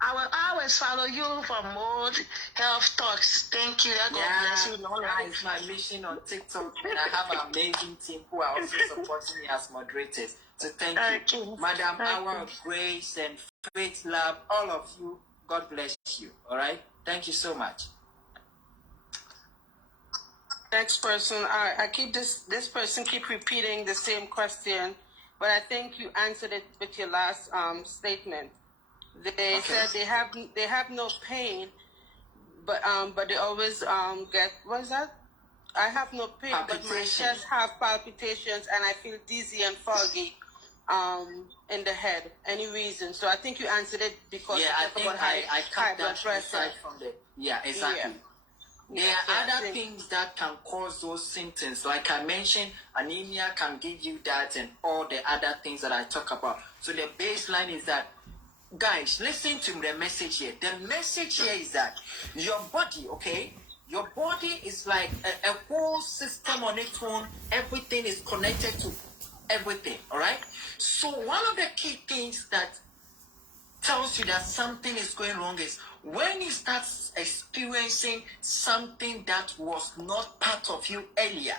I will always follow you for more health talks. Thank you. God bless you. That is my mission on TikTok, and I have an amazing team who are also supporting me as moderators. So thank you. Madam, Hour of Grace and Faith Love, all of you, God bless you. All right? Thank you so much. Next person, I keep this person keep repeating the same question, but I think you answered it with your last statement. They said they have no pain, but they always get, what is that? I have no pain, but my chest have palpitations and I feel dizzy and foggy in the head. Any reason? So I think you answered it because you talked about high blood pressure. From the, exactly. There are other things that can cause those symptoms. Like I mentioned, anemia can give you that and all the other things that I talk about. So the baseline is that, guys, listen to the message here. The message here is that your body, okay? Your body is like a whole system on its own. Everything is connected to everything, all right? So one of the key things that tells you that something is going wrong is when you start experiencing something that was not part of you earlier.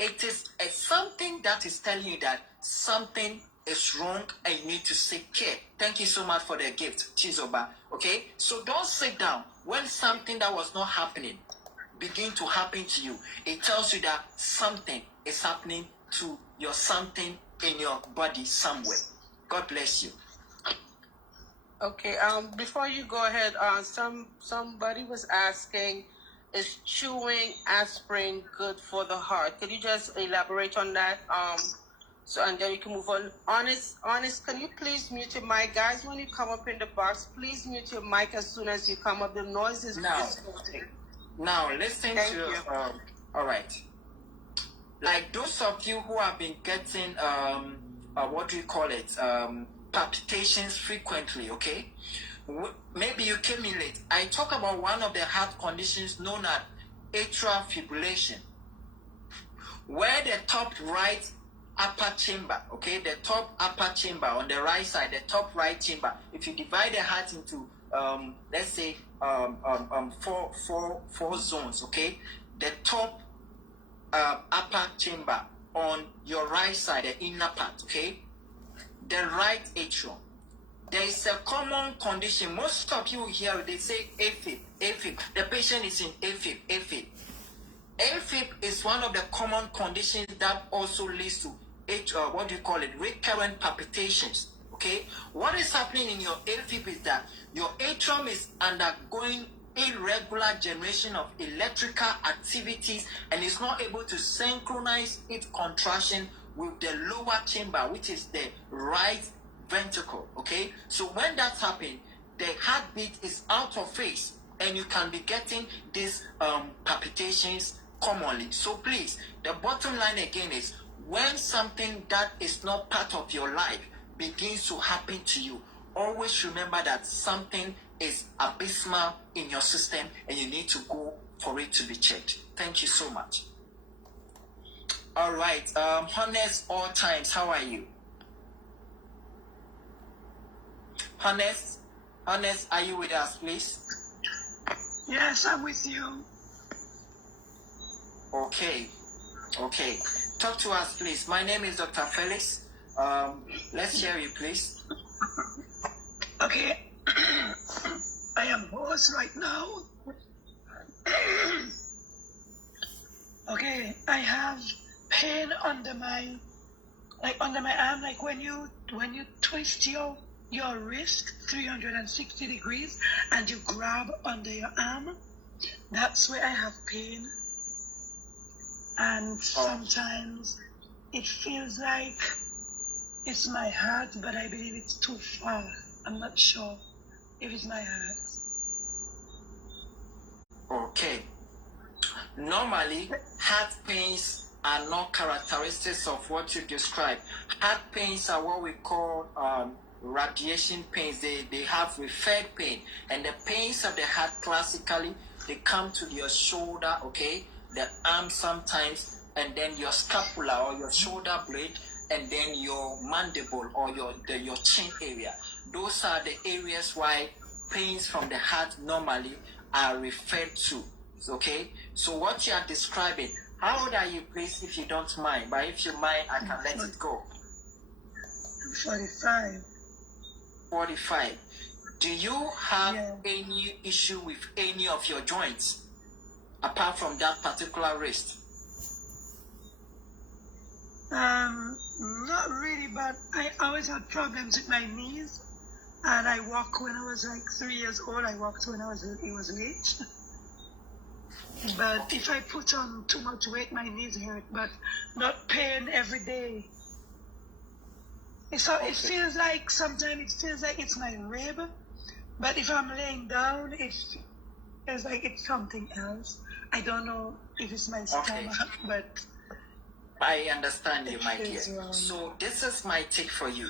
It is something that is telling you that something is wrong and you need to seek care. Thank you so much for the gift, Chizoba. Okay? So don't sit down. When something that was not happening begin to happen to you, it tells you that something is happening to your something in your body somewhere. God bless you. Okay, before you go ahead, somebody was asking, is chewing aspirin good for the heart? Could you just elaborate on that? So and then we can move on. Honest, can you please mute your mic? Guys, when you come up in the box, please mute your mic as soon as you come up. The noise is distorting. Now, listen all right. Like those of you who have been getting, what do you call it? Palpitations frequently, okay? Maybe you came in late. I talk about one of the heart conditions known as atrial fibrillation, where the top right upper chamber, okay, the top upper chamber on the right side, the top right chamber, if you divide the heart into, let's say, four zones, okay, the top upper chamber on your right side, the inner part, okay, the right atrium. There is a common condition. Most of you here, they say AFib. The patient is in AFib. AFib is one of the common conditions that also leads to recurrent palpitations. Okay, what is happening in your AFib is that your atrium is undergoing irregular generation of electrical activities and is not able to synchronize its contraction with the lower chamber, which is the right ventricle. Okay, so when that happens, the heartbeat is out of phase and you can be getting these palpitations commonly. So please, the bottom line again is, when something that is not part of your life begins to happen to you, always remember that something is abysmal in your system and you need to go for it to be checked. Thank you so much. All right, Honest All Times, how are you? Honest, are you with us, please? Yes, I'm with you. Okay. Talk to us, please. My name is Dr. Felix. Let's hear you, please. Okay. I am hoarse right now. Okay, I have pain under my arm, like when you twist your wrist 360 degrees and you grab under your arm, that's where I have pain. And sometimes it feels like it's my heart, but I believe it's too far. I'm not sure if it's my heart. Okay. Normally, heart pains are not characteristics of what you described. Heart pains are what we call radiation pains. They have referred pain. And the pains of the heart, classically, they come to your shoulder, okay? The arm sometimes, and then your scapula or your shoulder blade, and then your mandible or your chin area. Those are the areas why pains from the heart normally are referred to. Okay? So what you are describing, how old are you, please, if you don't mind? But if you mind, I can let it go. I'm 45. 45. Do you have any issue with any of your joints, apart from that particular wrist? Not really, but I always had problems with my knees, and I walked when I was like 3 years old. I walked when it was late. But if I put on too much weight, my knees hurt, but not pain every day. So it feels like, sometimes it feels like it's my rib, but if I'm laying down, it feels like it's something else. I don't know if it's my stomach, but I understand you, my dear. So this is my take for you.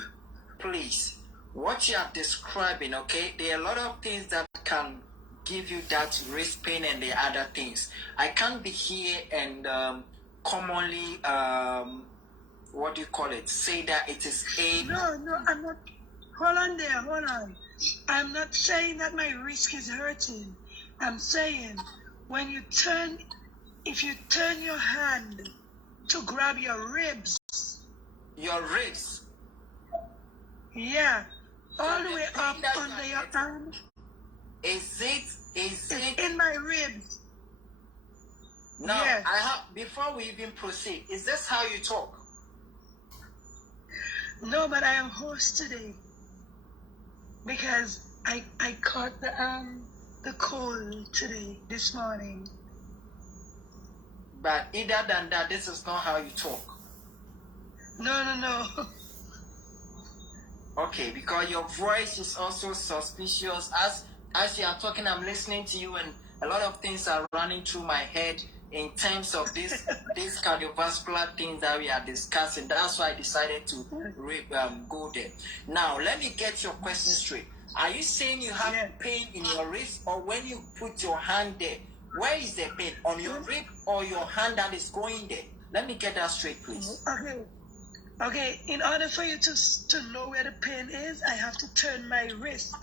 Please, what you are describing, okay, there are a lot of things that can give you that wrist pain and the other things. I can't be here and commonly, what do you call it, say that it is a... No, I'm not. Hold on. I'm not saying that my wrist is hurting. I'm saying if you turn your hand to grab your ribs. Your ribs? Yeah. All the way up under your arm. Is it in my ribs? Now, yes. Before we even proceed, is this how you talk? No, but I am hoarse today because I caught the cold today, this morning. But either than that, this is not how you talk. No. Okay, because your voice is also suspicious. As you are talking, I'm listening to you, and a lot of things are running through my head in terms of these cardiovascular things that we are discussing. That's why I decided to go there. Now, let me get your question straight. Are you saying you have pain in your wrist, or when you put your hand there? Where is the pain? On your rib or your hand that is going there? Let me get that straight, please. Okay. In order for you to know where the pain is, I have to turn my wrist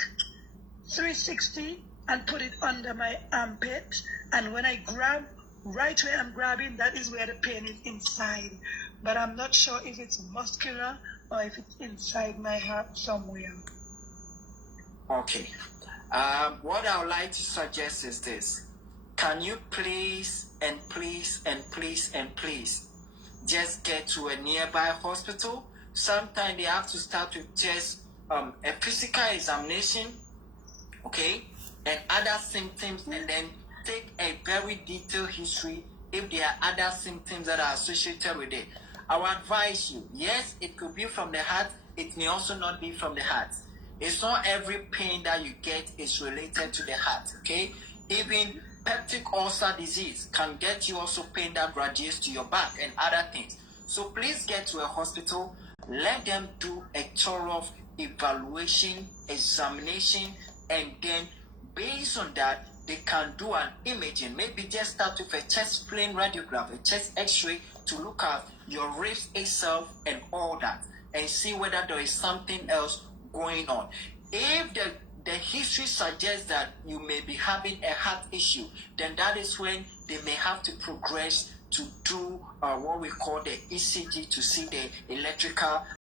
360 and put it under my armpit. And when I grab, right where I'm grabbing, that is where the pain is inside. But I'm not sure if it's muscular or if it's inside my heart somewhere. Okay. What I would like to suggest is this. Can you please just get to a nearby hospital? Sometimes they have to start with just a physical examination, okay, and other symptoms, and then take a very detailed history if there are other symptoms that are associated with it. I would advise you, yes, it could be from the heart, it may also not be from the heart. It's not every pain that you get is related to the heart, okay? Even peptic ulcer disease can get you also pain that graduates to your back and other things. So please get to a hospital, let them do a thorough evaluation, examination, and then based on that, they can do an imaging. Maybe just start with a chest plain radiograph, a chest x-ray to look at your ribs itself and all that, and see whether there is something else going on. If the history suggests that you may be having a heart issue, then that is when they may have to progress to do what we call the ECG to see the electrical